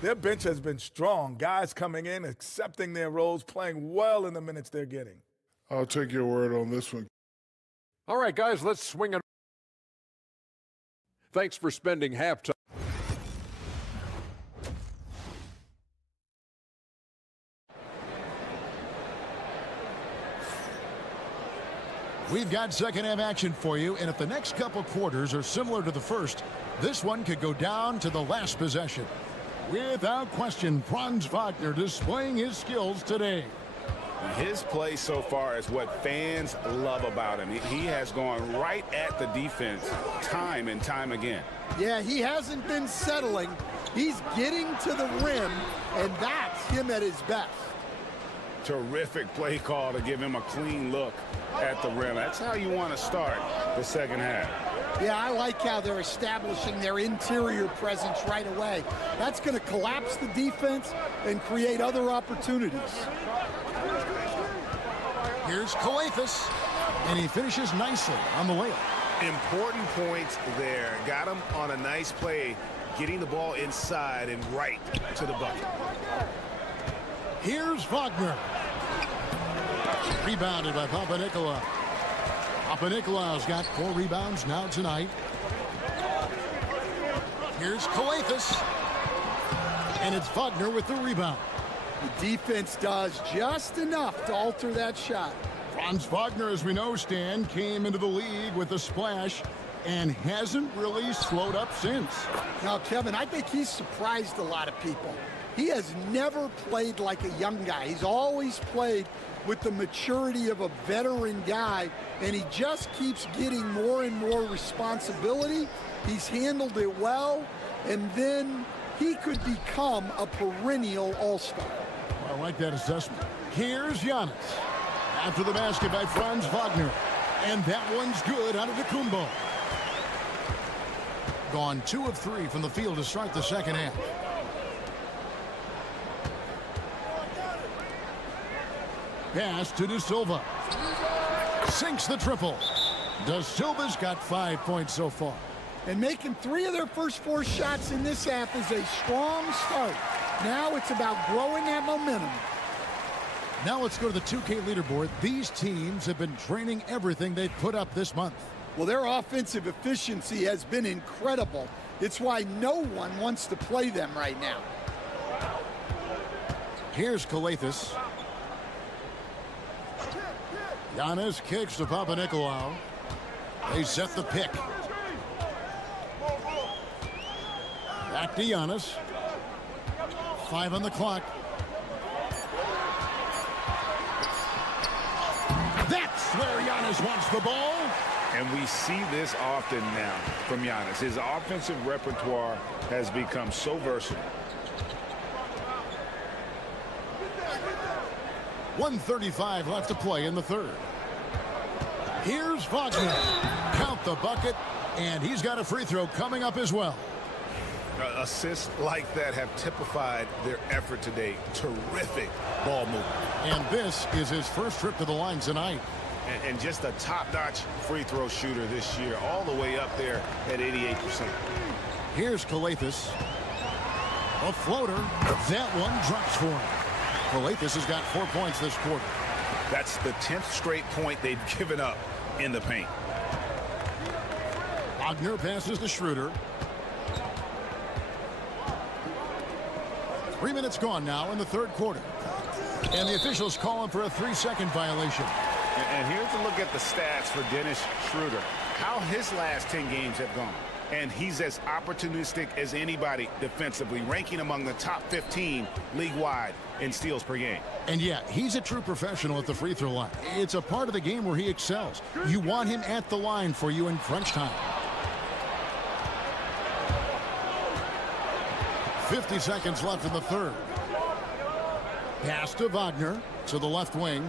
Their bench has been strong. Guys coming in, accepting their roles, playing well in the minutes they're getting. I'll take your word on this one. All right, guys, let's swing it. Thanks for spending halftime. We've got second half action for you, and if the next couple quarters are similar to the first, this one could go down to the last possession. Without question, Franz Wagner displaying his skills today. His play so far is what fans love about him. He has gone right at the defense time and time again. Yeah, he hasn't been settling. He's getting to the rim, and that's him at his best. Terrific play call to give him a clean look at the rim. That's how you want to start the second half. Yeah, I like how they're establishing their interior presence right away. That's going to collapse the defense and create other opportunities. Here's Coathis, and he finishes nicely on the layup. Important points there. Got him on a nice play, getting the ball inside and right to the bucket. Here's Wagner. Rebounded by Papanikolaou. Papanikolaou's got 4 rebounds now tonight. Here's Coathis. And it's Wagner with the rebound. The defense does just enough to alter that shot. Franz Wagner, as we know, Stan, came into the league with a splash and hasn't really slowed up since. Now, Kevin, I think he's surprised a lot of people. He has never played like a young guy. He's always played with the maturity of a veteran guy, and he just keeps getting more and more responsibility. He's handled it well, and then he could become a perennial all-star. I like that assessment. Here's Giannis. After the basket by Franz Wagner. And that one's good out of the Kumbo. Gone 2 of 3 from the field to start the second half. Pass to De Silva. Sinks the triple. De Silva's got 5 points so far. And making 3 of their first 4 shots in this half is a strong start. Now it's about growing that momentum. Now let's go to the 2K leaderboard. These teams have been training everything they've put up this month. Well, their offensive efficiency has been incredible. It's why no one wants to play them right now. Here's Kalathis. Giannis kicks to Papanikolaou. They set the pick. Back to Giannis. 5 on the clock. That's where Giannis wants the ball. And we see this often now from Giannis. His offensive repertoire has become so versatile. 1:35 left to play in the third. Here's Wagner. Count the bucket, and he's got a free throw coming up as well. Assists like that have typified their effort today. Terrific ball movement. And this is his first trip to the line tonight. And just a top-notch free throw shooter this year, all the way up there at 88%. Here's Kalathis. A floater. That one drops for him. Kalathis has got 4 points this quarter. That's the 10th straight point they've given up in the paint. Wagner passes to Schroeder. 3 minutes gone now in the third quarter. And the officials calling for a 3-second violation. And here's a look at the stats for Dennis Schroeder. How his last 10 games have gone. And he's as opportunistic as anybody defensively, ranking among the top 15 league-wide in steals per game. And yeah, he's a true professional at the free throw line. It's a part of the game where he excels. You want him at the line for you in crunch time. 50 seconds left in the third. Pass to Wagner to the left wing.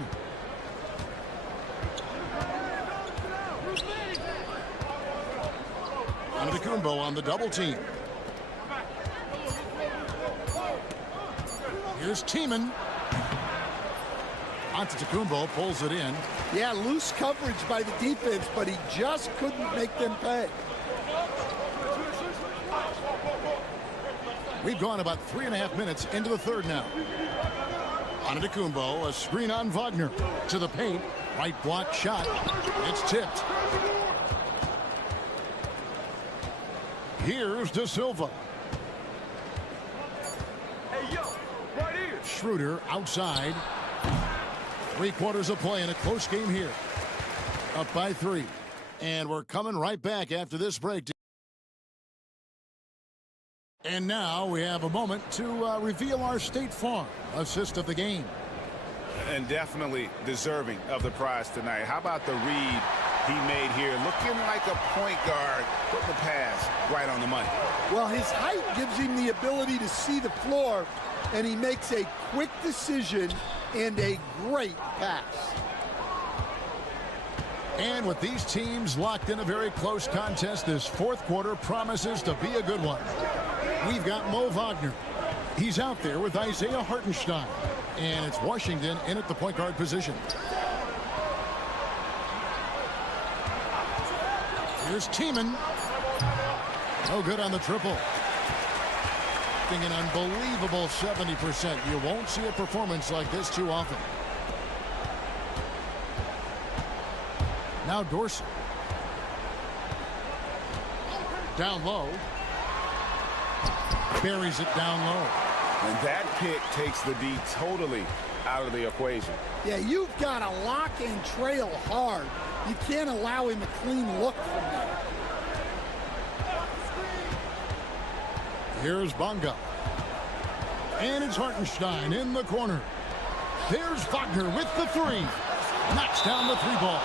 Antetokounmpo on the double team. Here's Tiemann. Antetokounmpo pulls it in. Yeah, loose coverage by the defense, but he just couldn't make them pay. We've gone about 3.5 minutes into the third now. Antetokounmpo, a screen on Wagner. To the paint. Right block shot. It's tipped. Here's De Silva. Hey, yo, right here. Schroeder outside. 3 quarters of play in a close game here. Up by 3. And we're coming right back after this break. And now we have a moment to reveal our State Farm assist of the game. And definitely deserving of the prize tonight. How about the read he made here? Looking like a point guard. Put the pass right on the money. Well, his height gives him the ability to see the floor, and he makes a quick decision and a great pass. And with these teams locked in a very close contest, this fourth quarter promises to be a good one. We've got Mo Wagner. He's out there with Isaiah Hartenstein. And it's Washington in at the point guard position. Here's Tiemann. No good on the triple. An unbelievable 70%. You won't see a performance like this too often. Now Dorsey. Down low. Buries it down low. And that pick takes the D totally out of the equation. Yeah, you've got to lock and trail hard. You can't allow him a clean look from there. Here's Bonga. And it's Hartenstein in the corner. There's Wagner with the three. Knocks down the three ball.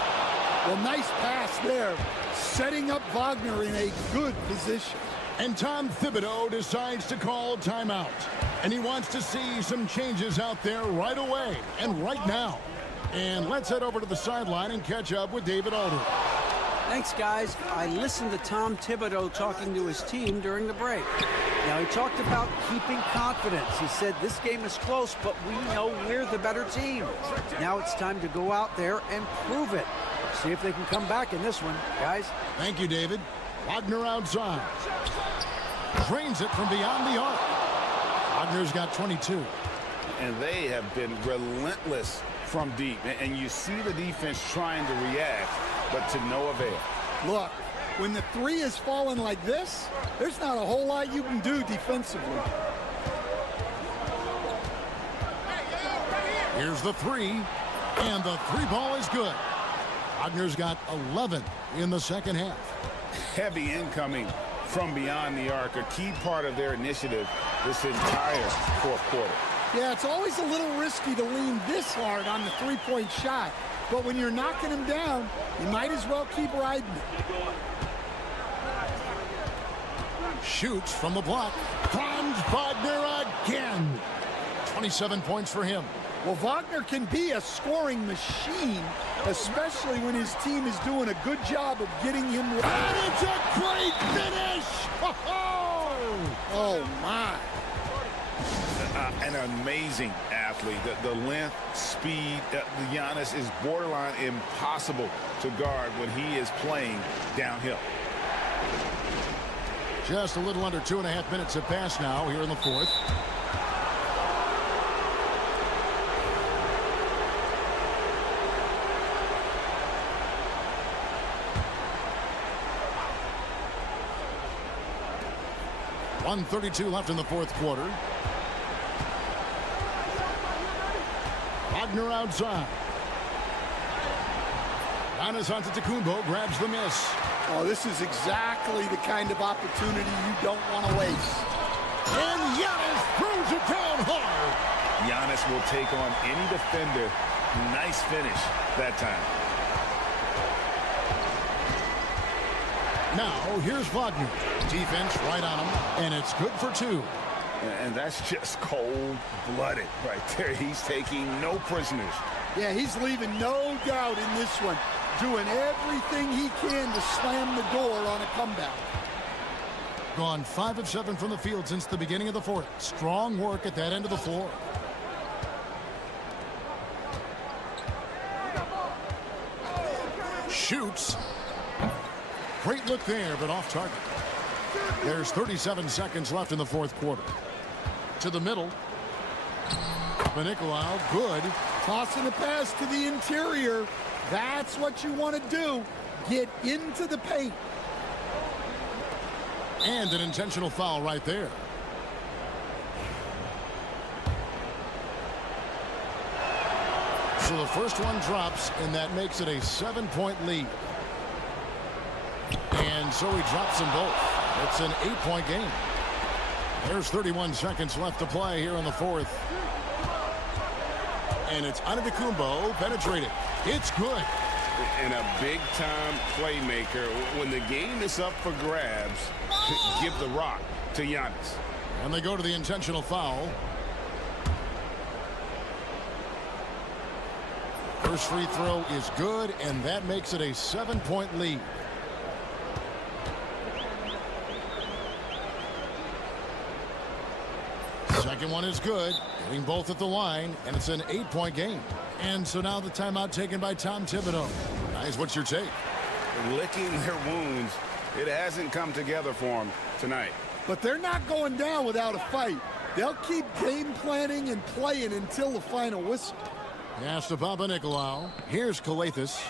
Well, nice pass there, setting up Wagner in a good position. And Tom Thibodeau decides to call timeout. And he wants to see some changes out there right away and right now. And let's head over to the sideline and catch up with David Alder. Thanks, guys. I listened to Tom Thibodeau talking to his team during the break. Now, he talked about keeping confidence. He said this game is close, but we know we're the better team. Now it's time to go out there and prove it. See if they can come back in this one, guys. Thank you, David. Wagner outside. Drains it from beyond the arc. Wagner's got 22. And they have been relentless from deep. And you see the defense trying to react, but to no avail. Look, when the three is falling like this, there's not a whole lot you can do defensively. Here's the three, and the three ball is good. Wagner's got 11 in the second half. Heavy incoming from beyond the arc, a key part of their initiative this entire fourth quarter. Yeah, it's always a little risky to lean this hard on the three-point shot. But when you're knocking him down, you might as well keep riding it. Shoots from the block. Finds Wagner again. 27 points for him. Well, Wagner can be a scoring machine, especially when his team is doing a good job of getting him. And it's a great finish! Oh, my. An amazing athlete. The length, speed, Giannis is borderline impossible to guard when he is playing downhill. Just a little under 2.5 minutes have passed now here in the fourth. .132 left in the fourth quarter. Wagner outside. Giannis Antetokounmpo grabs the miss. Oh, this is exactly the kind of opportunity you don't want to waste. And Giannis throws it down hard. Giannis will take on any defender. Nice finish that time. Now, here's Wagner. Defense right on him, and it's good for two. And that's just cold-blooded right there. He's taking no prisoners. Yeah, he's leaving no doubt in this one. Doing everything he can to slam the door on a comeback. Gone 5 of 7 from the field since the beginning of the fourth. Strong work at that end of the floor. Shoots. Great look there, but off target. There's 37 seconds left in the fourth quarter. To the middle. Nicolau, good. Tossing a pass to the interior. That's what you want to do. Get into the paint. And an intentional foul right there. So the first one drops, and that makes it a 7-point lead. And so he drops them both. It's an 8-point game. There's 31 seconds left to play here in the fourth. And it's Antetokounmpo penetrated. It's good. And a big-time playmaker. When the game is up for grabs, give the rock to Giannis. And they go to the intentional foul. First free throw is good, and that makes it a 7-point lead. Second one is good, hitting both at the line, and it's an 8-point game. And so now the timeout taken by Tom Thibodeau. Guys, what's your take? Licking their wounds. It hasn't come together for them tonight. But they're not going down without a fight. They'll keep game planning and playing until the final whistle. Pass to Nicolau. Here's Calathis.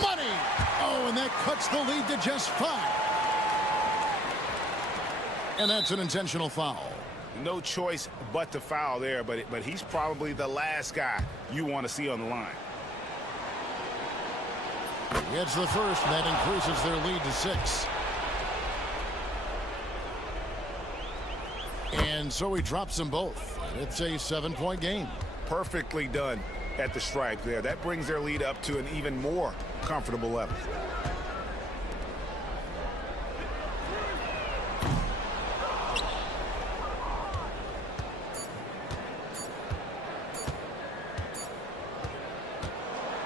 Money! Oh, and that cuts the lead to just 5. And that's an intentional foul. No choice but to foul there, but he's probably the last guy you want to see on the line. Gets the first, and that increases their lead to 6. And so he drops them both. It's a 7-point game. Perfectly done at the stripe there. That brings their lead up to an even more comfortable level.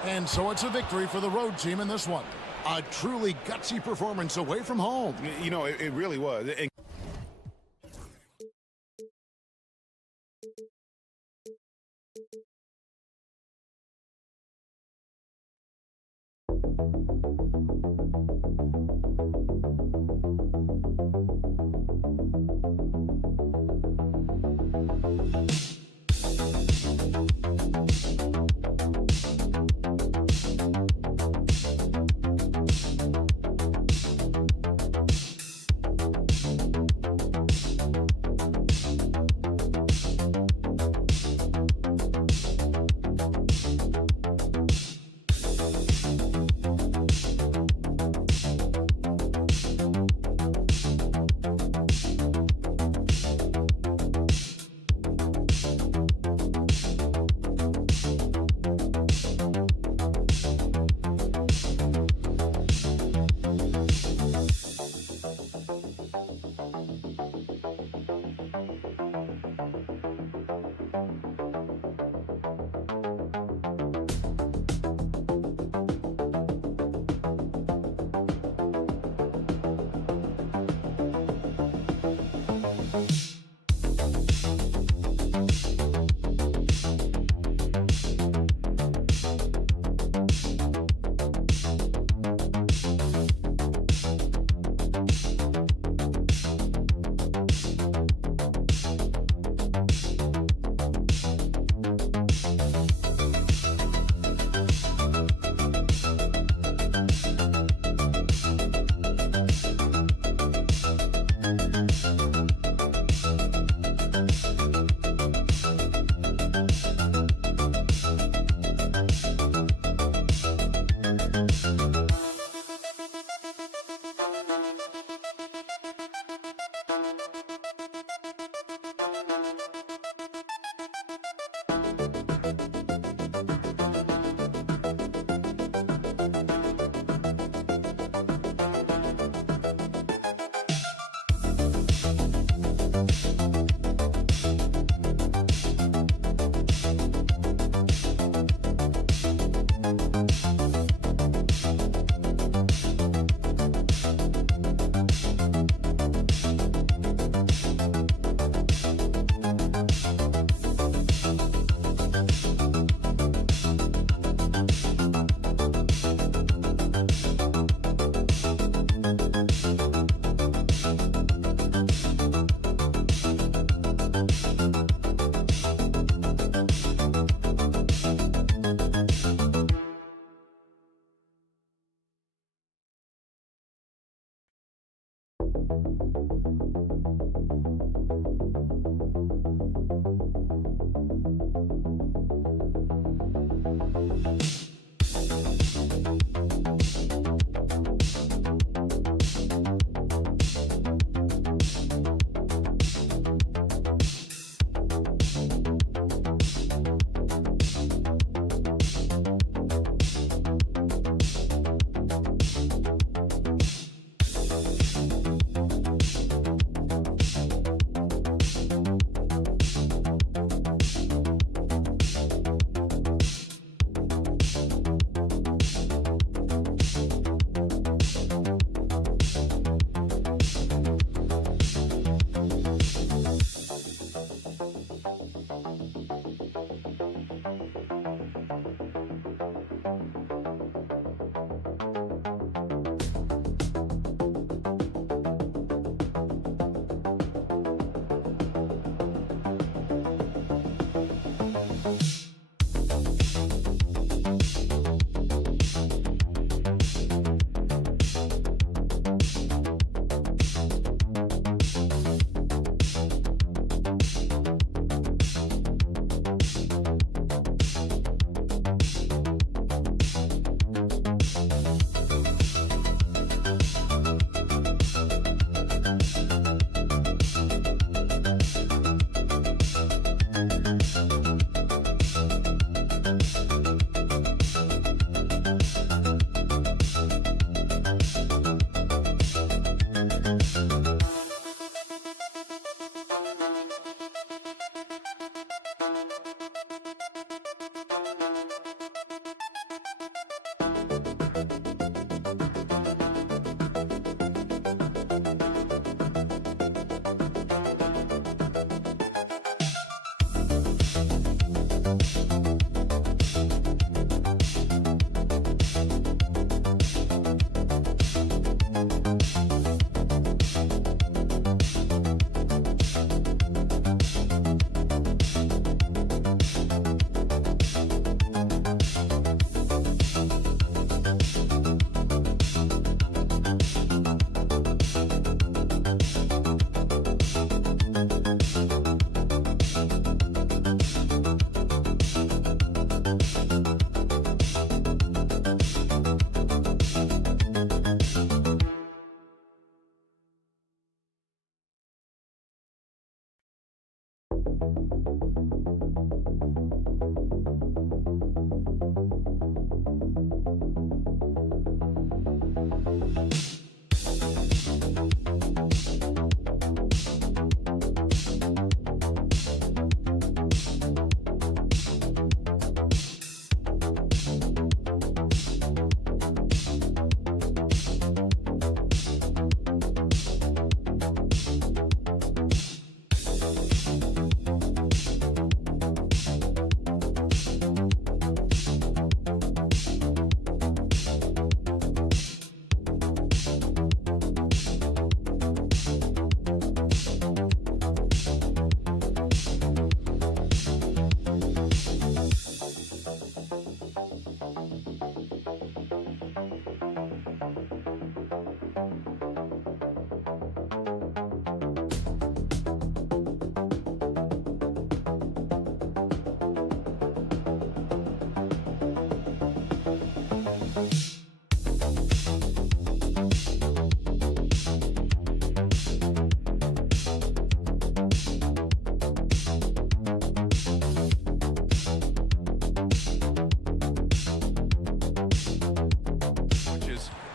And so it's a victory for the road team in this one. A truly gutsy performance away from home. You know, it really was.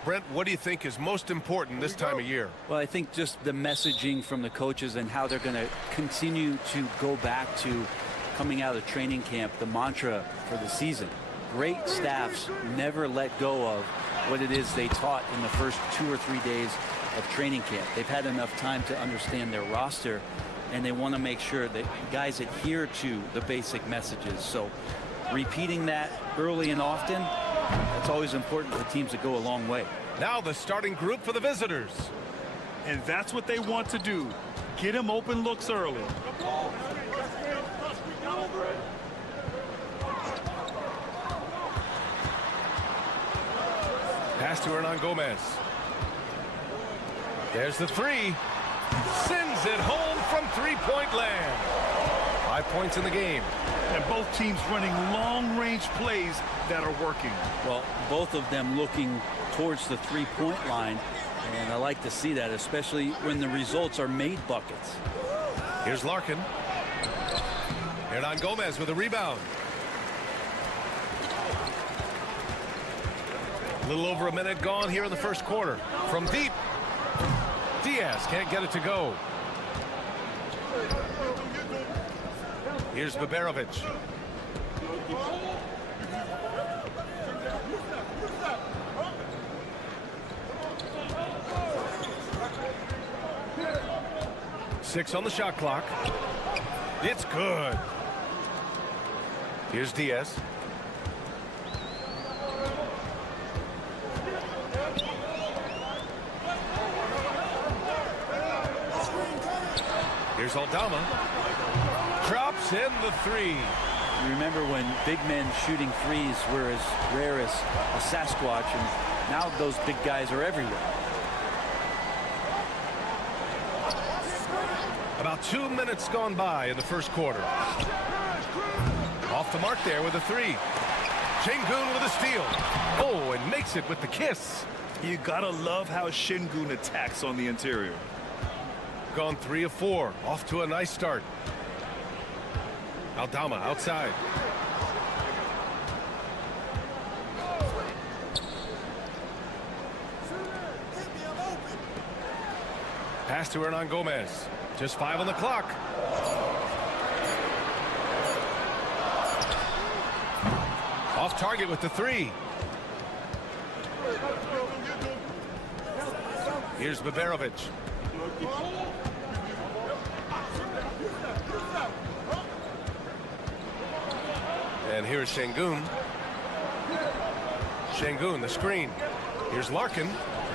Brent, what do you think is most important this time of year? Well, I think just the messaging from the coaches and how they're going to continue to go back to coming out of training camp, the mantra for the season. Great staffs never let go of what it is they taught in the first 2 or 3 days of training camp. They've had enough time to understand their roster, and they want to make sure that guys adhere to the basic messages. So repeating that early and often, that's always important for teams that go a long way. Now the starting group for the visitors. And that's what they want to do. Get him open looks early. Pass to Hernan Gomez. There's the three. Sends it home from three-point land. 5 points in the game. And both teams running long-range plays that are working. Well, both of them looking towards the three-point line, and I like to see that, especially when the results are made buckets. Here's Larkin. Hernan Gomez with a rebound. A little over a minute gone here in the first quarter. From deep, Diaz can't get it to go. Here's Baberovic. Six on the shot clock. It's good. Here's Diaz. Here's Aldama. Drops in the three. You remember when big men shooting threes were as rare as a Sasquatch, and now those big guys are everywhere. About 2 minutes gone by in the first quarter. Off the mark there with a three. Şengün with a steal. Oh, and makes it with the kiss. You gotta love how Şengün attacks on the interior. Gone 3 of 4. Off to a nice start. Aldama outside. Pass to Hernan Gomez. Just 5 on the clock. Off target with the three. Here's Baberovic. And here's Şengün. Şengün, the screen. Here's Larkin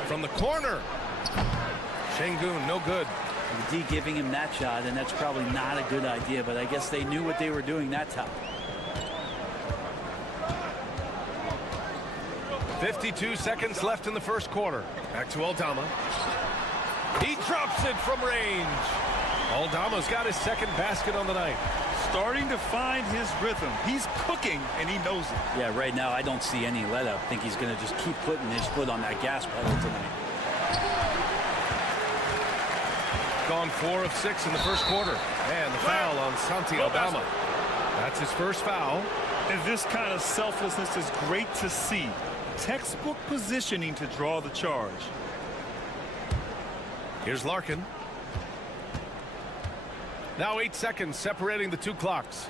from the corner. Şengün, no good. The D giving him that shot, and that's probably not a good idea, but I guess they knew what they were doing that time. 52 seconds left in the first quarter. Back to Aldama. He drops it from range. Aldama's got his second basket on the night. Starting to find his rhythm. He's cooking, and he knows it. Yeah, right now I don't see any let up. I think he's going to just keep putting his foot on that gas pedal tonight. gone 4 of 6 in the first quarter. And the foul on Santi Aldama. That's his first foul. And this kind of selflessness is great to see. Textbook positioning to draw the charge. Here's Larkin. Now 8 seconds separating the two clocks.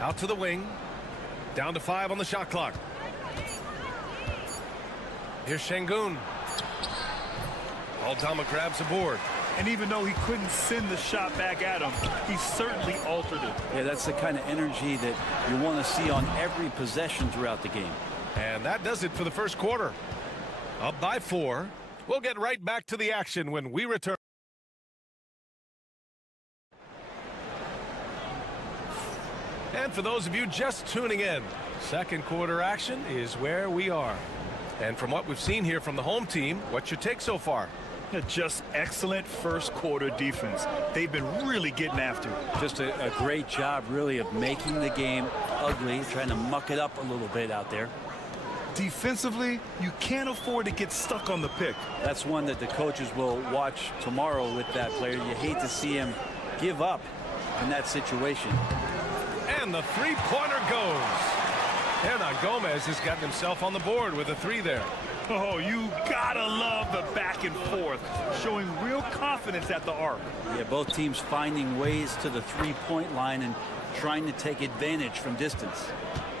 Out to the wing. Down to 5 on the shot clock. Here's Şengün. Aldama grabs the board. And even though he couldn't send the shot back at him, he certainly altered it. Yeah, that's the kind of energy that you want to see on every possession throughout the game. And that does it for the first quarter. Up by 4. We'll get right back to the action when we return. And for those of you just tuning in, second quarter action is where we are. And from what we've seen here from the home team, what's your take so far? Just excellent first quarter defense. They've been really getting after it. Just a great job, really, of making the game ugly, trying to muck it up a little bit out there. Defensively, you can't afford to get stuck on the pick. That's one that the coaches will watch tomorrow with that player. You hate to see him give up in that situation. And the three-pointer goes. Hernan Gomez has gotten himself on the board with a 3 there. Oh, you gotta love the back and forth, showing real confidence at the arc. Yeah, both teams finding ways to the three-point line and trying to take advantage from distance.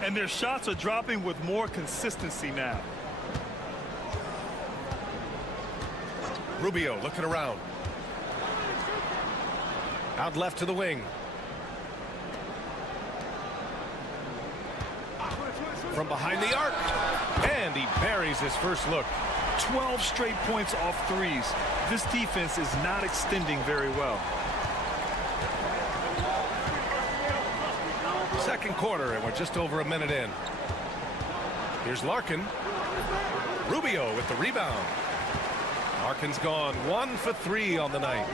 And their shots are dropping with more consistency now. Rubio looking around. Out left to the wing. From behind the arc. And he buries his first look. 12 straight points off threes. This defense is not extending very well. Second quarter, and we're just over a minute in. Here's Larkin. Rubio with the rebound. Larkin's gone 1 for 3 on the night.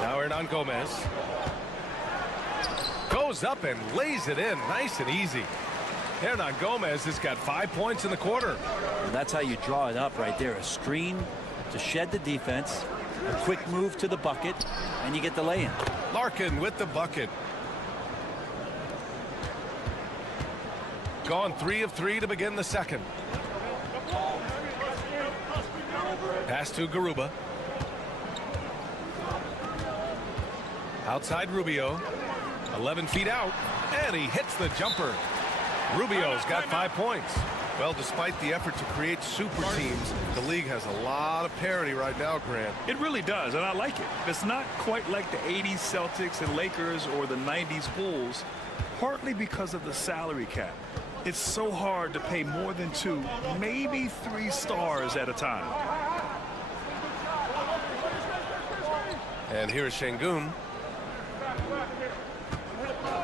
Now Hernan Gomez. Goes up and lays it in nice and easy. Hernan Gomez has got 5 points in the quarter. And that's how you draw it up right there. A screen to shed the defense, a quick move to the bucket, and you get the lay-in. Larkin with the bucket. Gone 3 of 3 to begin the second. Pass to Garuba. Outside Rubio. 11 feet out, and he hits the jumper. Rubio's got 5 points. Well, despite the effort to create super teams, the league has a lot of parity right now, Grant. It really does, and I like it. It's not quite like the 80s Celtics and Lakers or the 90s Bulls, partly because of the salary cap. It's so hard to pay more than 2, maybe 3 stars at a time. And here's Şengün.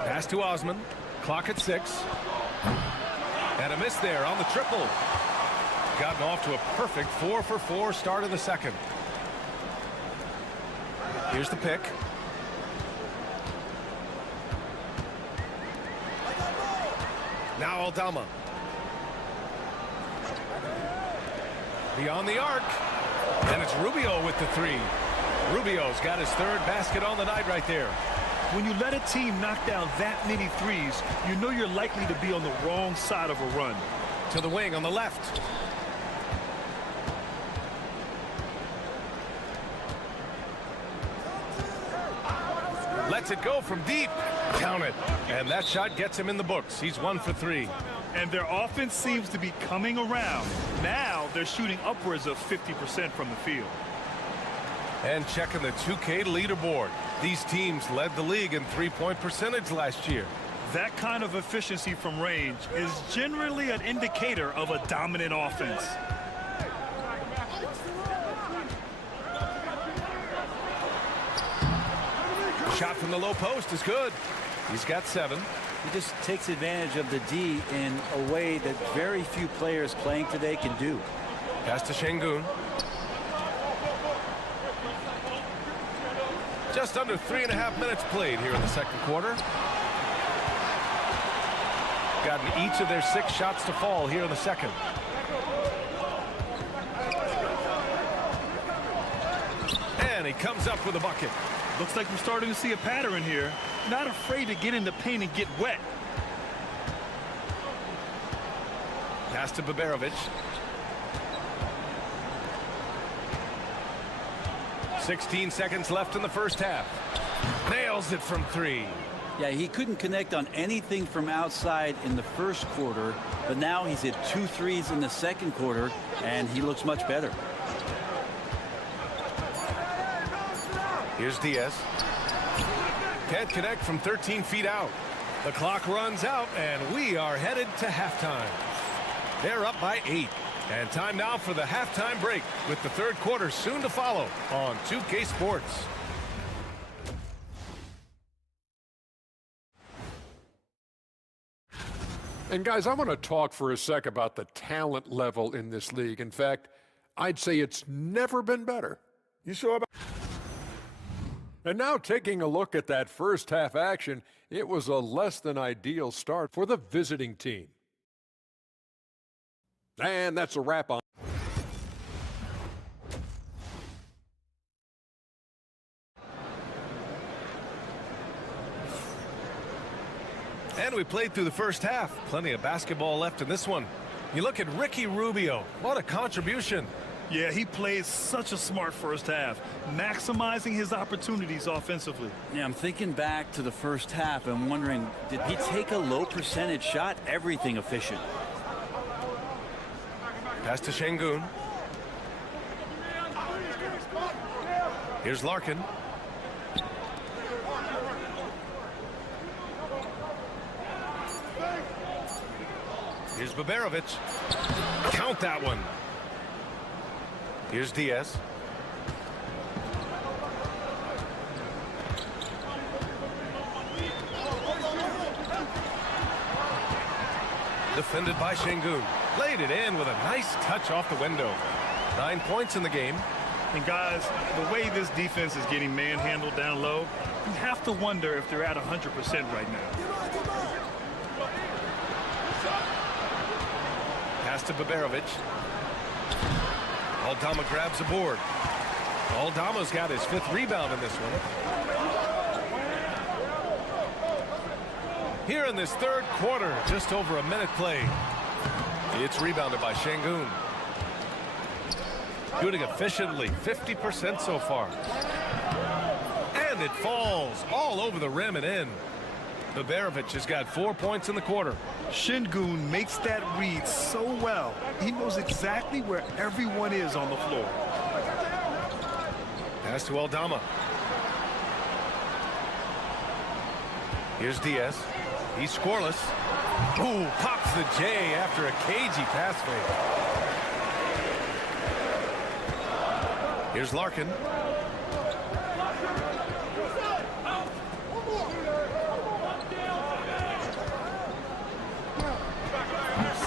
Pass to Osman. Clock at 6. And a miss there on the triple. Gotten off to a perfect 4 for 4 start of the second. Here's the pick. Now Aldama. Beyond the arc. And it's Rubio with the 3. Rubio's got his 3rd basket on the night right there. When you let a team knock down that many threes, you know you're likely to be on the wrong side of a run. To the wing on the left. Lets it go from deep. Count it. And that shot gets him in the books. He's 1 for 3. And their offense seems to be coming around. Now they're shooting upwards of 50% from the field. And checking the 2K leaderboard. These teams led the league in three-point percentage last year. That kind of efficiency from range is generally an indicator of a dominant offense. Shot from the low post is good. He's got 7. He just takes advantage of the D in a way that very few players playing today can do. Pass to Şengün. Just under 3.5 minutes played here in the second quarter. Gotten each of their 6 shots to fall here in the second. And he comes up with a bucket. Looks like we're starting to see a pattern here. Not afraid to get in the paint and get wet. Pass to Baberovic. 16 seconds left in the first half. Nails it from 3. Yeah, he couldn't connect on anything from outside in the first quarter, but now he's hit 2 threes in the second quarter, and he looks much better. Here's Diaz. Can't connect from 13 feet out. The clock runs out, and we are headed to halftime. They're up by 8. And time now for the halftime break, with the third quarter soon to follow on 2K Sports. And guys, I want to talk for a sec about the talent level in this league. In fact, I'd say it's never been better. You sure about? And now taking a look at that first half action, it was a less than ideal start for the visiting team. And that's a wrap on. And we played through the first half. Plenty of basketball left in this one. You look at Ricky Rubio. What a contribution. Yeah, he played such a smart first half, maximizing his opportunities offensively. Yeah, I'm thinking back to the first half and wondering, did he take a low percentage shot? Everything efficient. Pass to Şengün. Here's Larkin. Here's Baberovic. Count that one. Here's Diaz. Defended by Şengün. Laid it in with a nice touch off the window. 9 points in the game. And guys, the way this defense is getting manhandled down low, you have to wonder if they're at 100% right now. Pass to Baberovic. Aldama grabs the board. Aldama's got his 5th rebound in this one. Here in this third quarter, just over a minute played. It's rebounded by Şengün. Shooting efficiently, 50% so far. And it falls all over the rim and in. Baberovic has got 4 points in the quarter. Şengün makes that read so well. He knows exactly where everyone is on the floor. Pass to Aldama. Here's Diaz. He's scoreless. Ooh, pops the J after a cagey pass fake. Here's Larkin.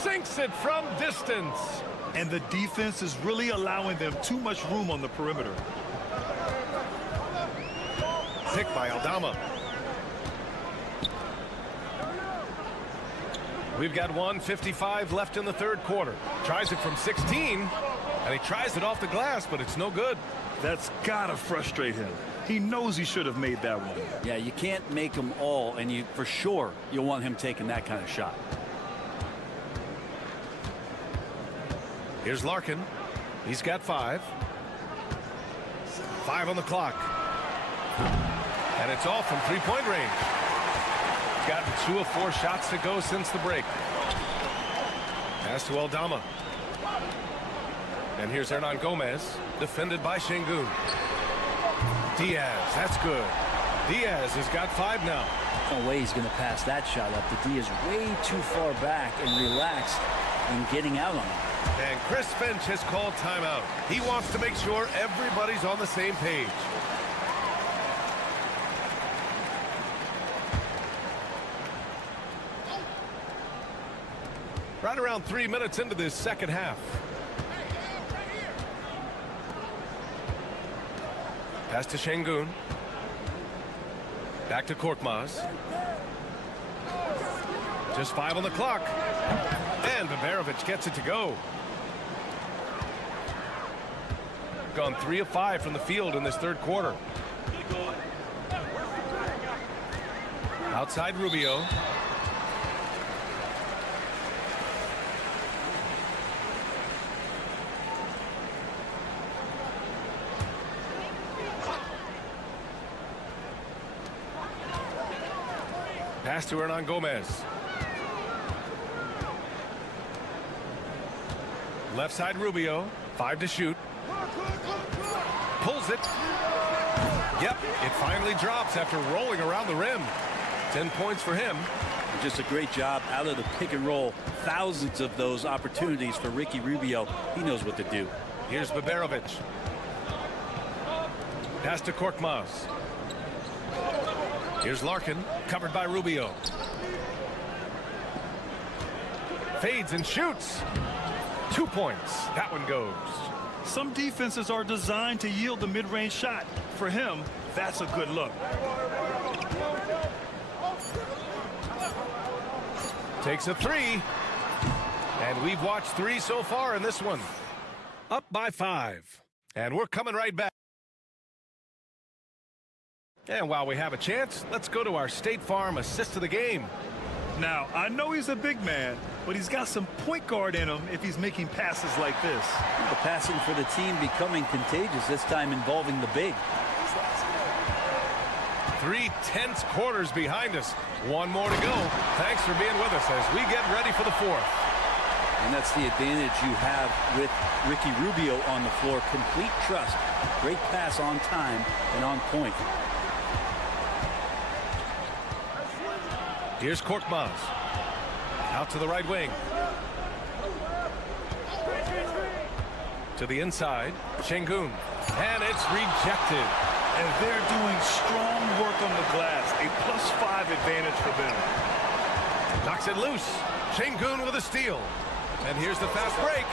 Sinks it from distance. And the defense is really allowing them too much room on the perimeter. Picked by Aldama. We've got 1:55 left in the third quarter. Tries it from 16, and he tries it off the glass, but it's no good. That's gotta frustrate him. He knows he should have made that one. Yeah, you can't make them all, and you for sure you'll want him taking that kind of shot. Here's Larkin. He's got 5. 5 on the clock. And it's all from three-point range. Gotten 2 of 4 shots to go since the break. Pass to Aldama. And here's Hernan Gomez, defended by Şengün. Diaz, that's good. Diaz has got 5 now. No way he's going to pass that shot up. The D is way too far back and relaxed in getting out on it. And Chris Finch has called timeout. He wants to make sure everybody's on the same page. Right around 3 minutes into this second half. Pass to Şengün. Back to Korkmaz. Just 5 on the clock. And Baberovic gets it to go. Gone 3 of 5 from the field in this third quarter. Outside Rubio. Pass to Hernan Gomez. Left side Rubio. 5 to shoot. Pulls it. Yep, it finally drops after rolling around the rim. 10 points for him. Just a great job out of the pick and roll. Thousands of those opportunities for Ricky Rubio. He knows what to do. Here's Baberovic. Pass to Korkmaz. Here's Larkin, covered by Rubio. Fades and shoots. 2 points. That one goes. Some defenses are designed to yield the mid-range shot. For him, that's a good look. Takes a 3. And we've watched 3 so far in this one. Up by 5. And we're coming right back. And while we have a chance, let's go to our State Farm assist of the game. Now, I know he's a big man, but he's got some point guard in him if he's making passes like this. The passing for the team becoming contagious, this time involving the big. 3 tense quarters behind us. 1 more to go. Thanks for being with us as we get ready for the 4th. And that's the advantage you have with Ricky Rubio on the floor. Complete trust. Great pass on time and on point. Here's Korkmaz. Out to the right wing. To the inside. Şengün. And it's rejected. And they're doing strong work on the glass. A +5 advantage for them. Knocks it loose. Şengün with a steal. And here's the fast break.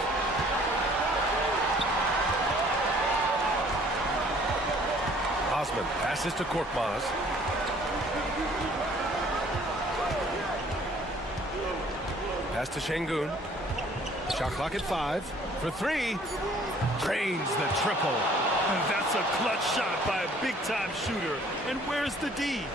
Osman passes to Korkmaz. Pass to Şengün. Shot clock at 5. For 3. Drains the triple. And that's a clutch shot by a big-time shooter. And where's the D?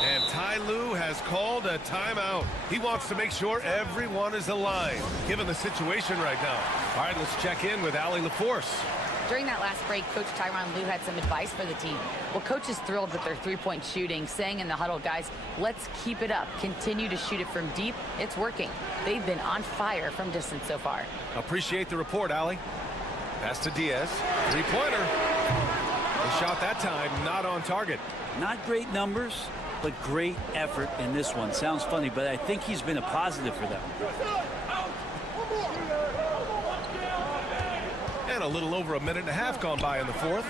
And Ty Lue has called a timeout. He wants to make sure everyone is aligned, given the situation right now. All right, let's check in with Allie LaForce. During that last break, Coach Tyronn Lue had some advice for the team. Well, Coach is thrilled with their three-point shooting, saying in the huddle, guys, let's keep it up. Continue to shoot it from deep. It's working. They've been on fire from distance so far. Appreciate the report, Allie. Pass to Diaz. Three-pointer. The shot that time not on target. Not great numbers, but great effort in this one. Sounds funny, but I think he's been a positive for them. And a little over a minute and a half gone by in the 4th.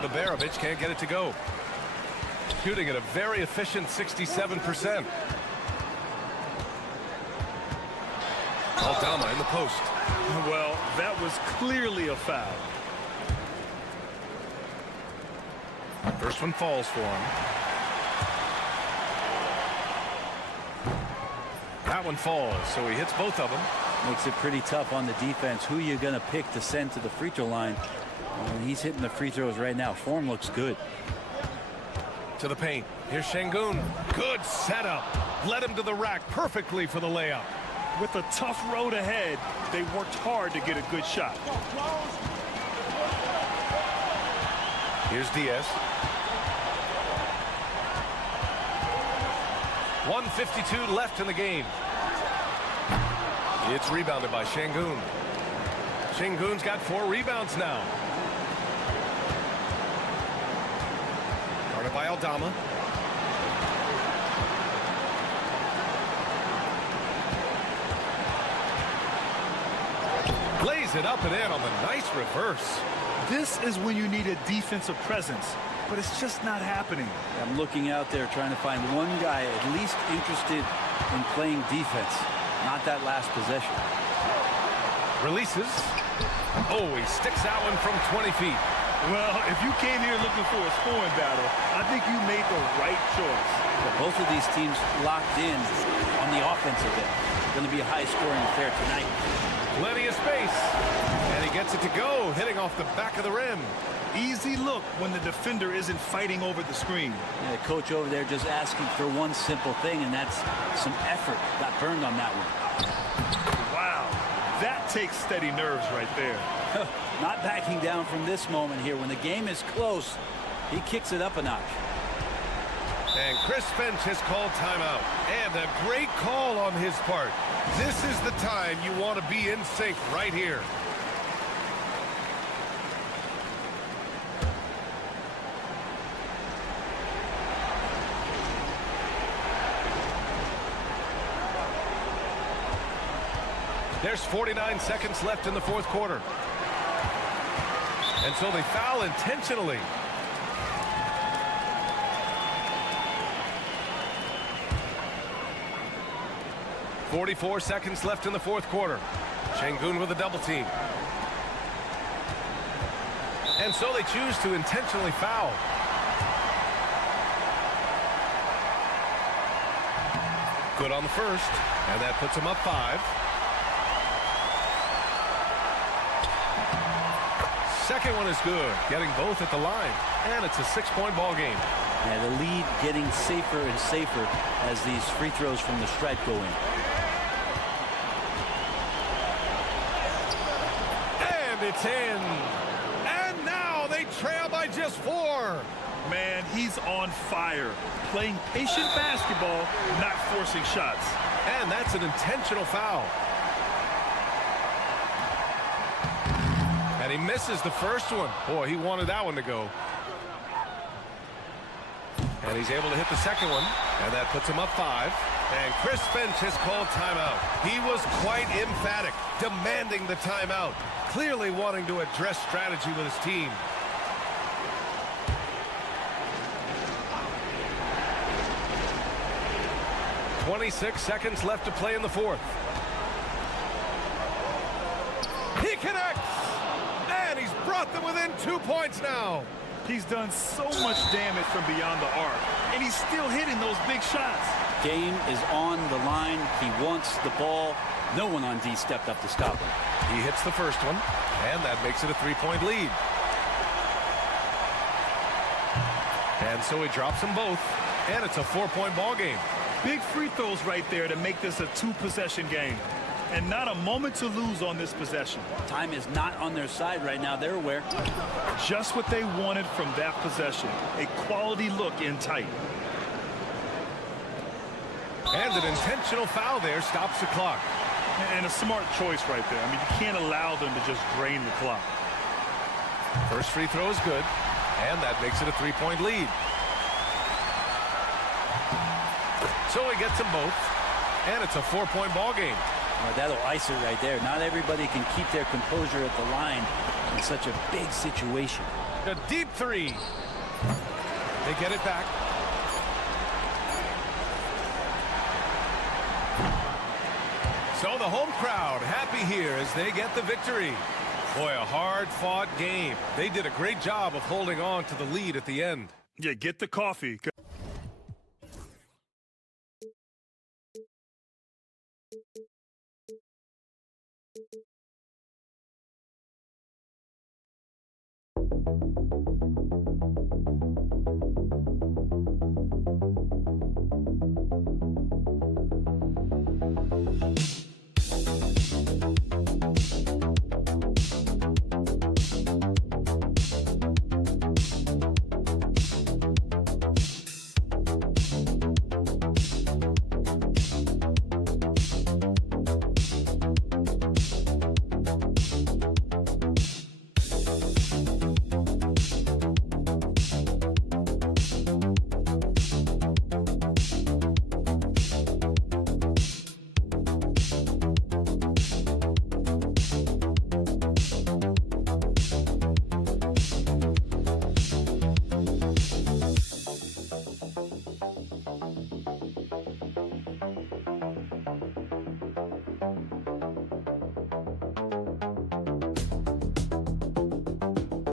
Baberovic can't get it to go. Shooting at a very efficient 67%. Aldama in the post. Well, that was clearly a foul. First one falls for him. That one falls, so he hits both of them. Makes it pretty tough on the defense. Who you going to pick to send to the free throw line? He's hitting the free throws right now. Form looks good. To the paint. Here's Şengün. Good setup. Led him to the rack perfectly for the layup. With a tough road ahead, they worked hard to get a good shot. Here's Diaz. 1:52 left in the game. It's rebounded by Şengün. Şengün's got 4 rebounds now. Guarded by Aldama. Lays it up and in on the nice reverse. This is when you need a defensive presence, but it's just not happening. I'm looking out there trying to find one guy at least interested in playing defense. Not that last possession. Releases. Oh, he sticks that one from 20 feet. Well, if you came here looking for a scoring battle, I think you made the right choice. Well, both of these teams locked in on the offensive end. Going to be a high-scoring affair tonight. Plenty of space. And he gets it to go, hitting off the back of the rim. Easy look when the defender isn't fighting over the screen. Yeah, the coach over there just asking for one simple thing, and that's some effort. Got burned on that one. Wow, that takes steady nerves right there. Not backing down from this moment here. When the game is close, he kicks it up a notch. And Chris Finch has called timeout. And a great call on his part. This is the time you want to be in sync right here. There's 49 seconds left in the fourth quarter. And so they foul intentionally. .44 seconds left in the fourth quarter. Şengün with a double team. And so they choose to intentionally foul. Good on the first, and that puts them up 5. Second one is good, getting both at the line, and it's a 6-point ball game. Yeah, the lead getting safer and safer as these free throws from the stripe go in. And it's in. And now they trail by just 4. Man, he's on fire. Playing patient basketball, not forcing shots. And that's an intentional foul. And he misses the first one. Boy, he wanted that one to go. And he's able to hit the second one. And that puts him up 5. And Chris Finch has called timeout. He was quite emphatic, demanding the timeout. Clearly wanting to address strategy with his team. .26 seconds left to play in the fourth. He connects! And he's brought them within 2 points now. He's done so much damage from beyond the arc, and he's still hitting those big shots. Game is on the line. He wants the ball. No one on D stepped up to stop him. He hits the first one, and that makes it a 3-point lead. And so he drops them both, and it's a 4-point ball game. Big free throws right there to make this a 2-possession game. And not a moment to lose on this possession. Time is not on their side right now. They're aware. Just what they wanted from that possession. A quality look in tight. And an intentional foul there stops the clock. And a smart choice right there. I mean, you can't allow them to just drain the clock. First free throw is good, and that makes it a 3-point lead. So he gets them both, and it's a 4-point ball game. Well, that'll ice it right there. Not everybody can keep their composure at the line in such a big situation. A deep 3. They get it back. So the home crowd happy here as they get the victory. Boy, a hard-fought game. They did a great job of holding on to the lead at the end. Yeah, get the coffee.